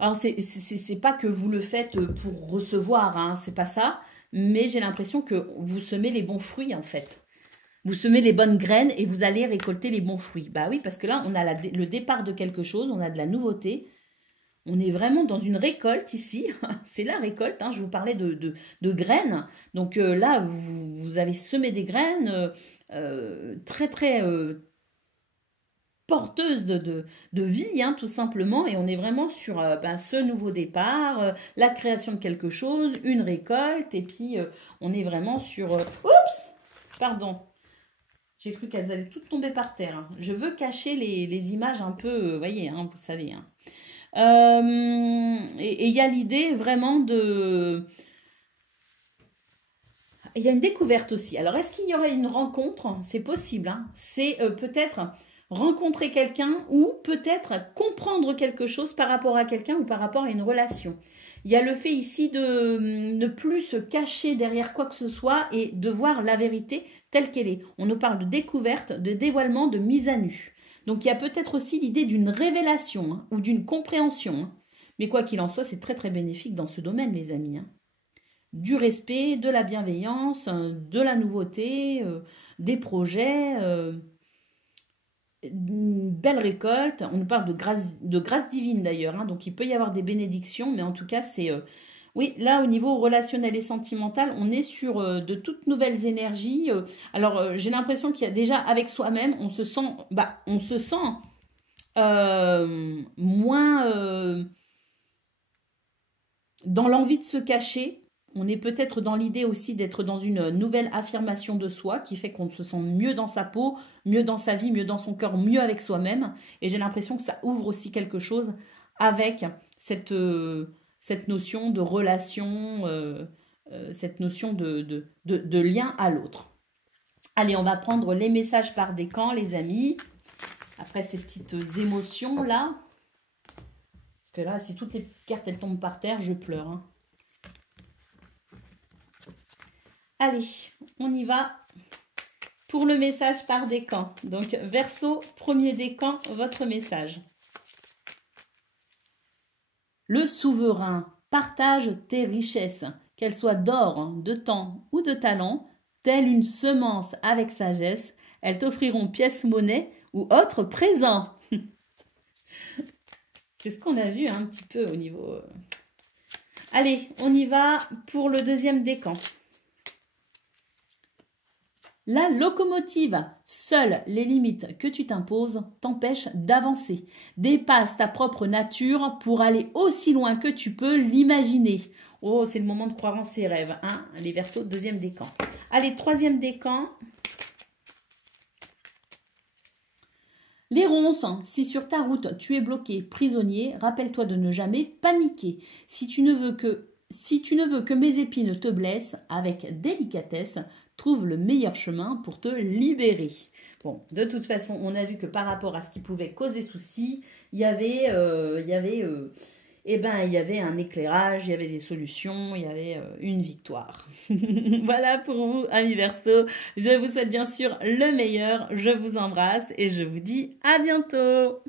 alors, c'est pas que vous le faites pour recevoir, hein, c'est pas ça. Mais j'ai l'impression que vous semez les bons fruits, en fait. Vous semez les bonnes graines et vous allez récolter les bons fruits. Bah oui, parce que là, on a le départ de quelque chose, on a de la nouveauté. On est vraiment dans une récolte ici. C'est la récolte, hein. Je vous parlais de graines. Donc là, vous avez semé des graines très, très porteuses de vie, hein, tout simplement. Et on est vraiment sur ce nouveau départ, la création de quelque chose, une récolte. Et puis, on est vraiment sur... oups! Pardon. J'ai cru qu'elles allaient toutes tomber par terre. Hein. Je veux cacher les images un peu, vous voyez, hein, vous savez. Hein. Et il y a l'idée vraiment de... Il y a une découverte aussi. Alors, est-ce qu'il y aurait une rencontre? C'est possible. Hein. C'est peut-être rencontrer quelqu'un ou peut-être comprendre quelque chose par rapport à quelqu'un ou par rapport à une relation. Il y a le fait ici de ne plus se cacher derrière quoi que ce soit et de voir la vérité telle qu'elle est. On nous parle de découverte, de dévoilement, de mise à nu. Donc il y a peut-être aussi l'idée d'une révélation hein, ou d'une compréhension. Hein. Mais quoi qu'il en soit, c'est très très bénéfique dans ce domaine, les amis. Hein. Du respect, de la bienveillance, de la nouveauté, des projets, une belle récolte. On nous parle de grâce divine d'ailleurs. Hein. Donc il peut y avoir des bénédictions, mais en tout cas c'est... oui, là, au niveau relationnel et sentimental, on est sur de toutes nouvelles énergies. Alors, j'ai l'impression qu'il y a déjà, avec soi-même, on se sent moins dans l'envie de se cacher. On est peut-être dans l'idée aussi d'être dans une nouvelle affirmation de soi qui fait qu'on se sent mieux dans sa peau, mieux dans sa vie, mieux dans son cœur, mieux avec soi-même. Et j'ai l'impression que ça ouvre aussi quelque chose avec cette notion de relation, cette notion de lien à l'autre. Allez, on va prendre les messages par décan, les amis. Après ces petites émotions-là. Parce que là, si toutes les petites cartes, elles tombent par terre, je pleure. Hein. Allez, on y va pour le message par décan. Donc, Verseau, premier décan, votre message. Le souverain partage tes richesses, qu'elles soient d'or, de temps ou de talent, telle une semence avec sagesse. Elles t'offriront pièces monnaie ou autres présents. C'est ce qu'on a vu hein, un petit peu au niveau... Allez, on y va pour le deuxième décan. La locomotive, seules les limites que tu t'imposes t'empêchent d'avancer. Dépasse ta propre nature pour aller aussi loin que tu peux l'imaginer. Oh, c'est le moment de croire en ses rêves. Hein, les Verseaux, deuxième décan. Allez, troisième décan. Les ronces, si sur ta route tu es bloqué, prisonnier, rappelle-toi de ne jamais paniquer. Si tu ne veux que mes épines te blessent, avec délicatesse, trouve le meilleur chemin pour te libérer. Bon, de toute façon, on a vu que par rapport à ce qui pouvait causer souci, il y avait un éclairage, il y avait des solutions, il y avait une victoire. Voilà pour vous, amis Verseau. Je vous souhaite bien sûr le meilleur. Je vous embrasse et je vous dis à bientôt.